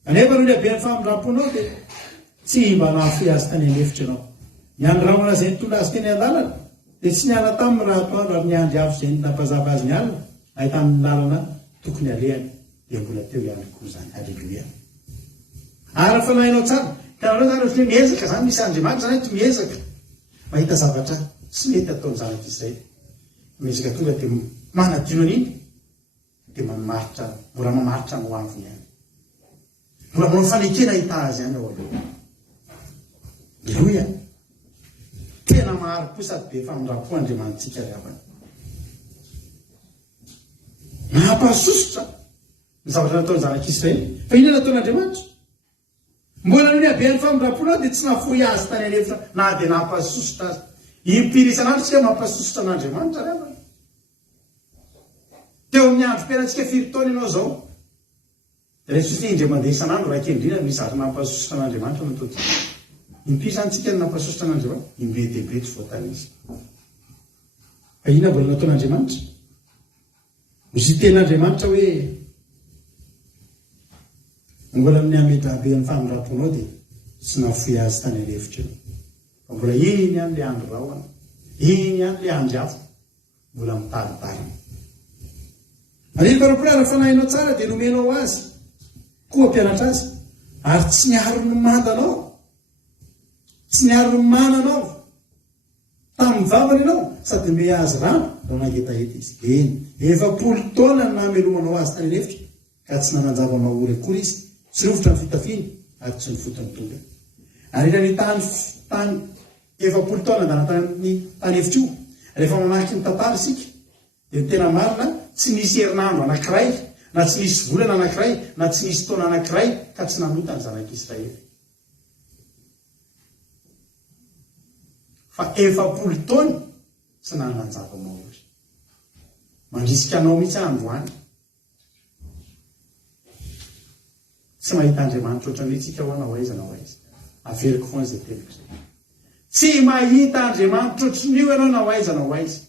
Kanefa noho lehibe ny famindra-ponao dia tsy mba nahafoy azy tany anefitra ianao. Ny andramana izay nitondra azy teny an-dalana dia tsy niala tamin'ny raha atoandro ary niandry afo izay nampazava azy ny alina ahitany lalana tokony alehany dia mbola teo ihany koa zany. Alleluia. Ary fanahinao tsara ka nanao zany ohatry hoe miezaka zany misy Andriamanitra zany tsy miezaka mahita zavatra tsy mety ataon'ny zanak'Israely. Miezaka tonga dia manadino an'iny dia mamaritra, mbola mamaritra ny hoaviny ihany, mbola manao fanekena hita azy ihany ao aloha. Alleluia. tena maharo sady be famindra-po andriamanitsika ravana mahampahasosotra ny zavatra nataony zanak'Israely fa inona nataon'Andriamanitra mbola ny abeany famindra-pona dia tsy nafoy azy tany anefitra na dia nahampahasosotra azy impirisan'andro tsika mahampahasosotra an'Andriamanitra ravana teo amin'ny androm-piainantsika 7 taona ianao zao rehefa indray mandeha isan'andro raika indrina misy ary nampahasosotra an'Andriamanitra nataotsika impiry zany tsika ny nampahasosotra an'Andriamanitra imbe dehibe tsy voatany izy fa inona mbola nataon'Andriamanitra ozy ten'Andriamanitra hoe mbola amin'ny amety ny famindra-ponao dia tsy nafoy azy tany anefitra eo fa mbola iny any le andro rahoana iny any le andro afo mbola mitalitarina arehefa raha fanahinao tsara dia nomenao azy koa mpianatra azy ary tsy niaro ny mandanao tsy niaro ny mananao tamin'ny vavany ianao sady me azy rano raha nangetaheta izy eny 7 taona ny namelomanao azy tany anefitra ka tsy nananjavanao ory akory izy tsy rovotra ny fitafiny ary tsy nifotony tonga ary raha ny tany 7 taona danatany tany efitra io rehefa manahaky ny tantara isika dia tena marina tsy nisy herinandro anankiray na tsy nisy volana anankiray na tsy nisy taona anankiray ka tsy nanotany zanak'Israely fa 7 taona tsy nananjavanao ory mandrisika anao mihitsy androany tsy mahita Andriamanitra ohatran'ny tsika ho ana hoaiza na hoaiza averiko foana izay teliko zay tsy mahita Andriamanitra ohatran'io ianao na hoaiza na hoaiza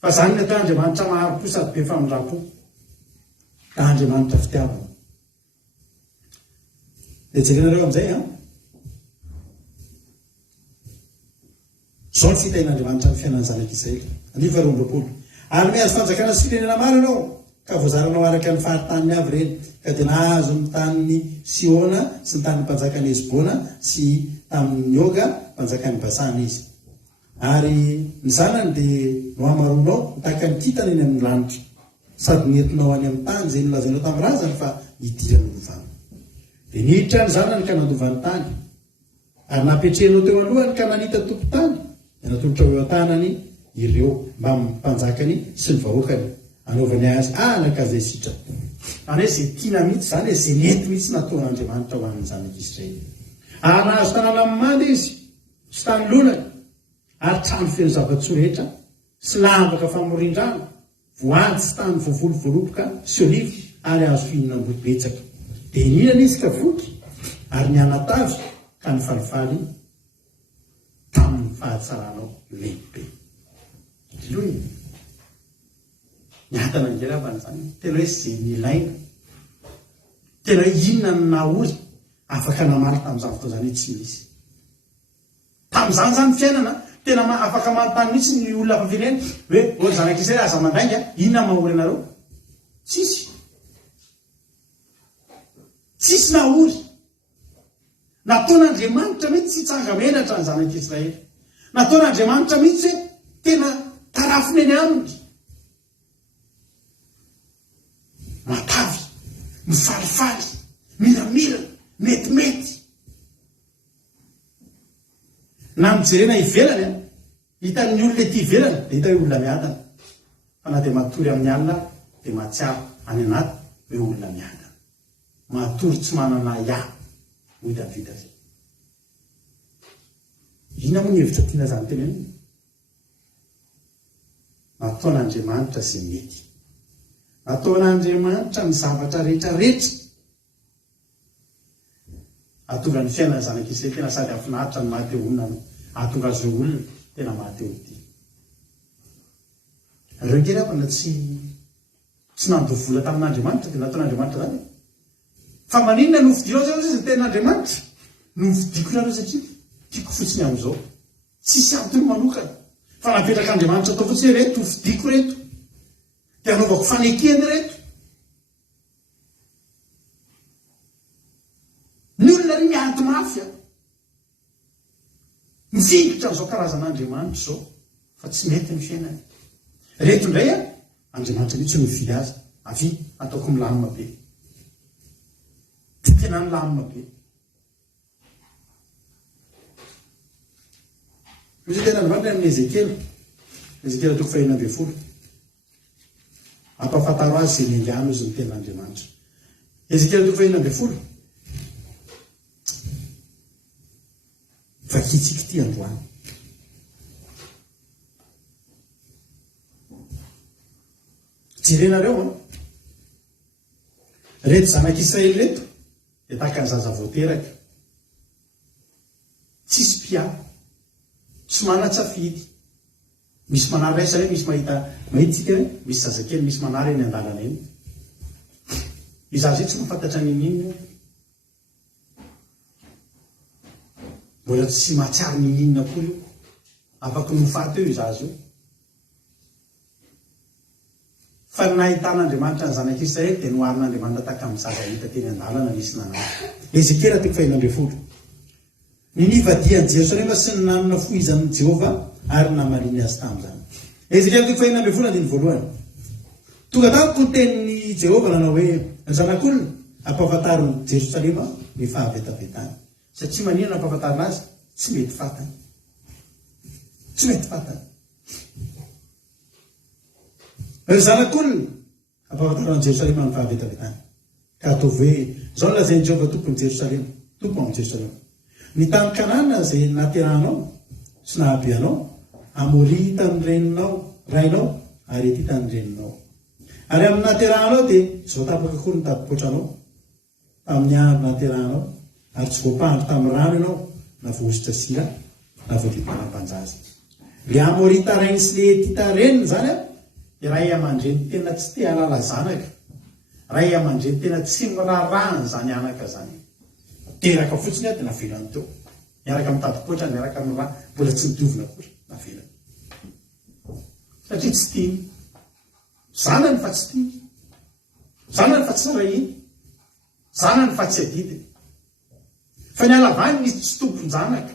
fa zany ny atao Andriamanitra maharo-po sady be famindra-po ka Andriamanitra fitiavana dia jerenareo amin'izay zao ny fitahin'Andriamanitra ny fiainan'ny zanak'Israely 9:20 ary miazo fanjakana sy firenena maro ianao ka voazaranao araka ny fahataniny avy reny ka dia nahazo ny taniny Siona sy ny tanin'ny mpanjakany Hesbona sy tamin'ny Oga mpanjakany Basana izy ary ny zanany dia nohamaronao mitaka ny kitana eny amin'ny lanitra sady nentinao any amin'ny tany izay nolazainao tamin'ny razany fa hidirany lovana dia niditra ny zanany ka nandovany tany ary napetrehanao teo alohany ka nanita tompo-tany dia natolotra eo an-tanany ireo mba mpanjakany sy ny vahoakany anaovany azy nakazay sitra any hoe zay tiana mihitsy zany hoe zay nety mihitsy nataon'Andriamanitra ho an'ny zanak'Israely ary nahazo tanàna mimanda izy sy tany lonany ary trano feno zava-tsoa rehetra sy lambaka famorin-drano voady sy tany voavolo-voaloboka sy oliva ary azo fihinam-boly betsaka dia ninana izy ka voky ary ny anatavy ka ny falifaly tamin'ny fahatsaranao lehibe loy miatana ngeravana zany tena hoe zay nilaina tena hoe inona ny naory afaka namary tamin'izany fotoana zany hoe tsy misy tamin'izany zany fiainana tena afaka manontany mihitsy ny olona fafirenena hoe olo zanak'Israely aza mandainga inona mahory anareo tsisy nahory nataon'Andriamanitra mihitsy tsy hitsanga-menatra ny zanak'Israely nataon'Andriamanitra mihitsy hoe tena tarafiny eny aminy matavy mifalifaly miramira metimety na mijerena ivelany hitan'ny olona ety ivelany dia hita hoe olona miadana fa na dia matory amin'ny alina dia matsiaro any anaty hoe olona miadana matory tsy manana ia hoitavita zay ina moa ny hevitra tiana zany tena iny nataon'Andriamanitra zay mety nataon'Andriamanitra ny zavatra rehetrarehetra atonga ny fiainana zanak'Israely tena sady afinaritra ny mahateo olona atonga azy ireo olona tena mahateo ty reo ngerafana tsy nandovola tamin'Andriamanitra dia nataon'Andriamanitra zany fa maninona novidinao zao zay ten'Andriamanitra novidiko nareo satria tiako fotsiny amin'izao tsisy antony manokana fa napetraka Andriamanitra atao fotsiny reto novidiko reto dia anaovako fanekeny reto ny olona ry mianto mafy mifingotra n'izao karazan'Andriamanitra zao fa tsy mety ny fiainany reto indray Andriamanitra mihitsy novily azy avy ataoko milamina be tena ny lamina be misy tena andriamanitra amin'ny Ezekela toko 12 ampafantaro azy zay niangano izy ny ten'andriamanitra. Ezekela toko 12 vakitsika ty androany. Jerenareo reto zanak'Israely reto dia tahaka ny zaza voateraka, tsisy mpiady, tsy mana-tsafidy. Misy manary raisa hoe misy mahitsika hoe misy zazakely misy manary eny an-dalana eny. Izazy tsy mahafantatra ninino, mbola tsy mahatsiary ninino koa io, afaky mifaty eo izazy io. Fa nahitan'Andriamanitra ny zanak'Israely dia noharin'Andriamanitra tahaka amin'ny zaza hita teny an-dalana misy nanary. Ezekela toko 12. Nivadian'i Jerosalema sy ny nanona fohizan'i Jehova ary namariny azy tamin'izany. Ezekela toko 12:1. Tonga tamiko ny tenin'ny Jehova nanao hoe ny zanak'olona ampafantaro Jerosalema ny fahavetavetany. Satria maninona ampafantarina azy? Tsy mety fatany. Tsy mety fatany. Ny zanak'olona ampafantaro ny Jerosalema ny fahavetavetany. Ka ataovy hoe zao lazain'i Jehova tompony Jerosalema, tompo amin'ny Jerosalema. Ny tany Kanana izay naterahanao sy nahabeanao, Amori tany rainao ary Hety tany reninao. Ary amin'ny naterahanao dia zao tapaka koa ny tadipoatranao, tamin'ny andro naterahanao, ary tsy voapandro tamin'ny rano ianao, na voasitra sira, na voadidina mpanjazy. Le Amori tarainy sy le Hety reniny zany dia ray aman-dreny tena tsy te halala zanaka, ray aman-dreny tena tsy mirarahany zany anaka zany. Teraka fotsiny dia navelany teo, miaraka mitadipoatra, miaraka amin'ny raha, mbola tsy midiovina koa navelany. Satria tsy tiany, zanany fa tsy tiany, zanany fa tsy sarahiny, zanany fa tsy adidiny. Fa ny alavany misy tsy tompony zanaka.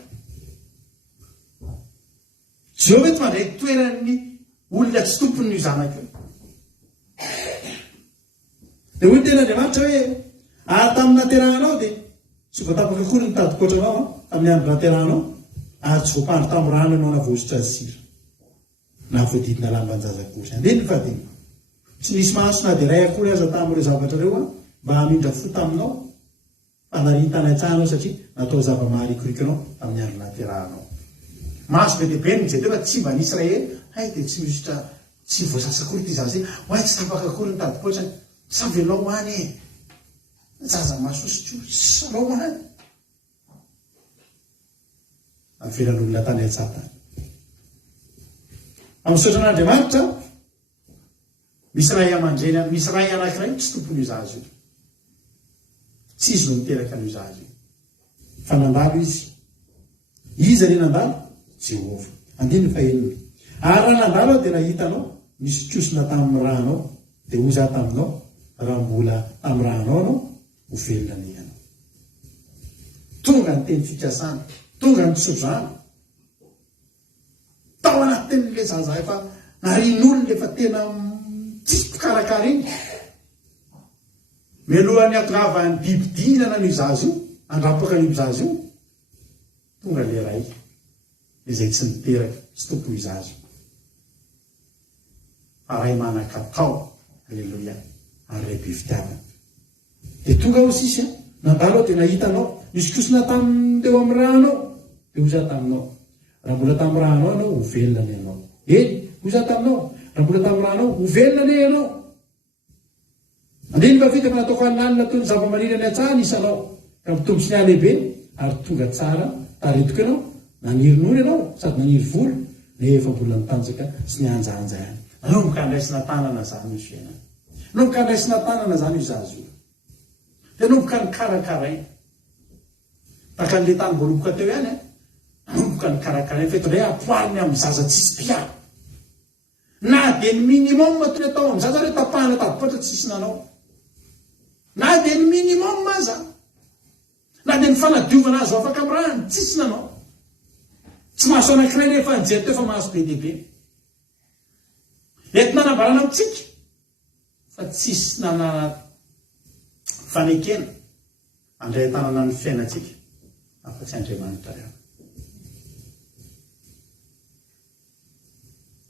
Jehova eto mandray toeran'ny olona tsy tompony ny zanaka io. Dia hoy tena Andriamanitra hoe ary tamin'ny naterahanao dia tsy voatapaka koa ny tadipoatranao tamin'ny andro naterahanao, ary tsy voapandro tamin'ny rano ianao na voasitra azy sira, na voadidina lamban-jazakory. Andeny fa dia tsy nisy maso na dia ray akory aza tamin'ireo zavatra reo mba hamindra fo taminao, fanaritana antsahanao satria natao zava-maharikorikynao tamin'ny andro naterahanao. Maso be dehibe ny Jehovah tsy mba nisy ray hay dia tsy misitra tsy voasasakory ty zazy hoay tsy tapaka kory ny tadipoatrany, sa velao hany e, zaza masositro salao hany. Avelan'olona tany an-tsatany. Amin'ny sotran'Andriamanitra misy ray aman-dreny, misy ray anankiray tsy tompony io zazy io. Tsy izy no miteraka an'io zazy io. Fa nandalo izy. Iza le nandalo? Jehova. Andiny faheniny. Ary raha nandalo dia nahitanao misy kosona tamin'ny rahanao, dia hoy za taminao raha mbola tamin'ny rahanao anao ho velona ny ianao. Tonga ny teny fikasana, tonga ny tsodrano. Tao anatin'le zaza efa narin'olona efa tena tsisy mpikarakara iny. Melohan'ny atongavan'ny biby dinana ny zazy io, andrapaka ny zazy io, tonga le ray izay tsy niteraka, tsy tompony zazy io. Fa ray manan-katao, alleluia, ary ray be fitiavana. Dia tonga ao sisy nandalo dia nahitanao misy kosona teo amin'ny rahanao, dia hoy za taminao raha mbola tamin'ny rahanao anao ho velona ny ianao. Eny, hoy za taminao raha mbola tamin'ny rahanao ho velona ny ianao. Andiny vavita fa nataoko hananina toy ny zava-maniry any an-tsahana isanao, ka mitombo sy ny ahalehibe ary tonga tsara taretiko ianao, nanirin'olo ianao sady naniry volo, nefa mbola nitanjaka sy ny anjanja ihany. Nomboka andraisina tanana zany io fiainana, nomboka andraisina tanana zany io zazy io, dia nomboka ny karakaraina taka n'le tany voaloboka teo ihany nomboka ny karakaraina fa eto indray ampoariny amin'ny zaza tsisy mpiaro. Na dia ny minimum toy atao amin'ny zaza hoe tapahana tadipoatra tsisy nanao, na dia ny minimum aza, na dia ny fanadiovana azo afaka amin'ny rahany tsisy nanao. Tsy mahaso anankiray rehefa nijery teo fa mahaso be dehibe. Eto nanambarana amintsika fa tsisy nanana fanekena andray tanana ny fiainantsika afa-tsy Andriamanitra ihany.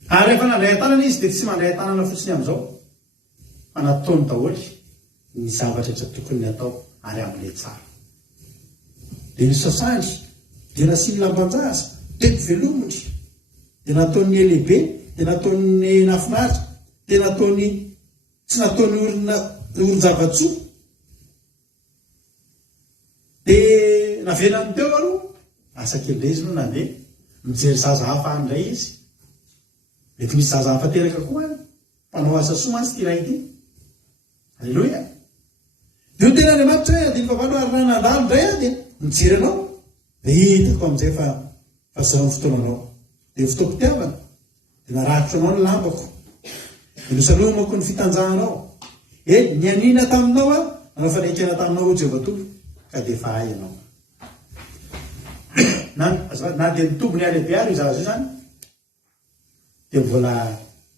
ary rehefa nandray tanana izy dia tsy mandray tanana fotsiny amin'izao fa nataony daholy ny zavatra tsy tokony ny atao ary amin'le tsara dia ny sasandry dia nasiany lambanjaza tety velomony dia nataony lehibe dia nataony nafinaritra dia nataony tsy nataony oron-javatsoa dia navelany teo aloha asa-kelindray izy no nandeha mijery zaza hafa andray izy mety misy zaza hafa teraka koa any mpanao asa soa mantsy ty ray ity alleloia dio tena Andriamanitra hoe adiny vavalo ary raha nandalo ndray any mijery anao dia hitako amin'izay fa zao ny fotoananao dia fotoam-pitiavana dia narahitra anao ny lambako dia nosalomako ny fitanjahanao ny anina taminao a nanafanekena taminao o Jehovah ka dia efa hay ianao na dia nitobony alehibe ary io zaza io zany dia mbola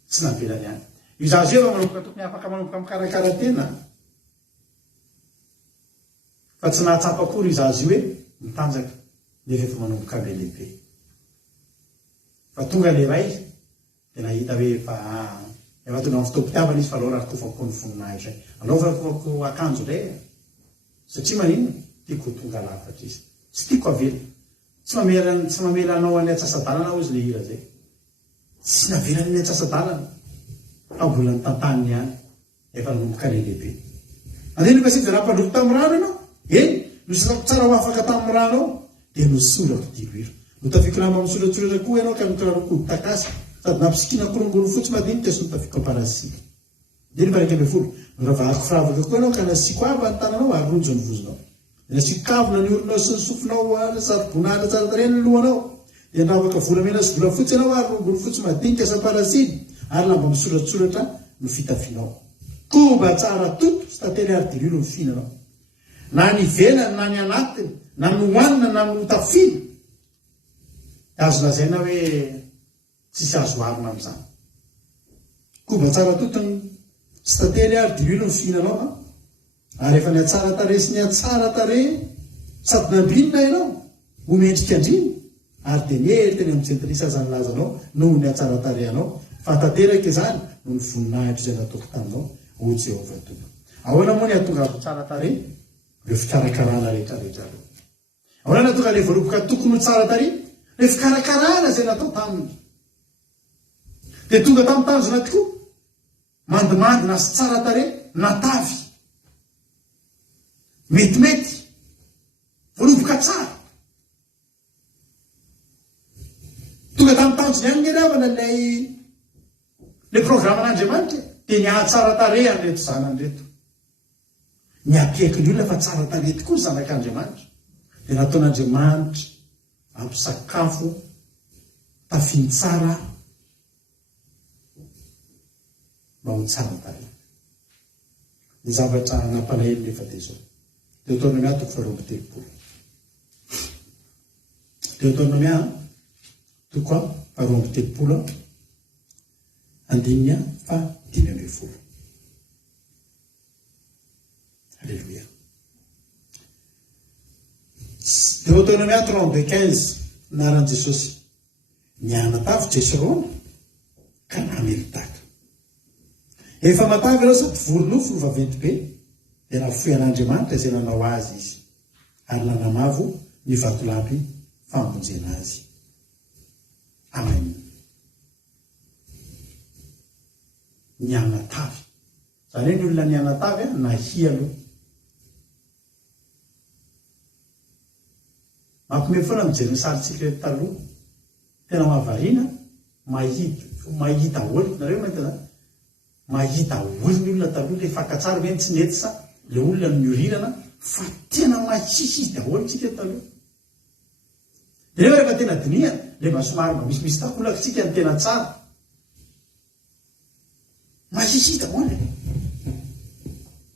tsy navelany any io zaza io fa manomboka tokony afaka manomboka mikarakara tena fa tsy nahatsapakory io zaza io hoe mitanjaka nefa efa manomboka be lehibe fa tonga le ray dia nahita hoe efa tonga amin'ny fotoam-pitiavana izy fa alao raha kofako ny voninahitra zay alao fa kofako akanjo indray satria manino tiako tonga lafatra izy tsy tiako avela tsy mamela anao any atsasadalana ao izy le hira zay tsy navelany ny atsasadalana fa mbola ny tantaniny ihany efa nanomboka le lehibe andeny ka sivy raha-mpandroky tamin'ny rano ianao nosako tsara ho afaka tamin'ny rano ao dia nosolako diloiro notafiko lamba misolatsolatra koa ianao ka mikirarokody takasa sady nampisikina korongolo fotsy madinika sy notafiko aparasika dia fa 120 noravahako firavaka koa ianao ka nasiko ava ny tananao ary ronjo ny vozonao nasiko kavona ny orinao sy ny sofinao saribonahitra tsara tare ny lohanao dia ndravaka volamena sy volafotsy ianao ary rongolo fotsy madinika sy aparasiny ary lamba misolatsolatra no fitafinao koba tsara toto sy tately ary dililo ny fihinanao na ny velany na ny anatiny na ny hoanina na ny tafina azo lazaina hoe tsisy azo arina amin'izany koba tsara totony sy tately ary dililo ny fihinanao ary efa ny atsara tare sy ny atsara tare sady nambinina ianao homendrika andriny ary dia niery teny amin'ny jentilisa zany lazanao noho ny atsara tare anao fa tanteraka izany no ny voninahitra izay nataoko taminao o Jehovah tompoko ahoana moa ny atonga azo tsara tare ireo fikarakarana rehetrarehetra aloha ahoana ny atonga le voaloboka tokony ho tsara tare le fikarakarana izay natao taminy dia tonga tamin'ny tanjona tokoa mandimandina sy tsara tare natavy metimety voaloboka tsara tonga tamin'ny tanjona ihany ngeravana le programan'Andriamanitra dia ny ahatsara tare anreto zanany reto ny apiaiky ny olona fa tsara tare tokoa ny zanak'Andriamanitra dia nataon'Andriamanitra ampisakafo tafiny tsara mba ho tsara tare ny zavatra nampalahelo rehefa dia zao Deutéronomia 4:30 Deutéronomia 4:30 andinina 5:10 Alléluia. Deutéronomia 32:15 naran'i Jesosy nianatavy Jesirona ka namelitaka efa matavy ireo sady voronofo no vaventy be dia nafoy an'Andriamanitra izay nanao azy izy ary nanamavo ny vatolampy fambonjena azy. Amen. Nianatavy zany hoe ny olona nianatavy nahia aloha mampime foana mijery ny saritsika reto taloha tena mahavariana mahita olo nareo mahita zany mahita olo ny olona taloha le fankatsara hoe tsy nety sa le olona miorirana fa tena mahisy izy daholo tsika taloha dia rehefa tena dinia le mba somary mba misimisy takolakitsika ny tena tsara mahisy izy daholo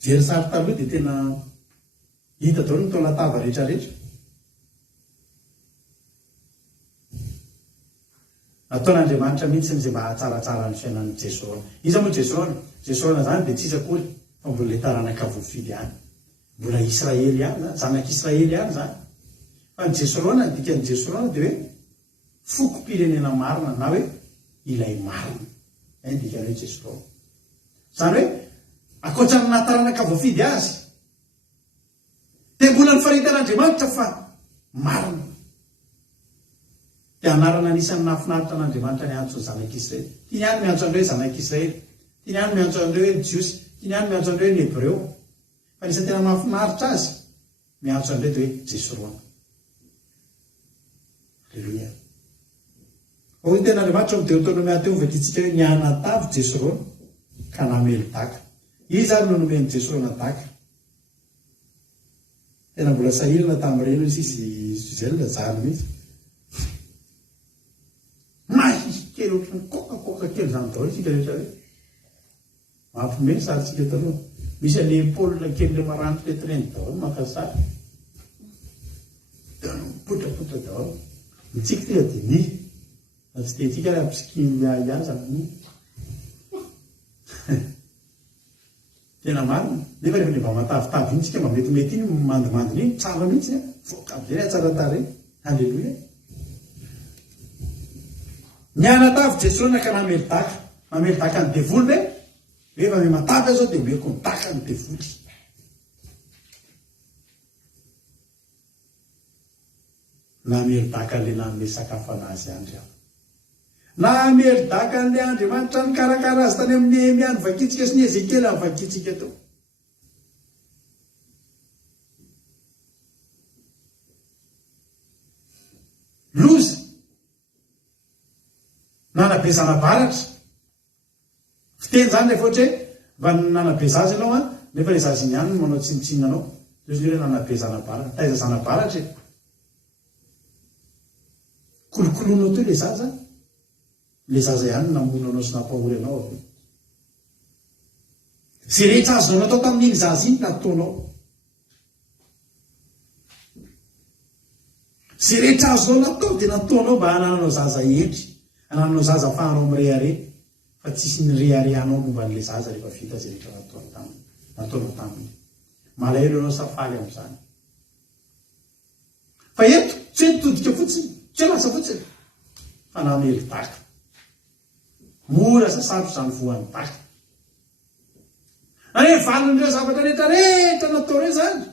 jery sary taloha dia tena hita daholo ny taolatava rehetrarehetra nataon'Andriamanitra mihitsy izay mba hatsaratsara ny fiainan'ny Jesirona. Iza moa Jesirona zany dia tsisa akory fa mbola le taranaka voafily ihany. Mbola Israely ihany zany, zanak'Israely ihany zany. Fa ny Jesirona, ny dikan'ny Jesirona dia hoe foko-pirenena marina na hoe ilay marina dikany hoe Jesy rao zany hoe akoatrany nataranaka voafidy azy dia mbola ny faritan'Andriamanitra fa marina dia anarana anisan'ny nahafinaritra an'Andriamanitra ny antso ny zanak'Israely. Tiany any miantso andreo hoe zanak'Israely, tiany any miantso andreo hoe Jiosy, tiany any miantso andreo hoe ny Hebreo, fa nisan'ny tena mahafinaritra azy miantso andreo dia hoe Jesy roana. Alleluia. Hoy ten'Andriamanitra amin'ny Deutéronomie teo vekitsika hoe nianatavy Jesy roana ka namely daka. Izy ary no nomeny Jesy roana daka. Tena mbola sahirana tamin'ireny izy izay lazany mihitsy. Kely ohatrany kokakoka kely zany daholo isika rehetra hoe mampimeny saritsika taloha misy any Paola kely le maranitra letreny daholo makasary potrapotra daholo mitsika tia dini na tsy teatsika ary ampisikiny iaza ny tena marina nefa rehefa le mba matavitavy iny tsika mba metimety iny mandimandiny iny tsara mihitsy voakabeny tsara tare. Halleluia. Nianatavy Jesy roana ka namely daka ny devoly rehefa me matavy azy dia omeriko ny daka ny devoly. Namely daka le nanome sakafo anazy andry aho. Namely daka an'le Andriamanitra ny karakara azy tany amin'ny Nehemia ny vakitsika sy ny Ezekela ny vakitsika teo. Lozy nanabe zanabaratra fiteny zany rehefa ohatra hoe mba nanabe zazy ianao nefa le zazy iny ihany no manao tsinitsinina anao izy hoe nanabe zanabaratra taiza zanabaratra kolokoloanao teo le zaza ihany namono anao sy nampahory anao avy zay rehetra azonao natao tamin'iny zaza iny nataonao zay rehetra azonao natao dia nataonao mba hanananao zaza endry ananao zaza afahanao mirehare fa tsisy ny reharehanao momba n'le zaza rehefa vita zay rehetra nataonao taminy. Malahelo anao safaly amin'izany. Fa eto tsy hoe todika fotsiny, tsy hoe lasa fotsiny fa namely daka. Mora sasarotra zany voan'ny daka. Ary valin'ireo zavatra rehetrarehetra natao reo zany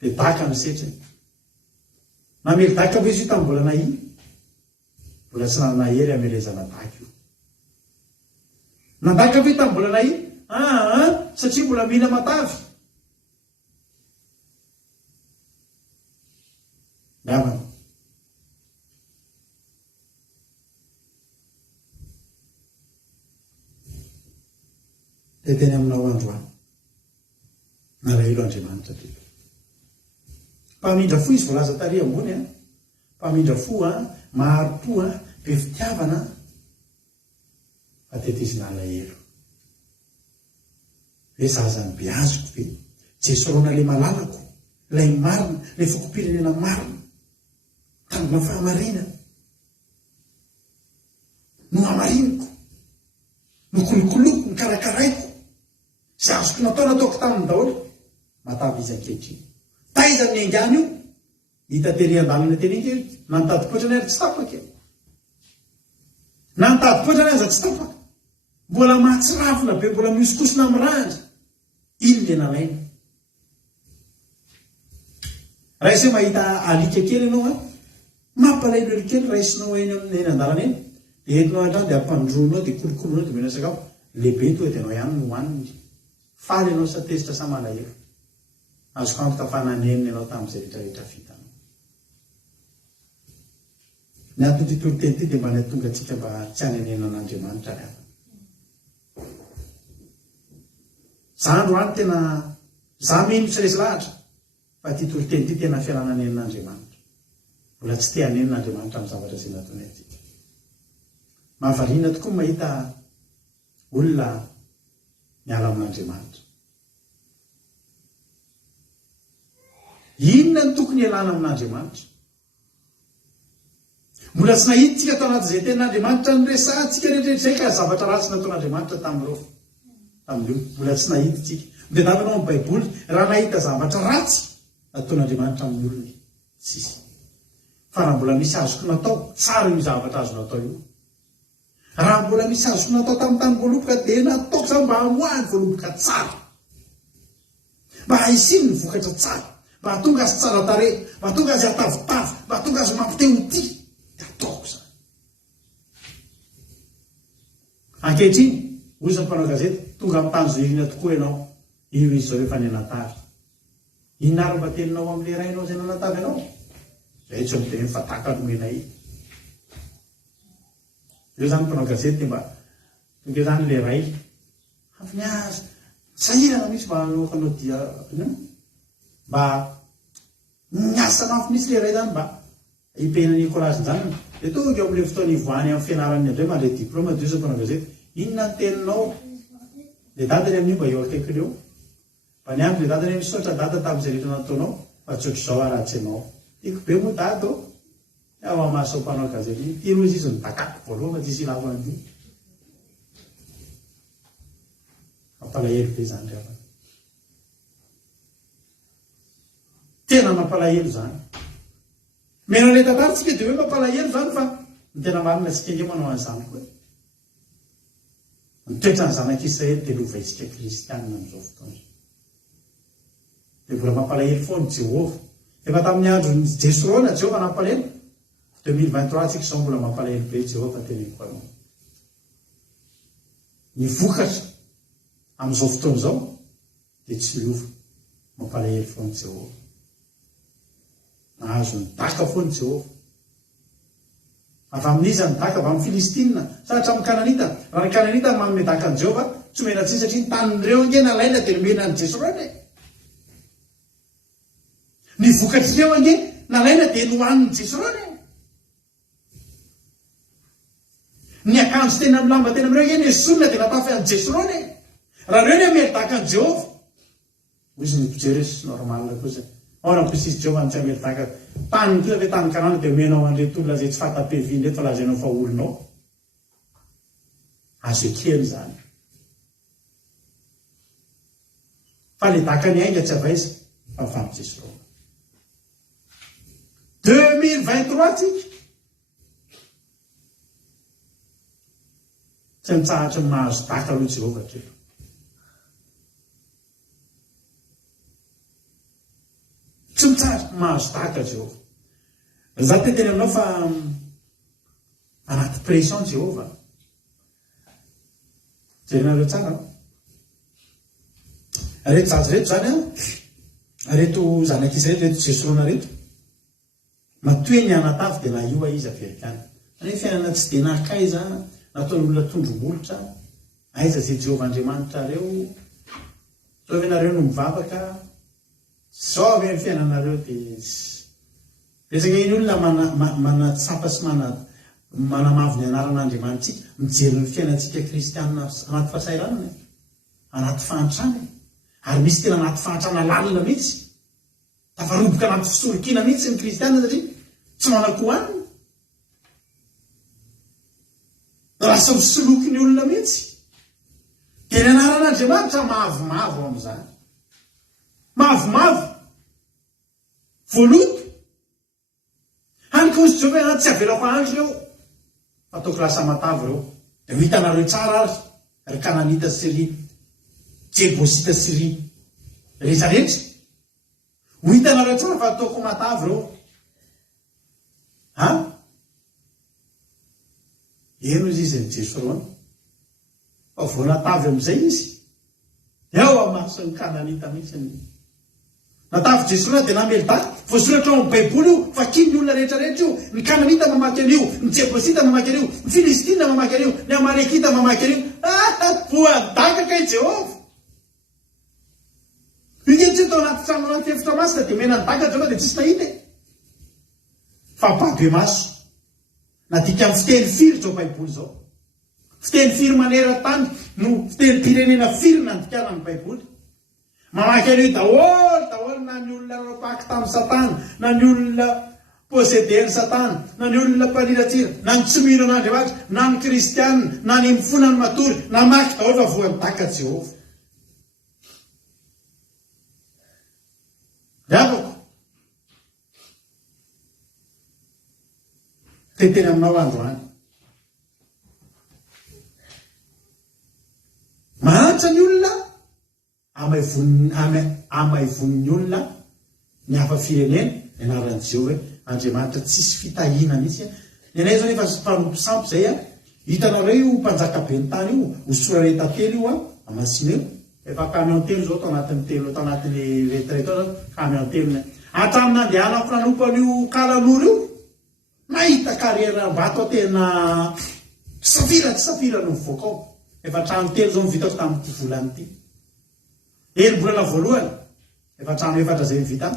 dia daka misetrany. Namely daka fa izy io tamin'ny mbola nahiny. Mbola tsy nanana hery amelezana daka io. Nandaka ve tamin'ny mbola nahiny? Satria mbola mila matavy. Namana. Dia teny aminao androany. Nalahelo Andriamanitra teo. Mpamindra fo izy voalaza tary ambony mpamindra fo maharo-po be fitiavana fa teto izy nalahelo. Hoe zazany be azoko ve Jesy roana le malalako lay marina le fokom-pirenena marina tanona fahamarinana no hamariniko no kolokoloko ny karakaraiko zay azoko nataoko tamin'ny daholo matavy izy ankehitriny. Taiza ny angany io hita teny an-dalana teny kely nantadipotrany ary tsy tapaka nantadipotrany aza tsy tapaka mbola mahatsirafina be mbola mihosikosina mirandra iny le nalaina. Raha isy mahita alika kely ianao mampalahelo alika kely raha isinao eny amin'ny an-dalana eny dia entinao antrano dia ampandronao dia kolokoloanao dia mena sakafo lehibe to etinao ihany no hoaniny faly ianao sa tezitra sa malahelo azoko ampy tafananenina ianao tamin'izay rehetrarehetra vitanao. Ny antony titolo teny ty dia mba ny tonga antsika mba tsy hanenena an'Andriamanitra ny hafa. Za androany tena za mino tsy resy lahatra fa titolo teny ty tena fialananenan'Andriamanitra. Mbola tsy te hanenan'Andriamanitra amin'ny zavatra izay nataony antsika. Mahavariana tokoa mahita olona miala amin'Andriamanitra. Inona ny tokony ialana amin'Andriamanitra? Mbola tsy nahiditsika tao anatin'izay ten'Andriamanitra ny resantsika rehetrarehetra ka zavatra ratsy nataon'Andriamanitra tamin'ireo. Mbola tsy nahiditsika. Dia natanao amin'ny Baiboly raha nahita zavatra ratsy nataon'Andriamanitra amin'ny olona tsisy. fa raha mbola misy azoko natao tsara io zavatra azo natao io. Raha mbola misy azoko natao tamin'ny tany voaloboka dia nataoko zany mba hamoahany voaloboka tsara, mba haisiny ny vokatra tsara, mba hatonga azy tsara tare, mba hatonga azy atavitavy, mba hatonga azy mampiteo ty, dia ataoko zany. Ankehitriny ozy ny mpanao gazety tonga amin'ny tany zoirina tokoa ianao, io izy zao rehefa ny anatavy. Inona ary mba teninao amin'le rainao izay nanatavy ianao? Zay tsy miteny fa taka nomena iny. Io zany mpanao gazety mba tonga zany le ray avy niazy sahirana misy mba hanao dia mba niasa mafy misy le ray zany mba hipena Nicolas zany. Dia tonga eo amin'le fotoana ivoany amin'ny fianarany indray mandray diplôma dia io zao mpanao gazety, inona ny teninao? Le dadany amin'io mba eo akaikiny eo, mba niandry le dadany misaotra dada tamin'izay rehetra nataonao fa tsy ohatr'izao aratsy ianao. Tiako be moa dada ao amaso mpanao gazety ty rozy izy nitakako voaloha fa tsisy ilavany mampalahelo be zany rehefa tena mampalahelo zany. Menao le tantaritsika dia hoe mampalahelo zany fa ny tena marina tsika nge manao an'izany koa. Mitoetra ny zanak'Israely dia lova isika kristianina amin'izao fotoana. Dia mbola mampalahelo foana Jehovah. Efa tamin'ny andro Jesrona Jehovah nampalahelo. 2023 tsika izao mbola mampalahelo be Jehovah teneniko anao. Ny vokatra amin'izao fotoana izao dia tsy miova, mampalahelo foana Jehovah. Nahazo ny daka foana Jehovah. Avy amin'iza ny daka? Avy amin'ny Filistina satratra amin'ny Kananita. Raha ny Kananita manome daka an' Jehovah tsy omena antsika satria ny tanin'ireo nge nalaina dia nomena ny Jesrona. Ny vokatr'ireo ange nalaina dia nohaniny Jesrona. Ny akanjo tena amin'ny lamba tena amin'ireo nge ny esorina dia natafy an'i Jesrona. Raha ireo ny amely daka an' Jehovah, izy ny pijeresy normalna kosa. Ora precisy Jehovah ny tsy amely daka tany koa ve tany Kanana dia omenao an'reto olona izay tsy fatapeviany reto fa lazainao fa olonao. Azo ekely zany. Fa le daka ny ainga tsy avaiza fa avy Jesrona. 2023 tsika tsy mitsahatra ny mahazo daka aloha Jehovah hatreto. Tsy mitsahatra mahazo daka Jehovah. Za teny aminao fa anaty pression Jehovah. Jerinareo tsara reto zazy reto zany reto zanak'Israely reto Jesrona reto matoe ny anatavy dia na io izy averikany. Ny fiainana tsy dia nakaiza nataon'olona tondrombolitra aiza zay Jehovah Andriamanitra reo sao venareo no mivavaka sao ave ny fiainanareo dia resaka iny olona manatsapa sy manamavo ny anaran'Andriamanitsika mijery ny fiainantsika kristianina anaty fahasahiranana anaty fahantrana ary misy tena anaty fahantrana lalina mihitsy tafaroboka anaty fisorokina mihitsy ny kristianina satria tsy manakohaniny lasa misoloky ny olona mihitsy dia ny anaran'Andriamanitra mavomavo amin'izany mavomavo voaloto haniko ozy Jehovah tsy avelako andro reo ataoko lasa matavy reo dia ho hitanareo tsara ary Kananita sy ry Jebosita sy ry rehetrarehetra ho hitanareo tsara fa ataoko matavy reo eno izy izy ny Jesrona fa voanatavy amin'izay izy eo amason'ny Kananita mihitsy natavy Jesrona dia namely daka voasoratra ao amin'ny baiboly io fa kiny ny olona rehetrarehetra io ny Kananita mamaky an'io ny Jebosita mamaky an'io ny Filistina mamaky an'io ny Amalekita mamaky an'io voadaka kay Jehovah inetsy tao anaty trano anaty efitra masina dia mena ny daka Jehovah dia tsisy nahita fa babe maso nadika amin'ny fiteny firy zao baiboly zao fiteny firy maneran-tany no fiteny pirenena firy nandikana ny baiboly mamaky an'io daholo na ny olona napaky tamin'ny Satana na ny olona possédeny Satana na ny olona mpaniratsira na ny tsy mino an'Andriamanitra na ny kristianina na ny mifona ny matory namaky daholo fa voan'ny daka Jehovah. Ravako teteny aminao androany. Mahantra ny olona amaivon'ny olona ny hafa firenena ianaran'ny Jehova hoe Andriamanitra tsisy fitahina mihitsy. Ny anay zao efa mpanompo sampy zay hitanareo io mpanjaka be ny tany io osorareta telo io amasina io efa camion telo zao tao anatin'ny telo tao anatin'ny retraite zao camion telo atramina andehanako nanompo an'io kalan'ora io mahita kariera bato tena safira tsy safira no mivoaka ao. Efa trano telo zao mivitako tamin'ity volany ity. Volana voalohany efa trano efatra zay mivita.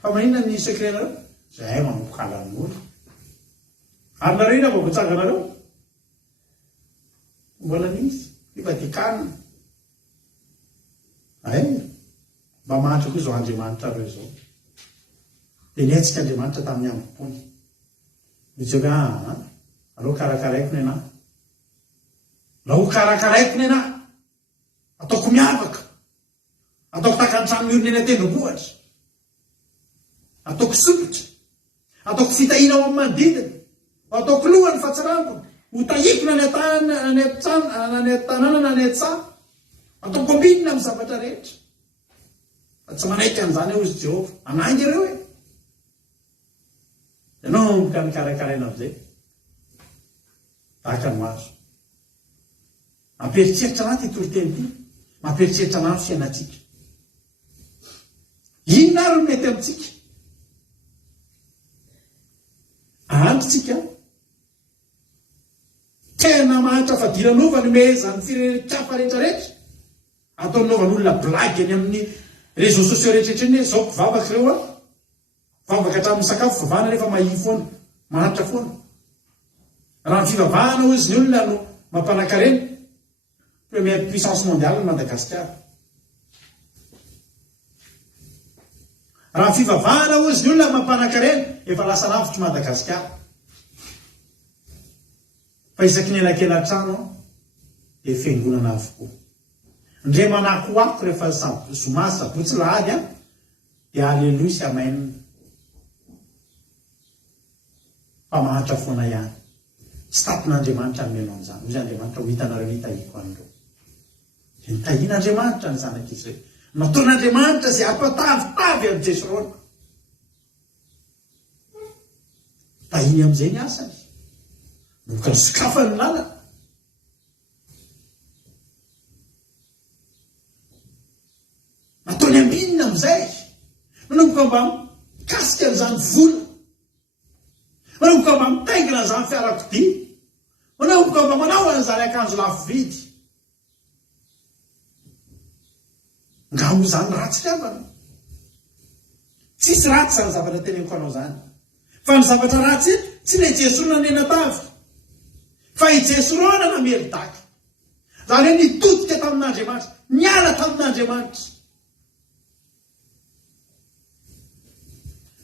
Fa manina ny secretnareo zay manompo kalan'ora. Ary nareo ina vao tsanganareo mbola nisy ifatikana mba mahantra koa zao Andriamanitra reo zao. Tenentsika Andriamanitra tamin'ny ambopony misy hoe alao karakaraiko ny anahy, lao karakaraiko ny anahy, ataoko miavaka, ataoko takantrano miorina eny an-tendrombohitra, ataoko sopotra, ataoko fitahina ao amin'ny manodidina, ataoko lohany fahatsarambina, ho tahikona ny tanàna na ny an-tsaha, ataoko ambinina amin'ny zavatra rehetra. Fa tsy manaiky an'izany eo izy Jehova, anangy ireo e. Ianao ka mikarakaraina amin'izay tahaka ny maso. Mamperitreritra anaty toriteny ity, mamperitreritra anaty fiainatsika. Inona ary no mety amintsika? Ahantritsika tena mahantra fadiranova ny mehezan'ny firenenekafa rehetrarehetra ataonovan'olona blagy any amin'ny réseaux sociaux rehetrarehetra zao mpivavaka ireo vavaka hatramin'ny sakafo fivavahana rehefa mahia foana mahantra foana. Raha ny fivavahana ozy ny olona no mampanankarena première puissance mondiale ny Madagasikara. Raha ny fivavahana ozy ny olona mampanankarena efa lasa lavitry Madagasikara. Fa isaky ny elakelan-trano dia fiangonana avokoa. Ndre manako ako rehefa zoma sabotsy lahady dia aleloia sy amainina. Fa mahantra foana ihany. Tsy tapon'Andriamanitra amin'neno an'izany. Ozy Andriamanitra ho hitanareo hitahiko an'ireo. Nitahian'Andriamanitra ny zanak'izy ireo. Nataon'Andriamanitra izay ampatavitavy amin'ny Jesirona. Tahiny amin'izay ny asany. Noka ny sokafany lalana. Nataony ambinina amin'izay. Manomboka mba mikasika an'izany vola. Manomboka mba mitaingina an'izany fiarakodia. Manomboka mba manao an'izany akanjo lafo vidy. Nga ho zany ratsy fiavana. Tsisy ratsy zany zavatra teneniko anao zany. Fa ny zavatra ratsy tsy le Jesona nena tavy. Fa i Jesona na meridaka. Zany hoe nitodika tamin'Andriamanitra, niala tamin'Andriamanitra.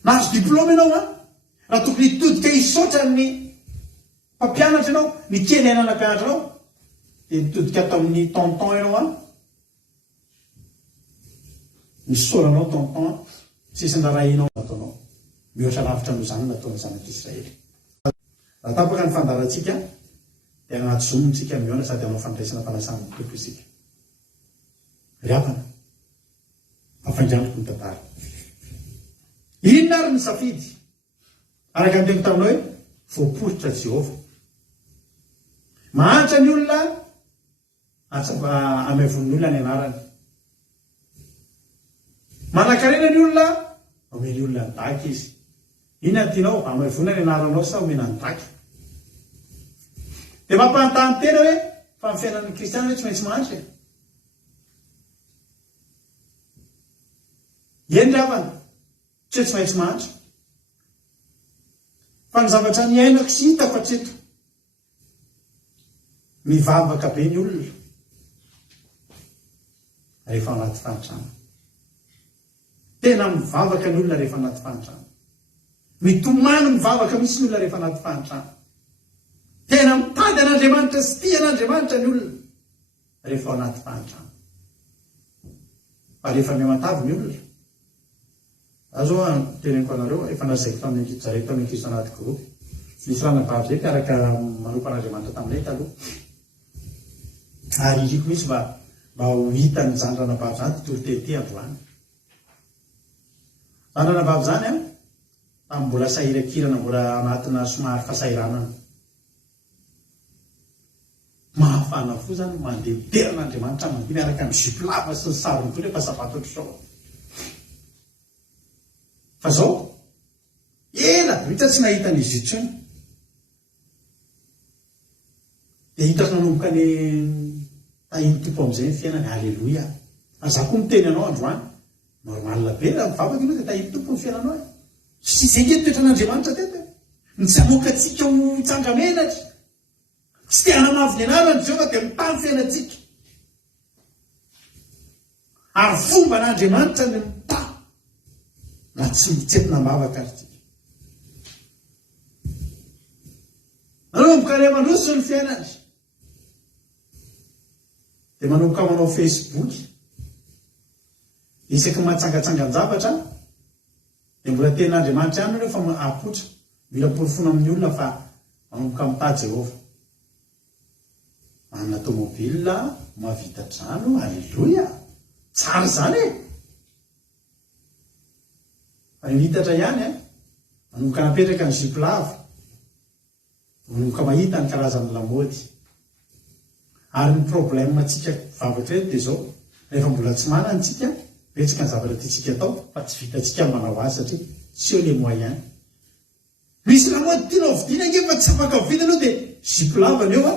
Nahazo diplôma ianao raha tokony hitodika hisaotra ny mpampianatra ianao, ny kely ainana mpianatra anao, dia nitodika tamin'ny tonton ianao misoranao tonton, sisin-darahinao nataonao. Mihoatra lavitra no zany nataony zanak'Israely. Raha tapaka ny fandarantsika dia anaty zomontsika mihoana sady anao fandraisana fanasana tompo isika. Riavana, afaingraniko ny tantara. Inona ary ny safidy? Araka ny teny taminao hoe voaporitra Jehova. Mahantra ny olona amaivon'ny olona ny anarany. Manankarena ny olona, omeny olona ny daka izy. Inona ny tianao? Amaivona ny anaranao sa omena ny daka? Dia mampanontany tena hoe fa ny fiainan'ny kristiana hoe tsy maintsy mahantra. Eny ravana, tsy maintsy mahantra. Fa ny zavatra ny ainako sy hitako hatreto, mivavaka be ny olona rehefa anaty fantrano. Tena mivavaka ny olona rehefa anaty fantrano. Mitomany mivavaka misy ny olona rehefa anaty fantrano. Tena mitady an'Andriamanitra sy tia an'Andriamanitra ny olona rehefa anaty fantrano. Fa rehefa miamatavy ny olona, azo teneniko anareo efa nazaiko tamin'ny ankizy zareo tamin'ny ankizy anaty gropy. misy ranabavy zay mpiaraka manompan'andriamanitra taminay taloha. Ary iriko misy mba ho hitany zany ranabavy zany torotete androany. Zany ranabavy zany a tamin'ny mbola sahirakirana, mbola anatina somary fahasahiranana. Mahafana fo zany mandeha teran'andriamanitra mandeha miaraka amin'ny zipo lava sy ny sarony koa rehefa sabato ohatr'izao. Fa zao ela vita tsy nahita n'izy intsony. Dia hitako nanomboka ny tahiny tompo amin'izay ny fiainany. Alleloia. Za koa miteny anao androany, normalina be raha mivavaka ianao dia tahiny tompo ny fiainanao. Sy izay ny toetran'andriamanitra teto. Ny tsy hamoaka antsika ho tsangamenatra. Tsy te hanamavy ny anarany Jehovah dia mitany fiainantsika. Ary fomba n'Andriamanitra ny mitany na tsy mitsetina mavaka ary tsika. Manomboka ilay mandroso ny fiainany. Dia manomboka manao Facebook. Isaky matsangatsangan-javatra. Dia mbola ten'Andriamanitra ihany rehefa apotra. Mila porofona amin'ny olona fa manomboka mitady Jehovah. Manana tomobila, mavita trano, alleluia. Tsara zany e. Fa hitatra ihany manomboka napetraka ny zipo lava. Manomboka mahita ny karazan'ny lamaody. Ary ny problème antsika vavaka eto dia zao, rehefa mbola tsy manana antsika, betsaka ny zavatra tiantsika atao, fa tsy vitantsika manao azy satria tsy eo les moyens. Misy lamaody tianao vidiana nge fa tsy afaka vidiana anao dia zipo lava ny eo a.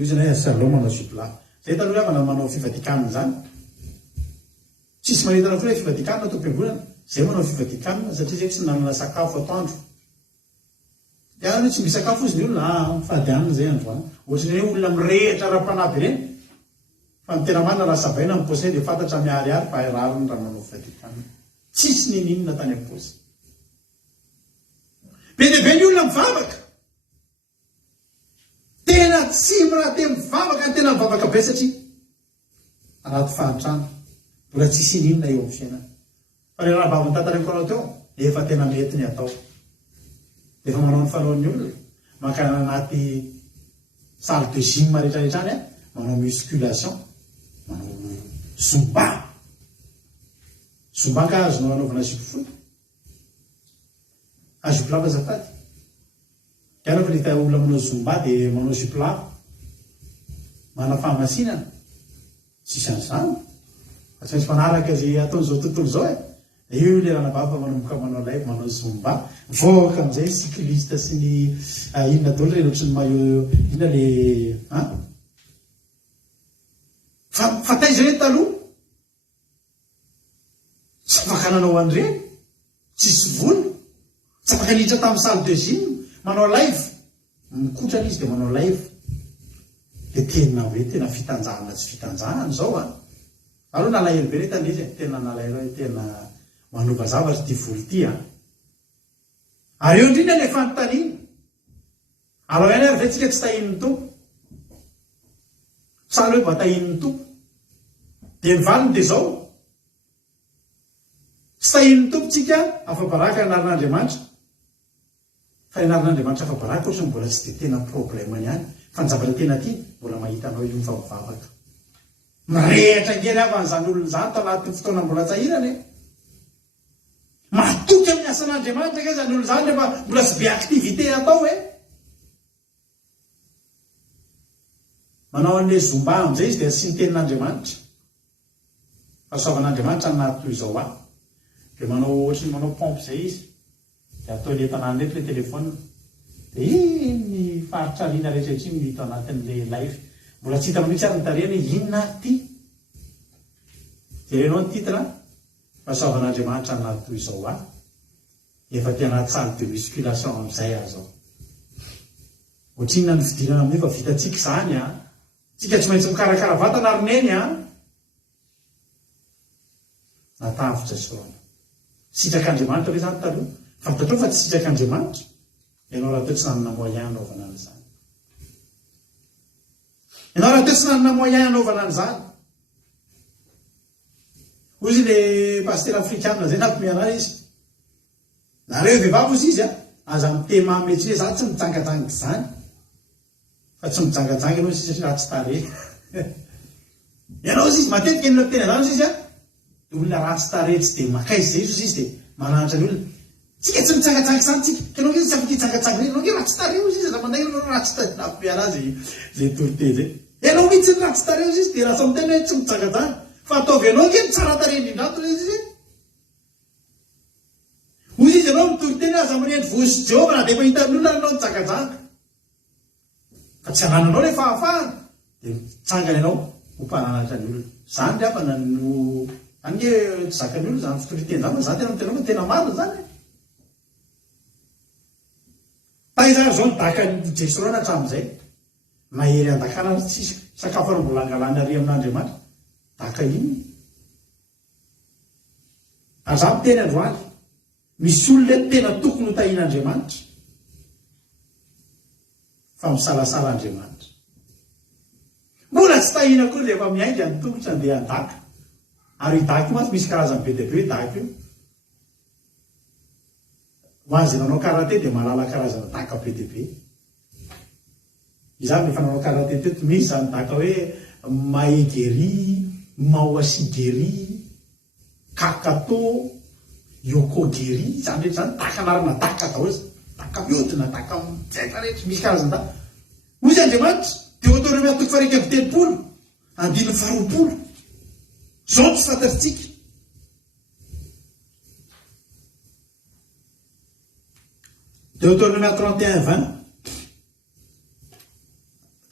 Izy na salon manao zipo lava. Zay taloha avana manao fivadikanina zany. Tsisy manentana foana fivadikanina atao am-piangonana. Zay manao fivadikanina satria zay tsy nanana sakafo atoandro. Dia tsy misakafo izy ny olona mifady hanina zay androany. Ohatrany hoe olona mirehitra ara-panaby ireny. Fa ny tena manana raha sabaina ny paosy dia fantatra miharihary fa rariny raha manao fivadikanina. Tsisy ninina tany am-paosy. Be dia be ny olona mivavaka. Tena tsy miraha te mivavaka, tena mivavaka be satria anaty fahantrano. Mbola tsisy ninona eo amin'ny fiainana. Fa ny raha vavany tantaraniko anao teo, efa tena mety ny atao. Efa manao ny fanaon'ny olona. Maka anaty salle de gym rehetrarehetrany manao musculation, manao zumba. Zumba ka azonao anaovana zipo fohy. Zipo lava azafady. Kaya fa nita olona manao zumba dia manao zipo lava. Mana fahamasinana. Sisan'izany. Fa tsy maintsy manaraka izay ataon'izao tontolo izao e. Io ilay ranabavy manomboka manao live, manao zumba. Voaka amin'izay cycliste sy ny inona daholo ireny ohatry ny maillot inona ilay fa taiza ireny taloha. Tsy afaka nanao an'ireny. Tsisy vola. Tsy afaka niditra tamin'ny salle de gym. Manao live. Mikotrana izy dia manao live. Dia tena hoe tena fitanjahana tsy fitanjahana zao a. Aloha nalahelo be retany izy tena nalahelo hoe tena manova zavatra ty volo ty a. Ary eo indrindra ilay fanontaniana. Alao ihany ary ve tsika tsy tahin'ny tompo. Sahala hoe mba tahin'ny tompo. Dia ny valiny dia zao. Tsy tahin'ny tompo tsika afa-baraka anaran'Andriamanitra. Fa anaran'Andriamanitra afa-baraka ohatrany mbola tsy dia tena problème ihany. Fa ny zavatra tena ty mbola mahita anao io mivavaka. Mirehitra ngely avan'izany olona izany tanatin'ny fotoana mbola tsahirana e. Matoky amin'ny asan'Andriamanitra ka izany olona izany rehefa mbola tsy be activité atao e. Manao an'ilay zumba amin'izay izy dia tsy ny tenin'Andriamanitra. Fahasoavan'Andriamanitra anaty toy izao aho. Dia manao ohatry ny manao pompe izay izy. Dia atao ilay tanàna rehetra ilay telefona. Dia ny faritra liana rehetra iny no hita anatin'ilay live. Mbola tsy hita mihitsy ary ny tarehany inona ty. Jerenao ny titre fahasoavan'Andriamanitra anaty toy izao aho. Efa ty anaty salle de musculation amin'izay aho zao. Ohatr'inona ny fidinana amin'io fa vitantsika izany a. Tsika tsy maintsy mikarakara vatana ary neny a. Natavitra zao. Sitrak'Andriamanitra hoe zany taloha. Fantatrao fa tsy sitrak'Andriamanitra. Ianao raha teo tsy nanana moyen anaovana an'izany. Ianao raha teo tsy nanana moyen anaovana an'izany. Hoy izy ilay pasteur afrikanina zay nampimeana izy. Nareo vehivavy ozy izy a. aza mitema metsy za tsy mitsangatsangy zany fa tsy mitsangatsangy ianao sisy raha tsy tare ianao izy matetika enona tena zany izy a olona raha tsy tare tsy de makaizy zay izy de mananatra ny olona tsika tsy mitsangatsangy zany tsika kanao izy tsy afaka hitsangatsangy ianao raha tsy tare izy izy manday raha tsy tare nampiala azy zay torite zay ianao mihitsy raha tsy tare izy de raha samy tena hoe tsy mitsangatsangy fa ataovy ianao ke tsara tare indrindrato izy ozy izy ianao mitoriteny aza manendry vozy Jehova na de efa hitan'olona anao nitsangatsanga fa tsy anananao le fahafahana de mitsangana ianao ho mpananatra ny olona zany le afana no ange tsy zakany olona zany fitoriteny zany zany tena mitena tena marina zany taizany zao nidaka jesorana hatramin'izay mahery andakana tsisy sakafo ana mbola angalany ary amin'Andriamanitra daka iny aza miteny androany misy olona tena tokony ho tahian'Andriamanitra fa misalasala Andriamanitra mbola tsy tahina koa rehefa miainga ny tongotra andeha andaka ary idaka io matsy misy karazany be dia be daka io ho azy nanao karate dia malala karazana daka be dia be izany rehefa nanao karate teto misy zany daka hoe maegeri maoasigeri kakato yokogeri zany rehetra zany daka anarana daka daholo daka miodina daka mitsaika rehetra misy karazana daka ozy Andriamanitra Deutéronome atoko faharaiky amby telopolo andiny faharoapolo zao tsy fantatritsika Deutéronome 31:20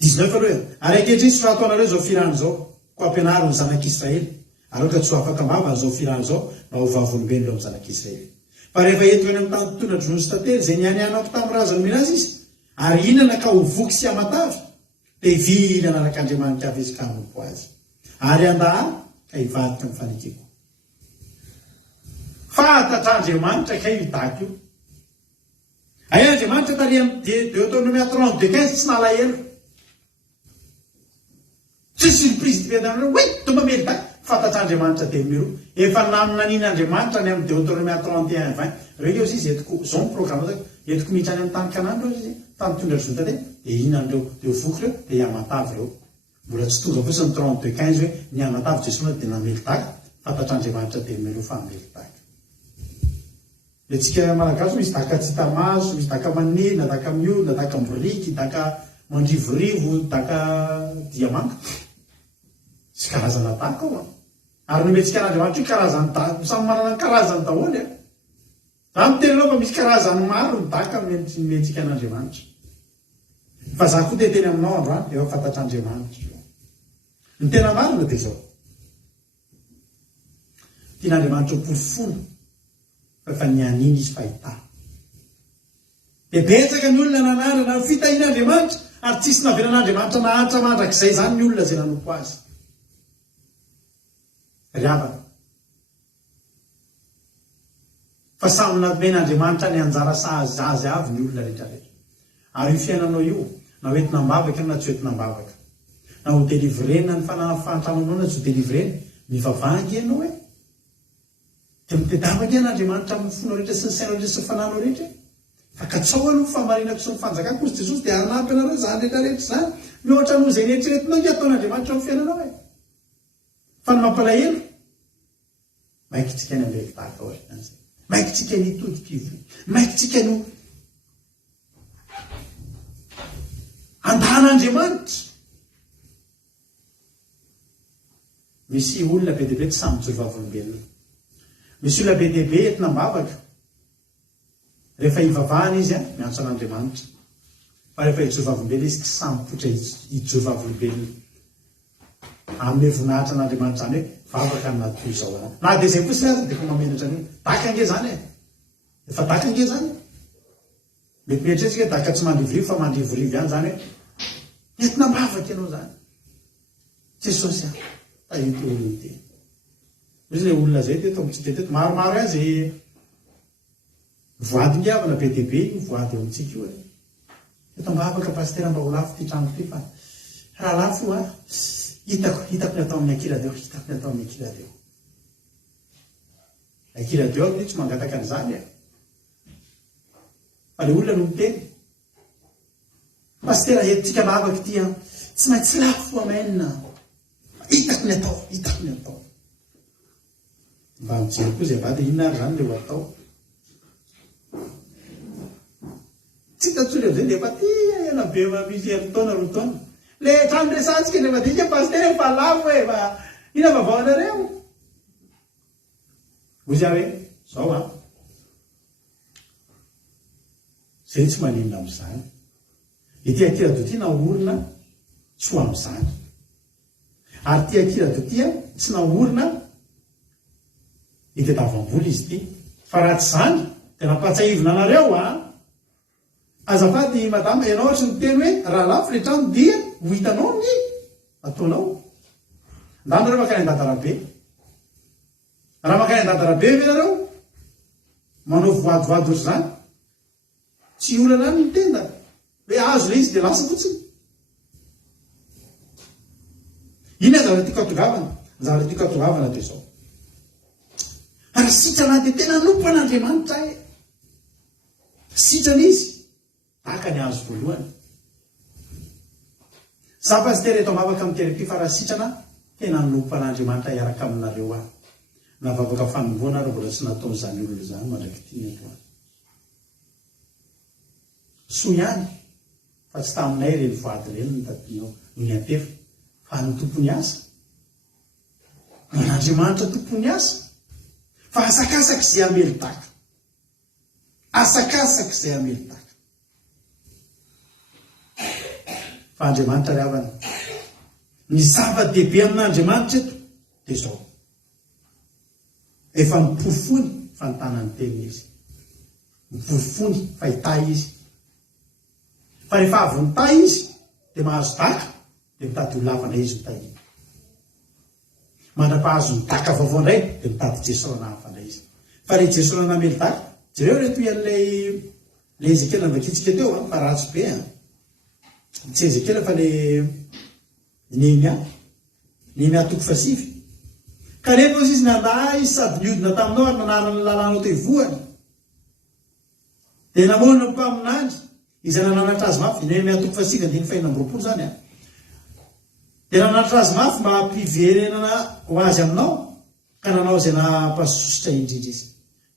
19 aloha ary ankehitriny tsy fahataonareo zao firany zao ko ampianariny ny zanak'Israely ary ohatra tsy ho afaka mava zao firany zao na ho vavolombeny leo amin'ny zanak'Israely fa rehefa entina any amin'ny tany totona drono sy tately zay nianianako tamin'ny razany minazy izy ary inana ka ho voky sy amatavy dia hivily anaraka Andriamanitra avesika amiko azy ary andaha ka hivadika amin'ny fanekeko fatatr'Andriamanitra kay hidaka io ay Andriamanitra tary amin'ny Deutéronome 32:15 tsy nalahelo tsy surprise tivedanareo hoe tomba mely daka fantatr'Andriamanitra temiro efa naminan'Andriamanitra ny amin'ny Deutéronome 31:20 reo izy izy etiko zao ny programme zao etiko miditra any amin'ny tany Kanana reo izy tany tondra zonta de inan'ireo reo voky reo de amatavy reo mbola tsy tonga fotsiny 32:15 hoe ny amatavy Jesosy de namely daka fantatr'Andriamanitra temiro fa mely daka le tsika malagasy misy daka tsy hita maso misy daka manena daka miodina daka miboriky daka mandrivorivo daka diamanga sy karazana daka ao ary nometsika an'Andriamanitra io karazany daka samy manana ny karazany daholo raha miteny anao fa misy karazany maro ny daka metsika an'Andriamanitra fa za koa te teny aminao androany efa fantatr'Andriamanitra ny tena marina dia zao tian'Andriamanitra ho porofolo fa nianiny izy fahita dia betsaka ny olona nanarana ny fitahian'Andriamanitra ary tsisy navenan'Andriamanitra nahantra mandrakizay zany ny olona zay nanompo azy ryavana fa samy namen'Andriamanitra ny anjara sahazy azy avy ny olona rehetrarehetra ary io fiainanao io na hoentina mbavaka na tsy hoentina mbavaka na ho delivrena ny fantramanao na tsy ho delivrena mivavahangy ianao e dia mitedavaka an'Andriamanitra amin'ny fonao rehetra sy ny sainao rehetra sy ny fananao rehetra fa katsao aloha famarinako sy ny fanjakako izy Jesosy dia hanampy anareo zany rehetrarehetra zany mihoatra noho izay nieritreretinao nge ataon'Andriamanitra amin'ny fiainanao e fa ny mampalahelo maikitsika ny amin'ny daka ohatran'izay maikitsika ny todik'ivo maikitsika no andahan'Andriamanitra misy olona be dia be tsy samy mijoro vavolombelona misy olona be dia be entina mbavaka rehefa hivavahana izy a miantso an'Andriamanitra fa rehefa hijoro vavolombelona izy tsy samy potra hijoro vavolombelona amin'ny voninahitra an'Andriamanitra zany hoe vavaka ny natoy izao ana na dia izay fotsiny azy dia efa mamenatra ny daka nge zany e efa daka nge zany mety mietretsika hoe daka tsy mandrivorivo fa mandrivorivo ihany zany hoe entina mbavaka ianao zany Jesosy a tahito olon'ity misy le olona zay teto amitsika teto maromaro azy voady ngiavana be dia be io voady eo amitsika io eto mbavaka pastera mba ho lafo ty trano ty fa raha lafo a hitako ny atao amin'ny akiladeo hitako ny atao amin'ny akiladeo akiladeo amin'io tsy mangataka an'izany e fa le olona no miteny pastera etika lavaka ity tsy maintsy lafo amainina hitako ny atao mba mijery koa zay vady inona ary zany le ho atao tsy tatsony am'izay de efa ty ela be misy erotaona rotaona le trano resantsika nefa dika pastera efa lafo efa ina vavaonareo ozy aho hoe zao zay tsy maninona am'izany ity akiradoty naorina tsy ho am'izany ary ty akiradoty tsy naorina itedavamboly izy ty fa raha tsy zany de nampatsahivona anareo azafady madama ianao ohatry ny teny hoe raha lafo le trano dia ho hitanao ny ataonao ndano reo makany an-dadarabe raha makany an-dadarabe venareo manao voadovoady ohatry zany tsy olana any ny tenda hoe azo le izy de lasa fotsiny iny zavatra tiako atongavana zavatra tiako atongavana de zao ary sitrana de tena nompan'Andriamanitra sitrana izy aka ny azo voalohany zapasitery eto mavaka miterety fa raha sitrana tena nompan'Andriamanitra iaraka aminareo navavaka fanomboana ary mbola tsy nataon'izany olona zany mandraky tiany so ihany fa tsy taminay reny voady reny notadinao no ny antefa fa ny tompony asa n'Andriamanitra tompony asa fa asakasaka izay amelotaka asakasaka izay amelotaka fa Andriamanitra ry havana ny zava-dehibe amin'Andriamanitra eto de zao efa mipofony fantanany teny izy mipofony fa hita izy fa rehefa avy nitay izy de mahazo daka de mitady ho lavana izy mitay mandrapahazo ny daka vaovao indray de mitady jesona hafandray izy fa re jesona namely daka jereo reto ian'lay le Ezekela navakitsika teo fa ratsy be tsy Ezekela fa le Nehemia toko fasivy kanefa izy nandaa izy sady niodina taminao ary nanarany lalànao teo ivoany de namoana mpaminandry izy nananatra azy mafy Nehemia toko fasivy andiny fahinam-boroapolo zany de nananatra azy mafy mba hampiverenana ho azy aminao ka nanao zay nampasositra indrindra izy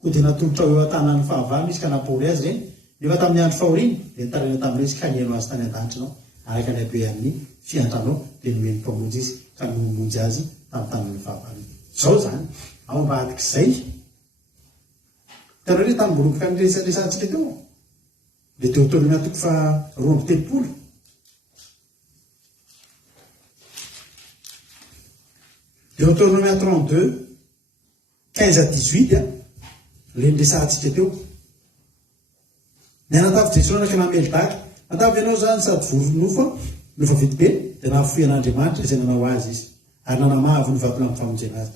ko de natolotra eo an-tanany fahavalo izy ka napory azy reny nefa tamin'ny andro fahoriny de nitarena tamin'irezy ka nieno azy tany an-danitrinao araka ny abe amin'ny fiantranao de nomeny mpamonjy izy ka nomonjy azy tamin'ny tanany fahavalo zao zany ao ambadik'izay tanao re tamin'ny boloboka ny resantsika teo de Deutéronomie toko fa 2 Deutéronomie 32 15-18 le nresantsika teo ny anatavy jesona ka namely daka natavy ianao zany sady voronofo nofa vity be de nafoian'Andriamanitra izay nanao azy izy ary nanamavy ny vatona amin'ny famonjena azy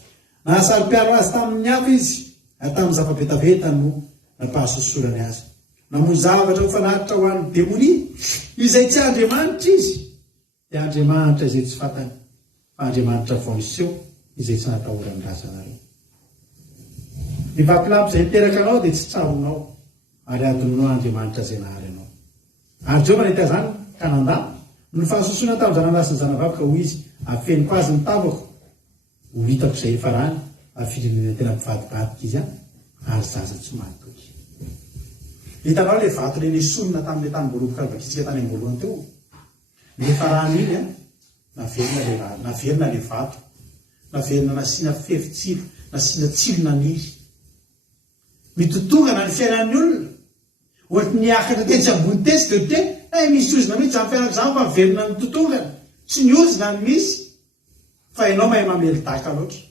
nahasarom-piaro azy tamin'ny hafa izy ary tamin'ny zava-betaveta no nampahasosorany azy namoy zavatra ho fanaritra ho an'ny demoni izay tsy Andriamanitra izy de Andriamanitra izay tsy fatany fa Andriamanitra voiseau izay tsy natahorany razanareo ny vatilampy izay teraka anao de tsy tsahonao ary adonanao Andriamanitra zay nahary anao ary Jehova nahita zany ka nandà no fahasosona tamin'ny zananazy ny zanavavaka ho izy afeniko azy ny tavako ho hitako izay efa rany ary firenena tena mpivadibadika izy ary zaza tsy mahatoky hitanao le vato le nisonina tamin'le tany boloboka vakitsika tany am-boalohany teo nefa rano iny naverina le vato naverina nasiana fefitsilo nasiana tsilona niry mitotongana ny fiainan'ny olona ohatry niakatra tetsy ambony tesy de te misy ozina mihitsy amin'ny fiainako zany fa miverina ny totongana tsy ny ozina ny misy fa ianao mahay mamely daka loatra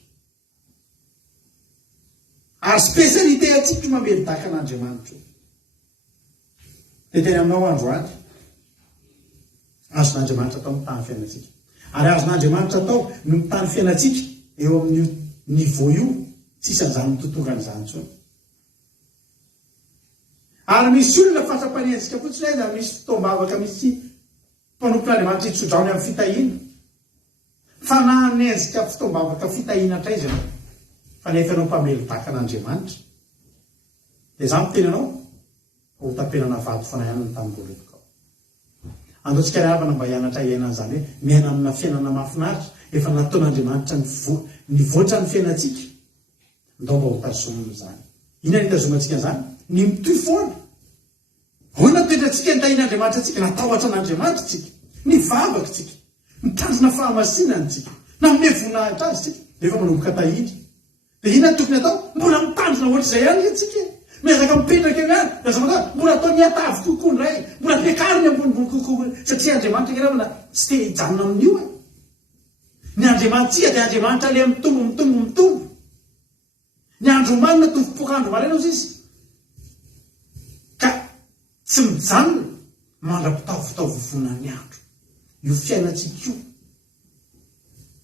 ary spesialite atsika mamely daka an'Andriamanitra de tena aminao androany azon'Andriamanitra atao mitany fiainatsika ary azon'Andriamanitra atao no mitany fiainatsika eo amin'ny niveau io sisan'izany mitotongana izany tsony ary misy olona fatrampaniantsika fotsiny azy ary misy fotoam-bavaka misy mpanompon'Andriamanitra hitsodraony amin'ny fitahiana fa nanenjika fotoam-bavaka fitahiana tray izy ianao fa nefa ianao mpamely daka an'Andriamanitra de zany miteny anao ho tapelana vato fona ihany ny tambolotokao andotsika ravana mba hianatra iainan'izany hoe miaina amina fiainana mahafinaritra efa nataon'Andriamanitra ny voatra ny fiainantsika ndao mba ho tazomina zany ina ny tazomantsika zany ny mitoy foana hoana toetrantsika nitahin'Andriamanitra tsika natahotra an'Andriamanitra tsika ny vavaka tsika mitandrina fahamasinany tsika na mne voninahitra azy tsika efa manomboka tahitry dia ina ny tokony atao mbola mitandrina ohatr'izay ihany tsika miezaka mipetraka eny any azamaka mbola atao niatavy kokoa ndray mbola piakariny ambonimbony kokoa satria Andriamanitra iravana tsy te hijanona amin'io ny Andriamanitsika dia Andriamanitra le mitombo ny andro manina tompopoakandro maraina ozy izy ka tsy mijanona mandra-pitavitavo vonany andro io fiainatsika io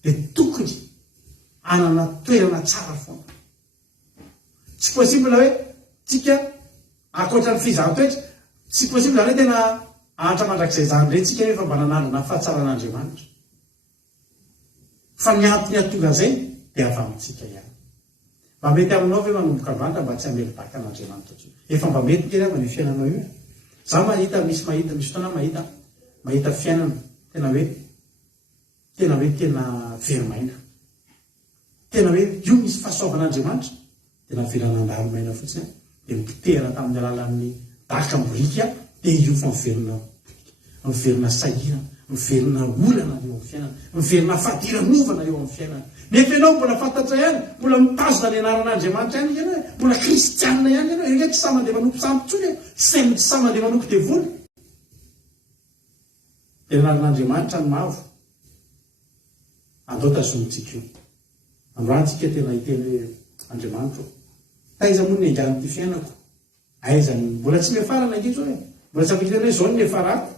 dia tokony anana toerana tsara foana tsy possible hoe tsika akoatra ny fizahatoetra tsy possible hoe tena ahatra mandrakizay zany re tsika rehefa mba nanandrina fahatsaran'Andriamanitra fa miantony atonga zay dia avy amintsika ihany mba mety aminao ve manomboka vanta mba tsy hamelibaka an'Andriamanitra tsy efa mba mety kely avy ny fiainanao io za misy fotoana mahita fiainana tena hoe verimaina tena hoe io misy fahasoavan'Andriamanitra tena veranandalo maina fotsiny dia mipitehana tamin'ny alalan'ny dakamborika dia io fa miverina sahirana miverina olana eo amin'ny fiainana miverina fahadiran'ovana eo amin'ny fiainana nefa ianao mbola fantatra ihany mbola mitazona ny anaran'Andriamanitra ihany ianao mbola kristianina ihany ianao ege tsy sa mandeha manompo sampitsony tsy sa mandeha manompo devoly dia anaran'Andriamanitra ny mavo andao tazomintsika io androantsika tena hiteny hoe Andriamanitra taiza moa ny angaranyity fiainako aizany mbola tsy miafarana angetra hoe mbola tsy afakiteny hoe zao ny miafarako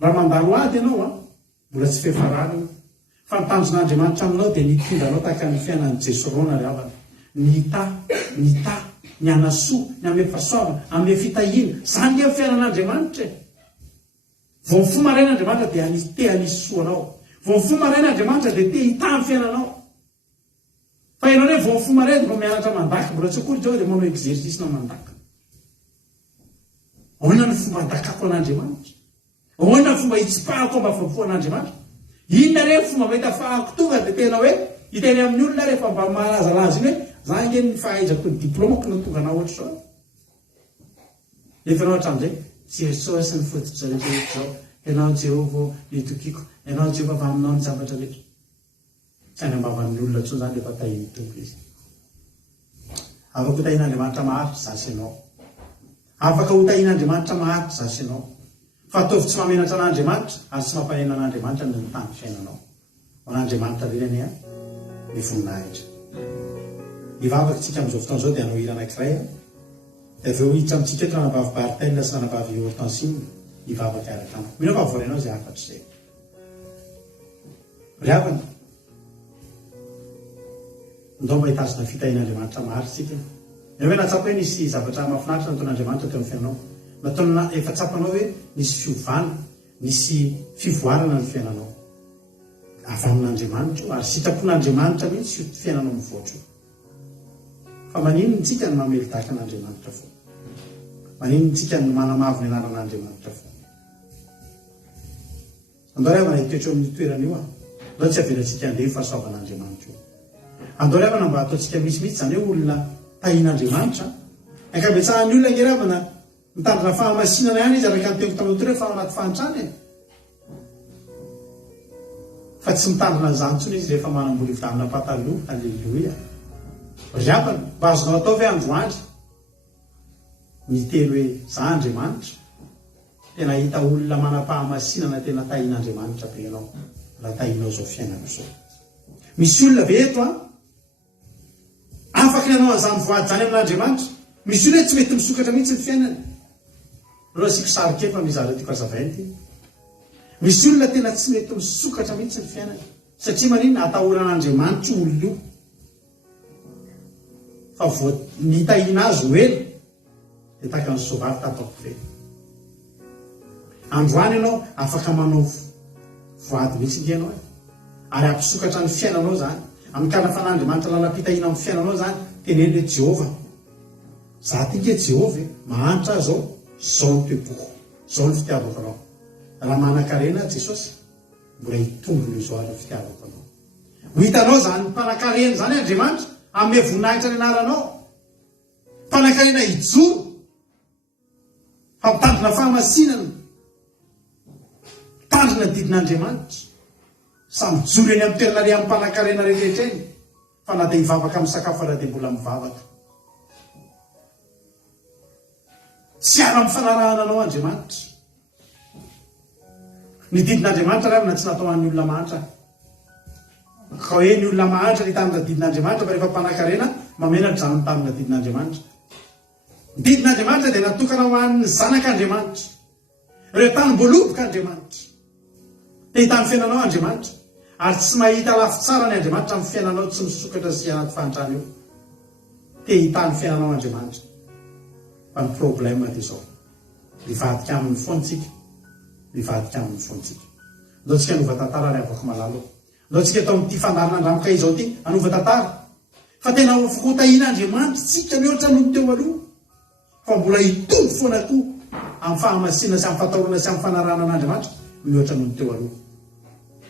raha mandalo ady ianao mbola tsy fiafarana fa nitanjon'Andriamanitra aminao dia nitondanao tahaka ny fiainan'ny Jesirona ry havana nita ny anasoa ny ame fahasoavana ame fitahina zany le fiainan'Andriamanitra vao mifo marain'Andriamanitra dia te anisy soanao vao mifo marain'Andriamanitra dia te hitany fiainanao fa ianao hoe vao mifo maraina dia mianatra mandaka mbola tsy akory zao dia manao exercice na mandaka ahoana ny fomba dakako an'Andriamanitra ahoana ny fomba hitsipahako mba fafo an'Andriamanitra inona re fomba mahita fahako tonga dia tena hoe hiteny amin'ny olona rehefa mba malazalaza iny hoe za nge ny fahaizako ny diplômako no tonga na ohatra zao efa ianao hatramin'izay Jesosy ny fototra rehetra zao ianao Jehova nitokiko ianao Jehova fa aminao ny zavatra rehetra tsy any ambavan'ny olona tso zany rehefa tahiny tompo izy afaka ho tahin'Andriamanitra maharitra zasy ianao afaka ho tahin'Andriamanitra maharitra zasy ianao fa ataovy tsy mamenatra an'Andriamanitra ary tsy mampanena an'Andriamanitra ny tany fiainanao an'Andriamanitra renany ihany ny voninahitra ivavaka tsika amin'izao fotoana zao dia anao hira anankiray dia aveo hitra amintsika eto ranabavy Bartelle sy ranabavy Hortensine ivavaka araka amiko mino fa voarenao izay afatra izay ry havana ndao mba hitazona fitahin'Andriamanitra maharitra tsika ina hoe natsapa hoe nisy zavatra mahafinaritra nataon'Andriamanitra teo amin'ny fiainanao nataona efa tsapanao hoe nisy fiovana nisy fivoarana ny fiainanao avy amin'Andriamanitra ary sitrapon'Andriamanitra mihitsy io fiainanao mivoatra io fa maninony tsika ny mamelitaka an'Andriamanitra fo maninony tsika ny manamavo ny anaran'Andriamanitra fo andao ry havana hitoetra amin'ny toerana io andao tsy avelantsika andeha fahasoavan'Andriamanitra io andao ry havana mba ataontsika misy zany hoe olona tahin'Andriamanitra ankabetsahan'ny olona nge ry havana mitandrina fahamasinana ihany izy araka ny teko tamin'nytory fa ao anaty fahantrany fa tsy mitandrina an'izany ntsony izy rehefa manamboly vitamina pataloha alleluia ry havana mba azonao atao ve androandry miteny hoe za Andriamanitra tena hita olona manam-pahamasinana tena tahin'Andriamanitra be ianao raha tahinao zao fiainana zao misy olona ve eto afaka ny anao an'izany voady zany amin'Andriamanitra misy olona tsy mety misokatra mihitsy ny fiainana aloha asiko sarikefa mizara tiako azavainty misy olona tena tsy mety misokatra mihitsy ny fiainana satria maninona atahoran'Andriamanitra olona io fa vo nitahina azy hoely dia tahaka ny soavavy tapako ve androany ianao afaka manao voady mihitsy nge ianao ary ampisokatra ny fiainanao zany amikana fan'Andriamanitra lalam-pitahina amin'ny fiainanao zany teneny hoe Jehova za tika Jehovah mahantra zao zao ny toepoko zao ny fitiavako anao raha manan-karena Jesosy mbola hitombony izao ary fitiavako anao ho hitanao zany mpanan-karena zany Andriamanitra amin'ny voninahitra ny anaranao mpanan-karena hijoro fampitandrina fahamasinana tandrina didin'Andriamanitra samy joro eny amin'ny toerana re amin'ny mpanan-karena rehetra eny fa na dia hivavaka amin'ny sakafo raha dia mbola mivavaka sy ara amin'ny fanarahana anao Andriamanitra ny didin'Andriamanitra raha na tsy natao an'ny olona mahantra ka hoe ny olona mahantra ny tanina didin'Andriamanitra fa rehefa mpanan-karena mamenatra zany ny tanina didin'Andriamanitra ny didin'Andriamanitra dia natokana ho an'ny zanak'Andriamanitra ireo tanim-boalobok'Andriamanitra te hitany fiainanao Andriamanitra ary tsy mahita lafy tsara ny Andriamanitra amin'ny fiainanao tsy misokatra sy anaty fahantrany io te hitany fiainanao Andriamanitra fa ny problème dia zao mivadika amin'ny fontsika mivadika amin'ny fontsika ndao tsika hanova tantara ary avako malalo ndao tsika atao amin'ity fandarina andramoka izao ty hanova tantara fa tena fokotahin'Andriamanitra tsika mihoatra noho teo aloha fa mbola hitombo foana koa amin'ny fahamasina sy amin'ny fahatorana sy amin'ny fanarahana an'Andriamanitra mihoatra noho teo aloha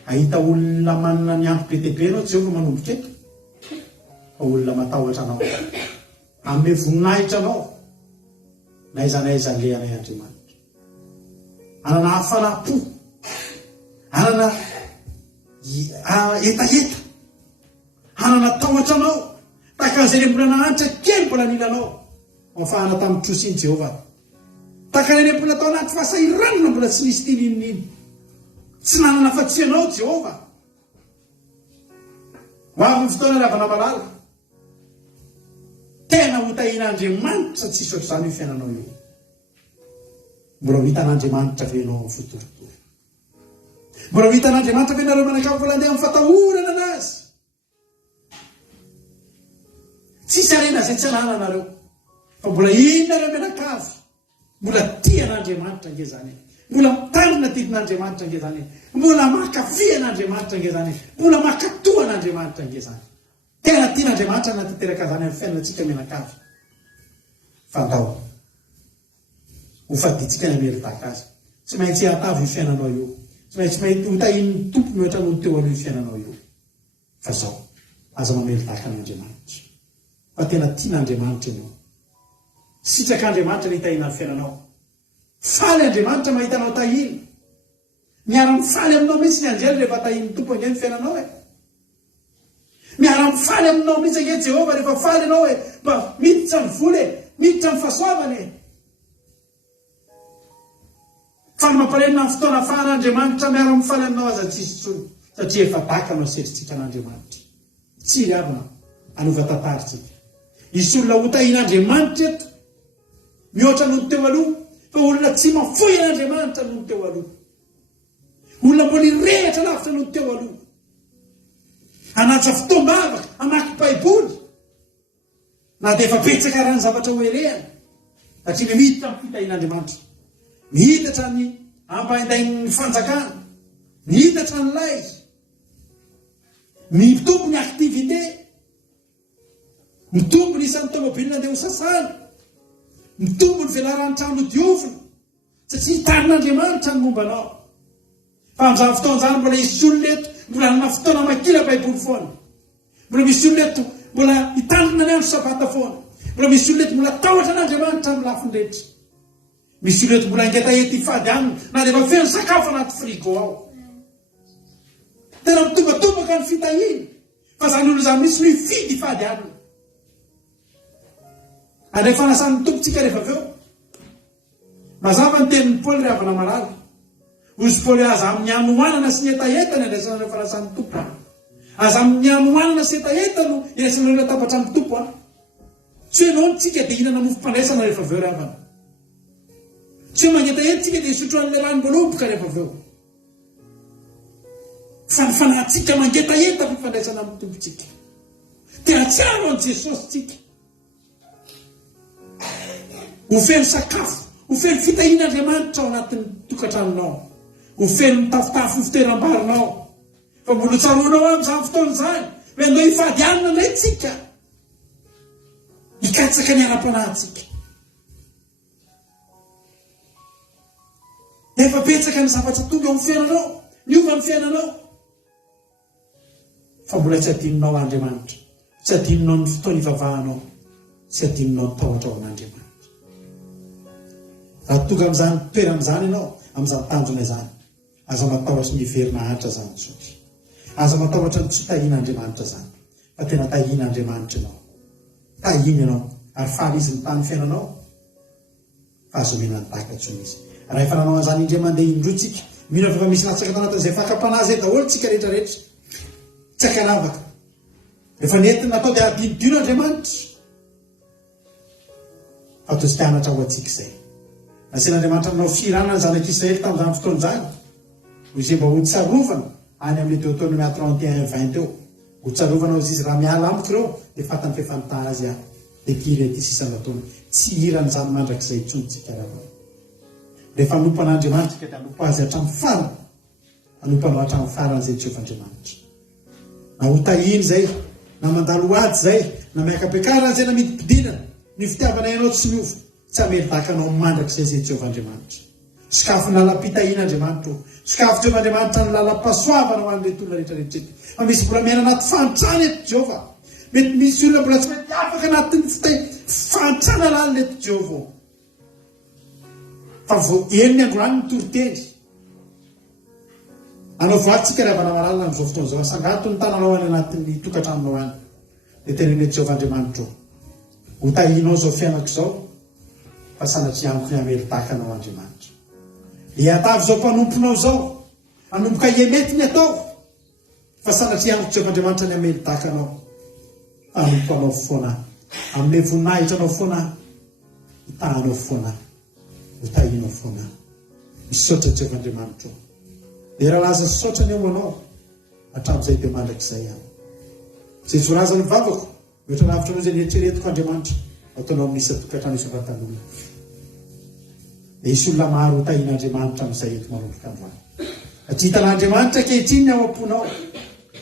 ahita olona manana ny ampy be tebe anao Jehovah manomboka eto fa olona matahotra anao amin'ny voninahitra anao naizanaiza lehanay Andriamanitra anana hafanapo anana etaeta anana tahotra anao takan'izay le mbola nahanitra kely mbola nilanao mafahana tamin'ny trosiny Jehovah takan'ireny mbola tao anaty fahasahiranana mbola tsy nisy ty ninonino tsy nanana fatsy anao Jehovah ho avy ny fotoana lavana malala tena hotahin'Andriamanitra tsisy ohatr'izany io fiainanao io mbola ho hitan'Andriamanitra venao amin'ny fotorotoro mbola ho hitan'Andriamanitra venareo manakamo vola andeha amin'ny fatahorana anazy tsisy arena izay tsy anana anareo fa mbola inareo menakavy mbola tian'Andriamanitra nge zany mbola mitanina didin'Andriamanitra nge zany mbola makafian'Andriamanitra nge zany mbola makatoan'Andriamanitra nge zany tena tian'Andriamanitra natanteraka zany amin'ny fiainantsika menakavy fandao ho faditsika ny ameritaka azy tsy maintsy hatavy io fiainanao io tsy maintsy mahita hotahin'ny tompo mihoatra noho teo aloha io fiainanao io fa zao aza mameritaka an'Andriamanitra fa tena tian'Andriamanitra ianao sitrak'Andriamanitra ny hitahina ny fiainanao faly Andriamanitra mahitanao tahiny miara-mifaly aminao mihitsy ny anjely rehefa tahin'ny tompo ange ny fiainanao miara-mifaly aminao mihitsy ange Jehovah rehefa faly ianao mba miditra ny voly miditra ny fahasoavany fa ny mampalenina ny fotoana fahan'Andriamanitra miara-mifaly aminao aza tsisy tsony satria efa daka no asetritsika an'Andriamanitra tsy riavina anova tantaritsika isy olona hotahin'Andriamanitra eto mihoatra noho teo aloha fa olona tsy mafoy an'Andriamanitra noho teo aloha olona mbola irehatra lavitra noho teo aloha anatra fotoam-bavaka amaky baiboly na dia efa betsaka raha ny zavatra hoerehana satria mihitatra amin'ny fitahin'Andriamanitra mihitatra ny ampaindain'ny fanjakana mihitatra ny lay mitombo ny aktivité mitombo ny isan'ny tômôbilina andeha ho sasana mitombo ny velaran'ny trano diovina satria hitan'Andriamanitra ny mombanao fa amin'izany fotoan'izany mbola hisy olona eto mbola nana fotoana makila baiboly foana mbola misy olona eto mbola hitandrina ny andro sabata foana mbola misy olona eto mbola tahotra an'Andriamanitra amin'ny lafiny rehetra misy olona eto mbola angeta ety hifady aminy na dia efa feno sakafo anaty frigo ao tena mitombatomboka ny fitahiny fa zany olo zany misy mifidy hifady aminy andray fanasan'ny tompontsika rehefa aveo mazava ny tenin'ny Paoly ravana malala ozy Paoly aza amin'ny anohanana sy ny etaetana andraisana ireo fanasan'ny tompo aza amin'ny anohanana sy etaeta no iraisana ireo tabatra amin'ny tompo tsy hoe nao tsika dia hinana mofo-pandraisana rehefa aveo ravana tsy hoe magneta etsika dia isotroan'le ranom-boaloboka rehefa aveo fa ny fanahintsika mangetaeta fifandraisana amin'ny tompontsika tena tsiaro an' Jesosy tsika ho feno sakafo ho feno fitahin'Andriamanitra ao anatin'ny tokantranonao ho feno mitafitafy ny fitoeram-barinao fa mbola tsaroanao amin'izany fotoana izany hoe andao hifady anina indray tsika hikatsaka ny ara-panahintsika. Efa petsaka ny zavatra tonga amin'ny fiainanao, niova ny fiainanao. Fa mbola tsy adininao Andriamanitra, tsy adininao ny fotoana ivavahanao, tsy adininao ny tahotra ao an'Andriamanitra. Raha tonga amin'izany toerana amin'izany ianao, amin'izany tanjona izany, aza matahotra ny hiverina ahitra zany tsotra. Aza matahotra ny tsy tahina Andriamanitra zany, fa tena tahina Andriamanitra ianao. Tahina ianao, ary faly izy ny tany fiainanao, fa azo mena ny tahaka-tsony izy. Raha efa nanao an'izany indray mandeha indroa-tsika, mino fa misy natsaka tanatin'izay fakapanahy zay daholo tsika rehetrarehetra, tsy akanavaka. Efa nentina natao dia adinodino Andriamanitra. Fa totsika anatra ho antsika izay. Nasian'Andriamanitra manao firana ny zanak'Israely tamin'izany fotoana izany. Izay mba ho tsarovana any amin'ny Deutéronome 31:20 eo. Ho tsarovana izy raha miala amiko ireo dia fatany fifantaha azy aho. Dia tiry ty sisany taona. Tsy hirany zany mandrakizay intsony tsika raha. Rehefa hanompo an'Andriamanitra dia hanompo azy hatramin'ny farany. Hanompo anao hatramin'ny farany izay Jehovah-Andriamanitra. Na ho tahiny zay, na mandalo ady zay, na miaka-piakarana zay, na midipidina, ny fitiavana ianao tsy miova, tsy hamelitakanao mandrakizay izay Jehovah-Andriamanitra. Sakafo ny lalam-pitahian'Andriamanitra, sakafo Jehovah-Andriamanitra ny lalam-pahasoavana ho an'ilay olona rehetrarehetra. Fa misy mbola miaina anaty fantrana eto Jehovah. Mety misy olona mbola tsy mety afaka anatin'ny fantrana lany eto Jehovah. Fa vao eny ny androany ny toriteny. Anao voatsika rehefa namalala amin'izao fotoana izao, asangato ny tananao any anatin'ny tokantranonao any. Dia tenen'ny Jehovah-Andriamanitra ho tahinao izao fiainako izao, fa sanatria amiko ny hamelitakanao Andriamanitra. Ilay atavy izao mpanomponao izao, hanomboka iemety ny atao, fa sanatria amiko Jehovah-Andriamanitra ny hamelitakanao. Hanompo anao foana, amin'ny voninahitra anao foana, hitahanao foana, ho tahinao foana. Misaotra Jehovah-Andriamanitra. Dia raha laza saotra ny eo anao, hatramin'izay dia mandrakizay aho. Izay zorazany vavako, ohatra lavitra anao izay nieritreretiko Andriamanitra, ataonao amin'isa tokantrano isan-katan'olona. Dia isy olona maro ho tahin'Andriamanitra amin'izay eto manomboka androany. Satria hitan'Andriamanitra ankehitriny ny ao am-ponao,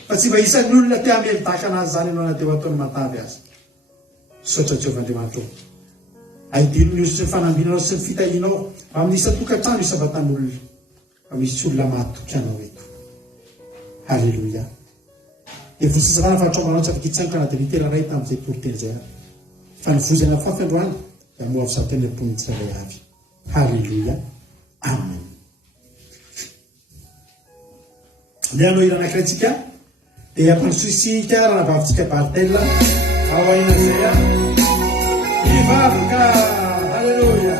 fa tsy mba isan'ny olona te hamelitaka anazy zany ianao na dia ho ataony matavy azy. Saotra Jehovah-Andriamanitra. Aidino ny sy ny fanambinanao sy ny fitahinao amin'isa tokantrano isan-katan'olona. Fa misy olona mahatoky anao eto. Halleluja. Dia vosisavana fa hatraomanao tsy afaka hitsangoka na dia litera ray tamin'izay toriteny izay. Fa ny vozana fafy androany dia moavy satany am-pon'ny tsirairay avy. Halleluja. Amen. Dia anao irana anankiray dia ampanosoisika raha navavitsika Bartella ao aina izay hivavaka. Halleluja.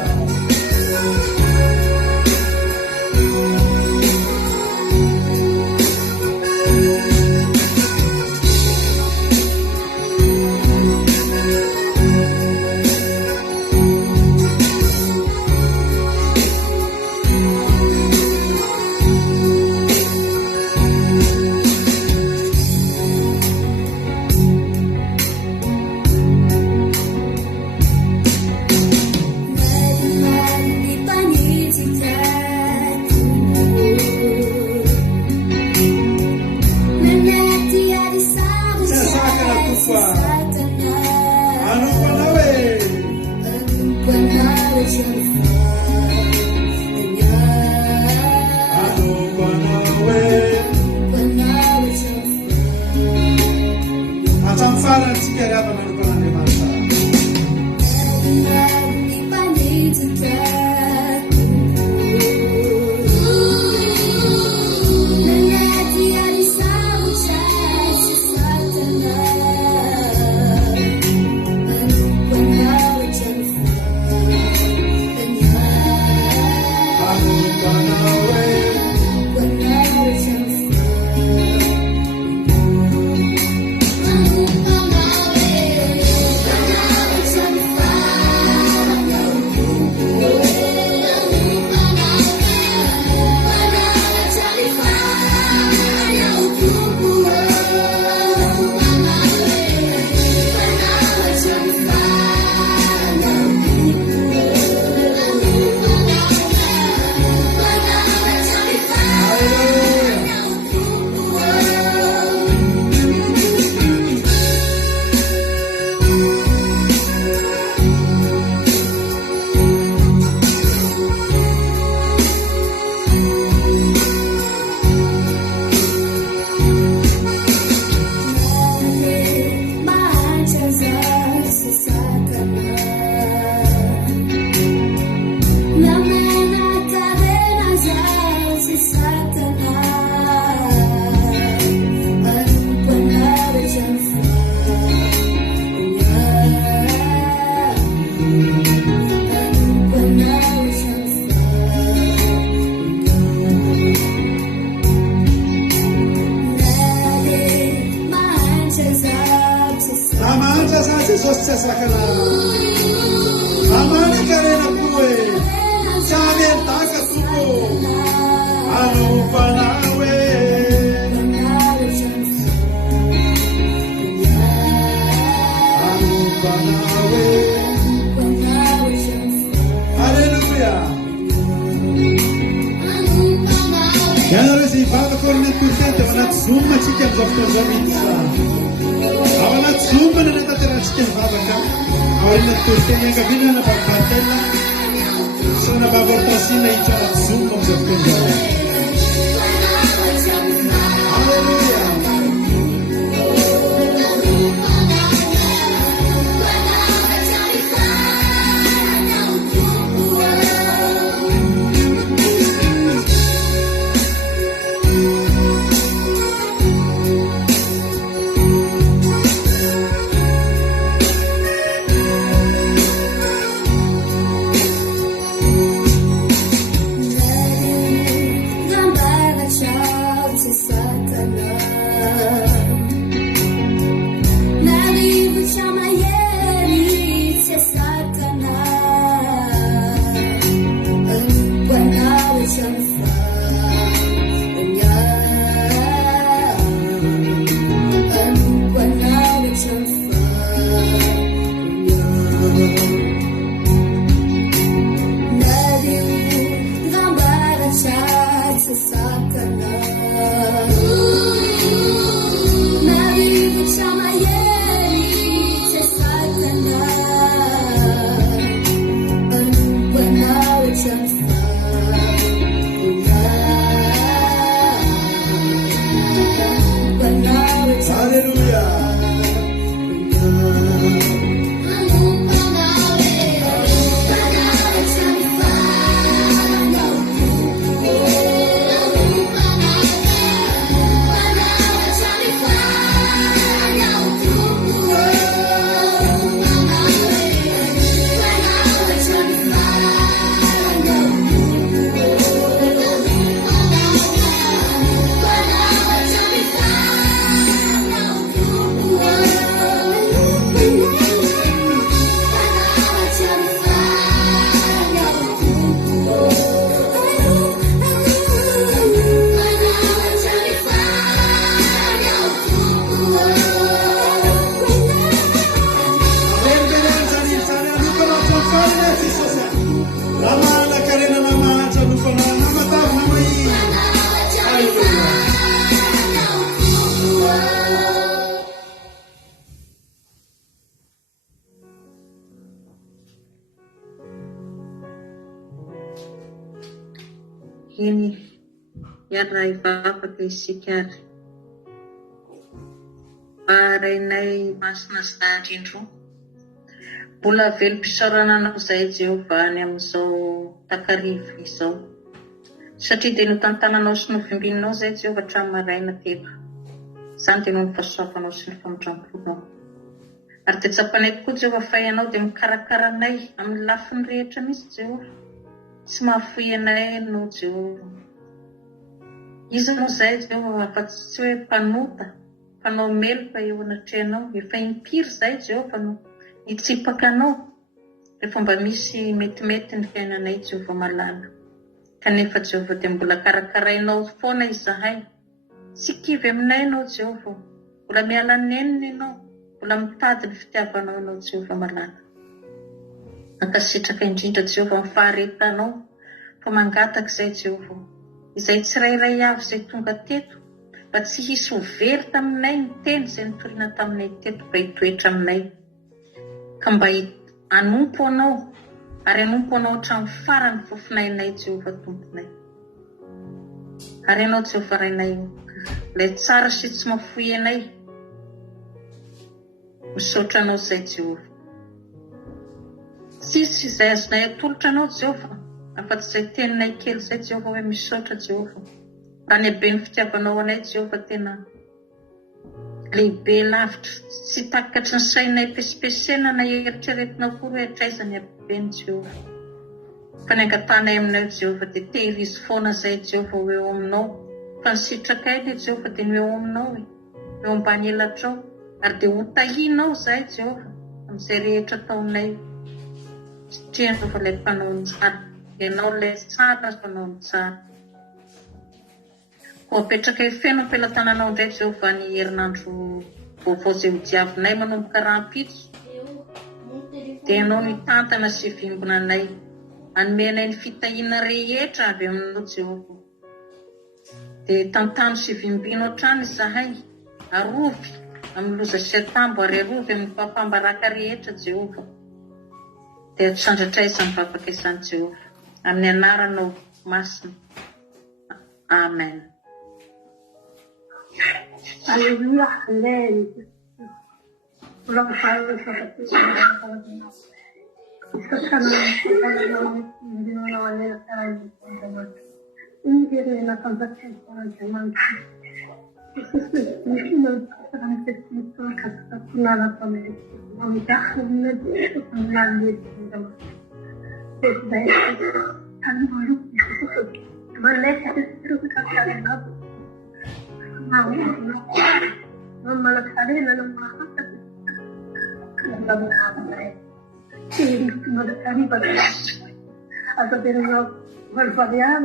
Jesosy tsy asakana amany karena koe tsy amentaka tompo anompana hoe ianareo zay ivavaka ao anaty tofety ao anaty zoma atsika amin'izao fotoan'izao mihitsy ao anaty zoma na natanterantsika mivavaka ao anaty tofety ankaviana nabavibatela sy nabavortasina hitra anaty zoma amin'izao fotoan'izao. Alleluia. Eny iara ivavaka isika ary arainay masina sy dandrindro mbola velom-pisaorana anao izay Jehovah any amin'izao takarivo izao satria dia notantananao sy novimbinanao izay Jehovah hatramin'ny maraina teto izany dia no nifahasoavanao sy ny famotram-ponao ary dia tsapanay tokoa Jehovah fa ianao dia mikarakara anay amin'ny lafiny rehetra misy Jehovah tsy mahafoy anay no Jehovah. Izy moa izay Jehovah fa tsy hoe mpanota, mpanao meloka eo anatrehanao, efa impiry izay Jehovah no hitsipaka anao rehefa mba misy metimety ny fiainanay Jehovah malala. Kanefa Jehovah dia mbola karakarainao foana izahay. Tsy kivy aminay ianao Jehovah, mbola miala nenina ianao, mbola mitady ny fitiavanao ianao Jehovah malala. Ankasitraka indrindra Jehovah amin'ny faharetanao fa mangataka izay Jehovah izay tsirairay avy izay tonga teto mba tsy hisy ho very taminay ny teny izay nitoriana taminay teto mba hitoetra aminay ka mba hanompo anao ary hanompo anao hatramin'ny farany fofinainay Jehovah tomponay ary ianao Jehovah rainay ilay tsara sy tsy mahafoy anay misaotra anao izay Jehovah. Tsisy izay azonay atolotra anao Jehovah afa-tsy izay teninay kely izay Jehovah hoe misaotra Jehovah. Raha ny habe ny fitiavanao anay Jehovah tena lehibe lavitra tsy takatry ny sainay pesipesena na eritreretinao koa hoe hatraiza ny habeny Jehovah. Fa ny angatanay aminay Jehovah dia tehirizy foana izay Jehovah eo aminao fa ny sitrakay dia Jehovah dia eo aminao eo ambany elatrao ary dia ho tahinao izay Jehovah amin'izay rehetra taonay satria rehefa ilay mpanao ny tsara ianao ilay tsara fanao ny tsara ho apetraka feno am-pelantananao indray Jehovah ny herinandro vaovao izay hodiavinay manomboka rahampitso dia ianao ny tantana sy vimbona anay anomenay ny fitahiana rehetra avy aminao Jehovah dia tantano sy vimbino hatrany izahay arovy amin'ny loza sy atambo ary arovy amin'ny mpapambaraka rehetra Jehovah dia sandratra izany vavaka izany Jehovah amin'ny anaranao masina amen. Alleluia, amen. Ulang tahun atau dari bervarian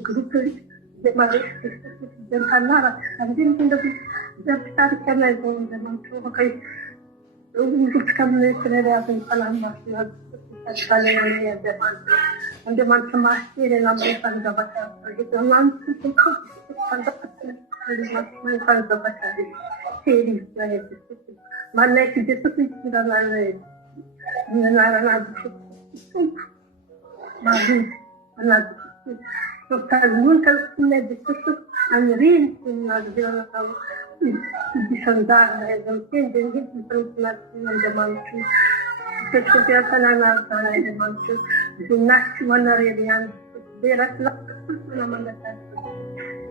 grup dan karena nanti kita tarik karena itu zaman itu pakai untuk kami sendiri akan kalam masih sekali yang ada macam dengan mereka dapat itu nanti itu mereka dapat seri saya mana kita kita lalu mengenal maju mana so kalau kita diskusi anrin dengan tahu disandar dan kemudian kita dengan zaman itu kegiatan anak zaman itu dinas mana yang berat lah nama kita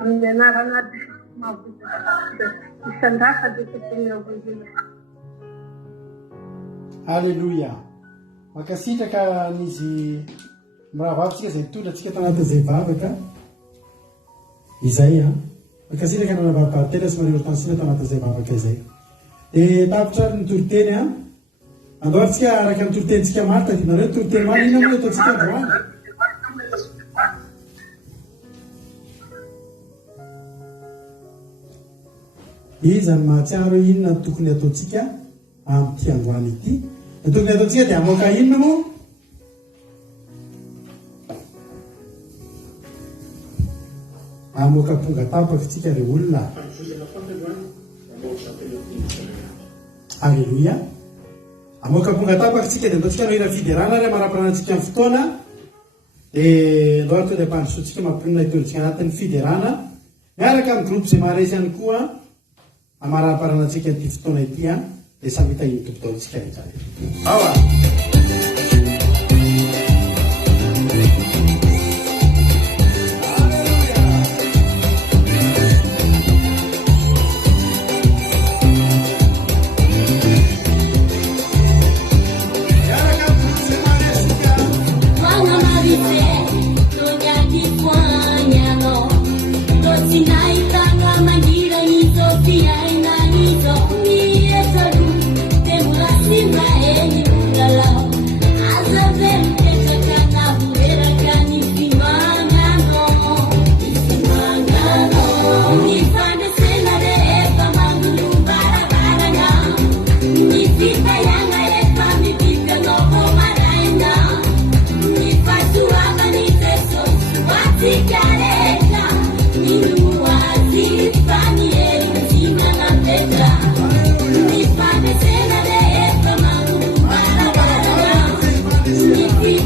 mengenal mau disandar ada sesuatu Alleluia. Makasitraka n'izy mirahavavitsika izay mitondratsika tanatin'izay vavaka izay makasitraka nanavavavitena sy maneho tansina tanatin'izay vavaka izay. Dia tapitra ny toriteny andohatsika araka ny toritentsika marita dinareo toriteny marina ina moa ataontsika androany. Iza ny mahatsiaro inona ny tokony ataontsika amin'ity androany ity. Ny tokony ataontsika dia amoaka inona moa? Amoaka tonga tapaka tsika re olona. Alleluia. Amoaka tonga tapaka tsika dia ataontsika nohira fiderana ary maraparanantsika amin'ny fotoana. Dia loha tonga dia mpandrosoantsika mampirinana itondritsika anatin'ny fiderana. Miaraka amin'ny groupe izay maharesy ihany koa amaraparanantsika ity fotoana ity dia samy hitahiny tompon-taontsika rehetra. Awa. Thank you.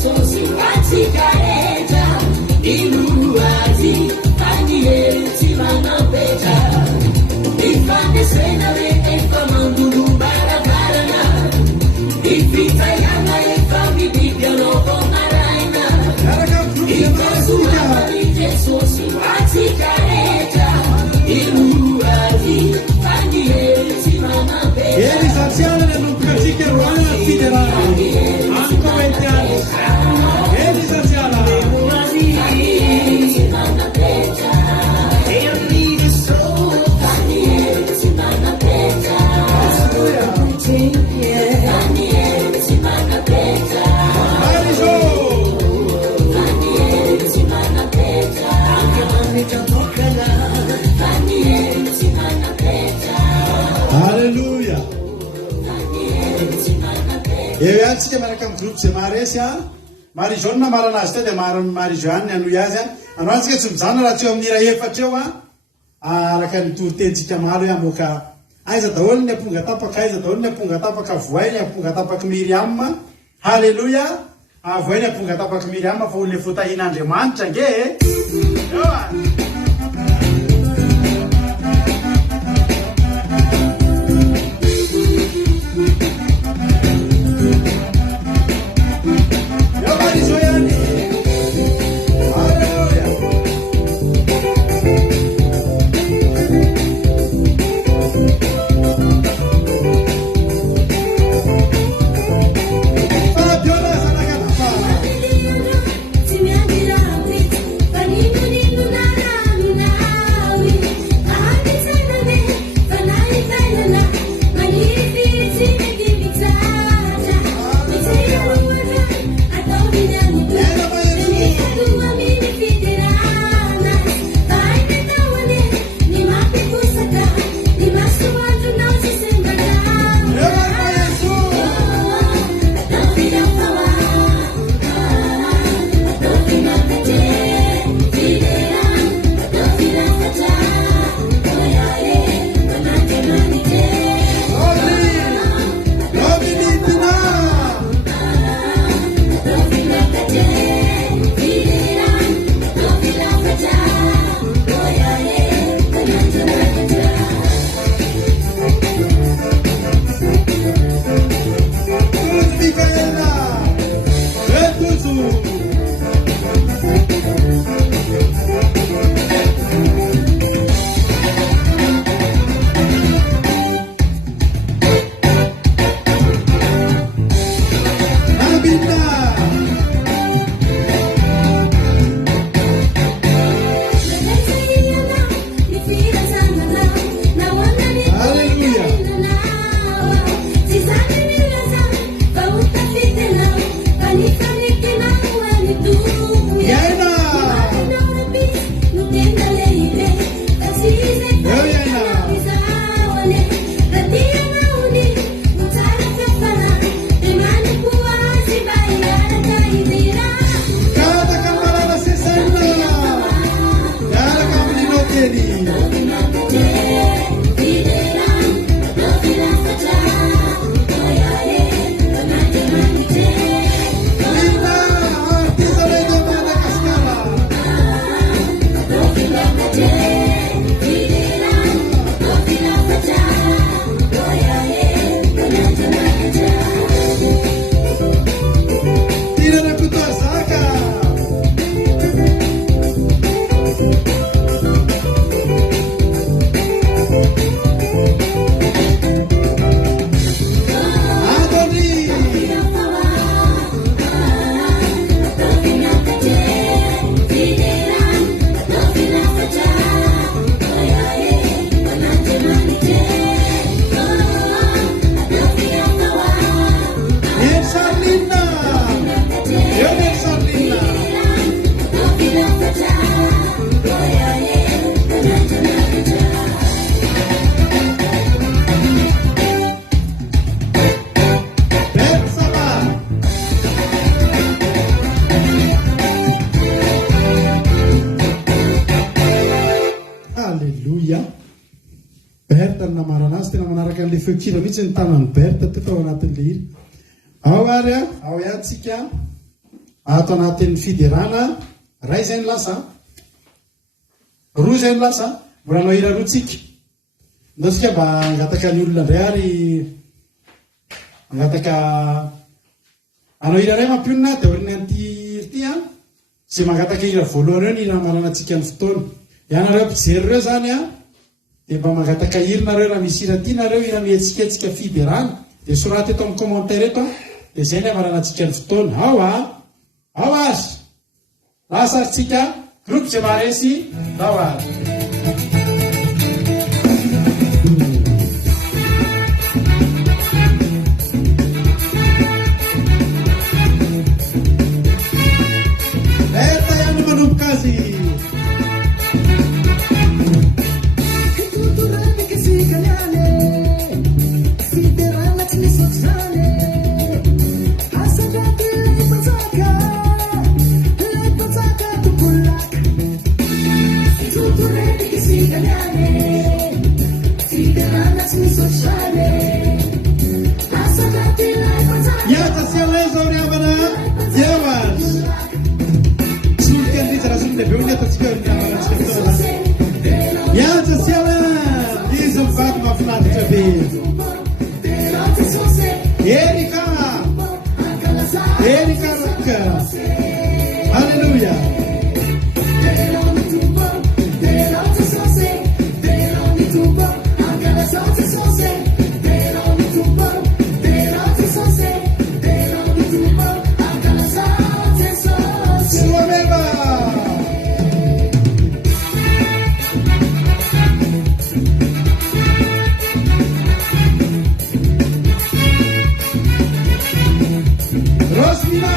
Jesús atsikareta iluazi aniyeti manapeta ifande senare efamangulu barabarana ifita yanga efamibibiono bonaraina ikasuamari Jesús atsikareta iluazi aniyeti manapeta Realizzazione democratica ruana federale. Ancora italiano. Realizzazione. Alleluia. E antsika miaraka amin'ny groupe zay maharesy a Marie-Jeanne marana azy teo dia Marie-Jeanne anoy azy a ano antsika tsy mijana raha tsy eo amin'ny ira efatra eo a araka ny toritentsika malo hoe amoaka aiza daholo ny amponga tapaka aiza daholo ny amponga tapaka voay ny amponga tapaka Miriam. Halleluia. Voay ny amponga tapaka Miriam fa olona fotahin'Andriamanitra nge eo a Fekiva mihitsy ny tanany Berta teo anatin'le hira. Ao ary ao iantsika ato anatin'ny fiderana ray zay ny lasa roa zay ny lasa mbola anao hira roatsika ndaotsika mba angataka ny olona ndray ary angataka anao hira ray mampionina dia oriny an'ity ity a zay mangataka hira voalohany eo ny hira mananatsika ny fotoana ianareo mpijery reo zany a dia mba mangataka hirinareo raha misy hira tianareo hira mihetsiketsika fiderana dia soraty eto amin'ny commentaire eto dia zay ny amananatsika ny fotoana ao azy lasatsika groupe zay maresy ao azy eta ihany manomboka azy Yata sialeza uriamana Yewas Sultan di cara sudah beunya tersikar Yata siala Izum Fatma Fnat Jabi Erika Ruka Hallelujah Rosmina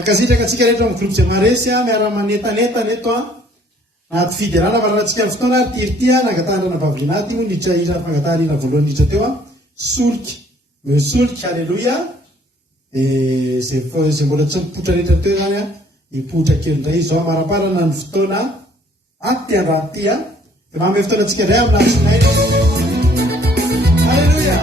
akasitraka atsika rehetra amin'ny groupe zay maresy miara-manetanetana eto anaty fiderana valanatsika ny fotoana tirity nangatahana bavinaty niditra ira fangatahana voalohany niditra teo solika solika alleluia zay mbola tsy mipotra rehetra teo zany hipotra kely indray zao maraparana ny fotoana aty andraty dia mamy fotoana atsika indray amin'natsinay alleluia.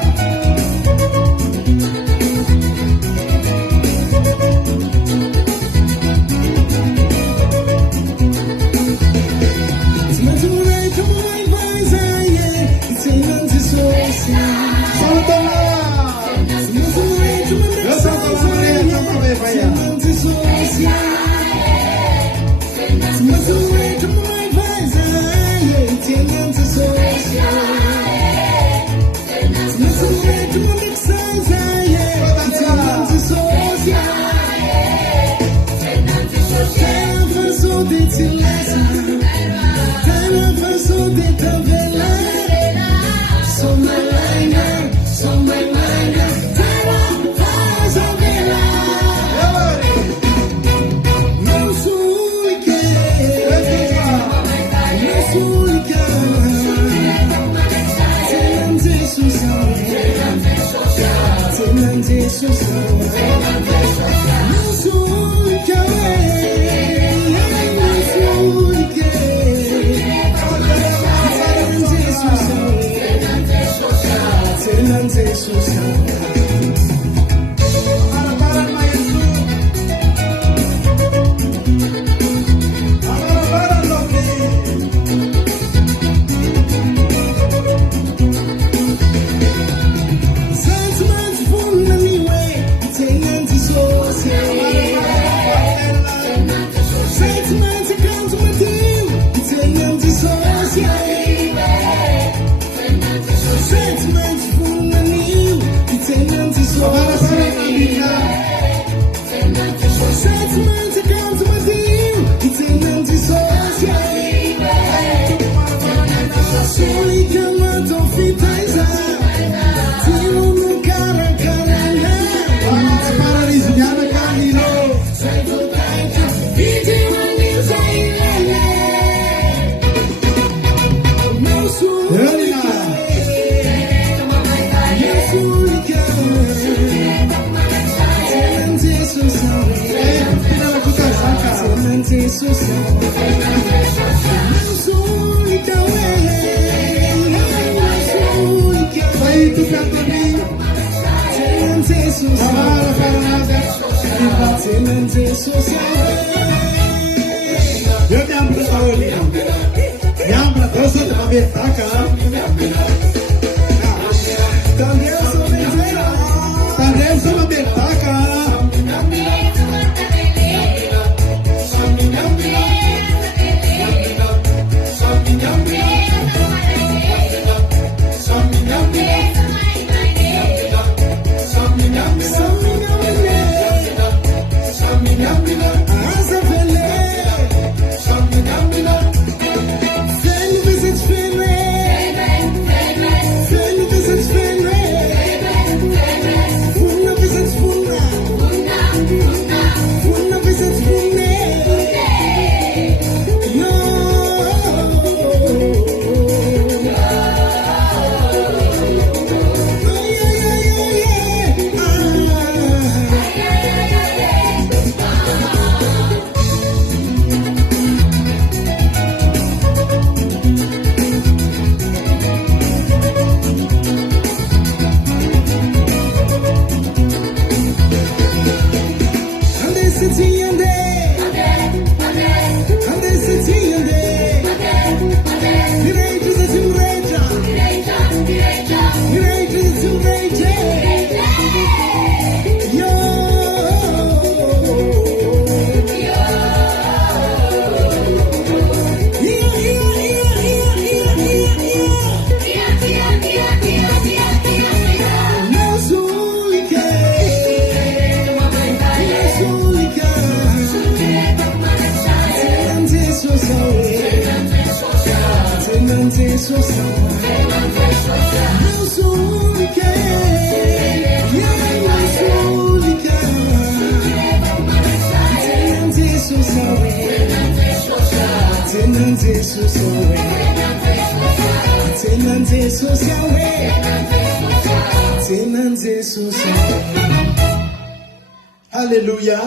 Halleluja.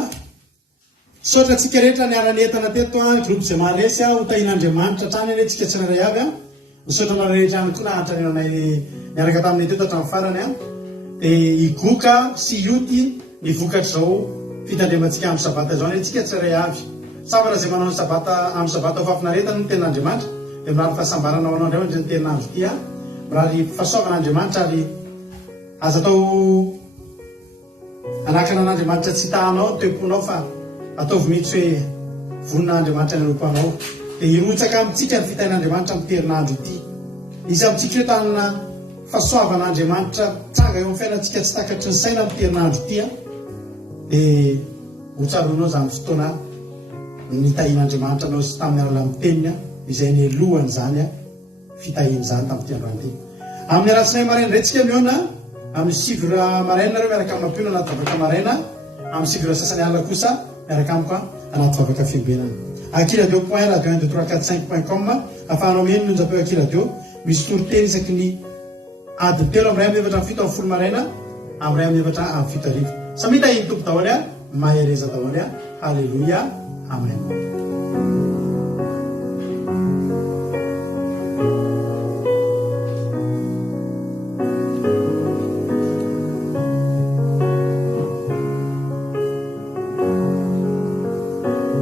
Sotra tsika rehetra ny aranetana teto groupe zay maharesy hotahin'Andriamanitra hatrany eny tsika tsirairay avy misaotra anao rehetra ihany koa nahatranay niaraka taminay teto hatramin'ny farany igoka sy ioty ny vokatra zao fitandremantsika amin'ny sabata zao ny tsika tsirairay avy safara zay manao ny sabata amin'ny sabata ho fafinaretana ny ten'Andriamanitra dia mirary fahasambaranao anao indray ny tenandro ty mirary fahasoavan'Andriamanitra ary aza atao anakana an'Andriamanitra tsy tahanao toeponao fa ataovy mihitsy hoe vonin'Andriamanitra ny rompanao dia irotsaka amintsika ny fitahin'Andriamanitra amin'ny terinandro ity izy amintsika hoe tanana fahasoavan'Andriamanitra tranga eo amin'ny fiainantsika tsy takatry ny saina amin'ny terinandro ity dia hotsaronao zany fotoana nitahin'Andriamanitra anao sy tamin'ny alala amin'ny teniny izay ny lohany zany fitahin' zany tamin'ity androany ity amin'ny aratsinay maraina ndrayntsika miona amin'ny sivra maraina nareo miaraka amin'ny mampiona anaty vavaka maraina amin'ny sivra sasany alina kosa miaraka amiko anaty vavaka fiombenana akiradio point radio 12345.com afahanao miheny nonjapeo akiradio misy toriteny isaky ny ady telo amin'ny ray amin'ny efatra amin'ny fito amin'ny folo maraina amin'ny ray amin'ny efatra amin'ny fito arivo samita iny tompo daholo mahereza daholo halleluja amen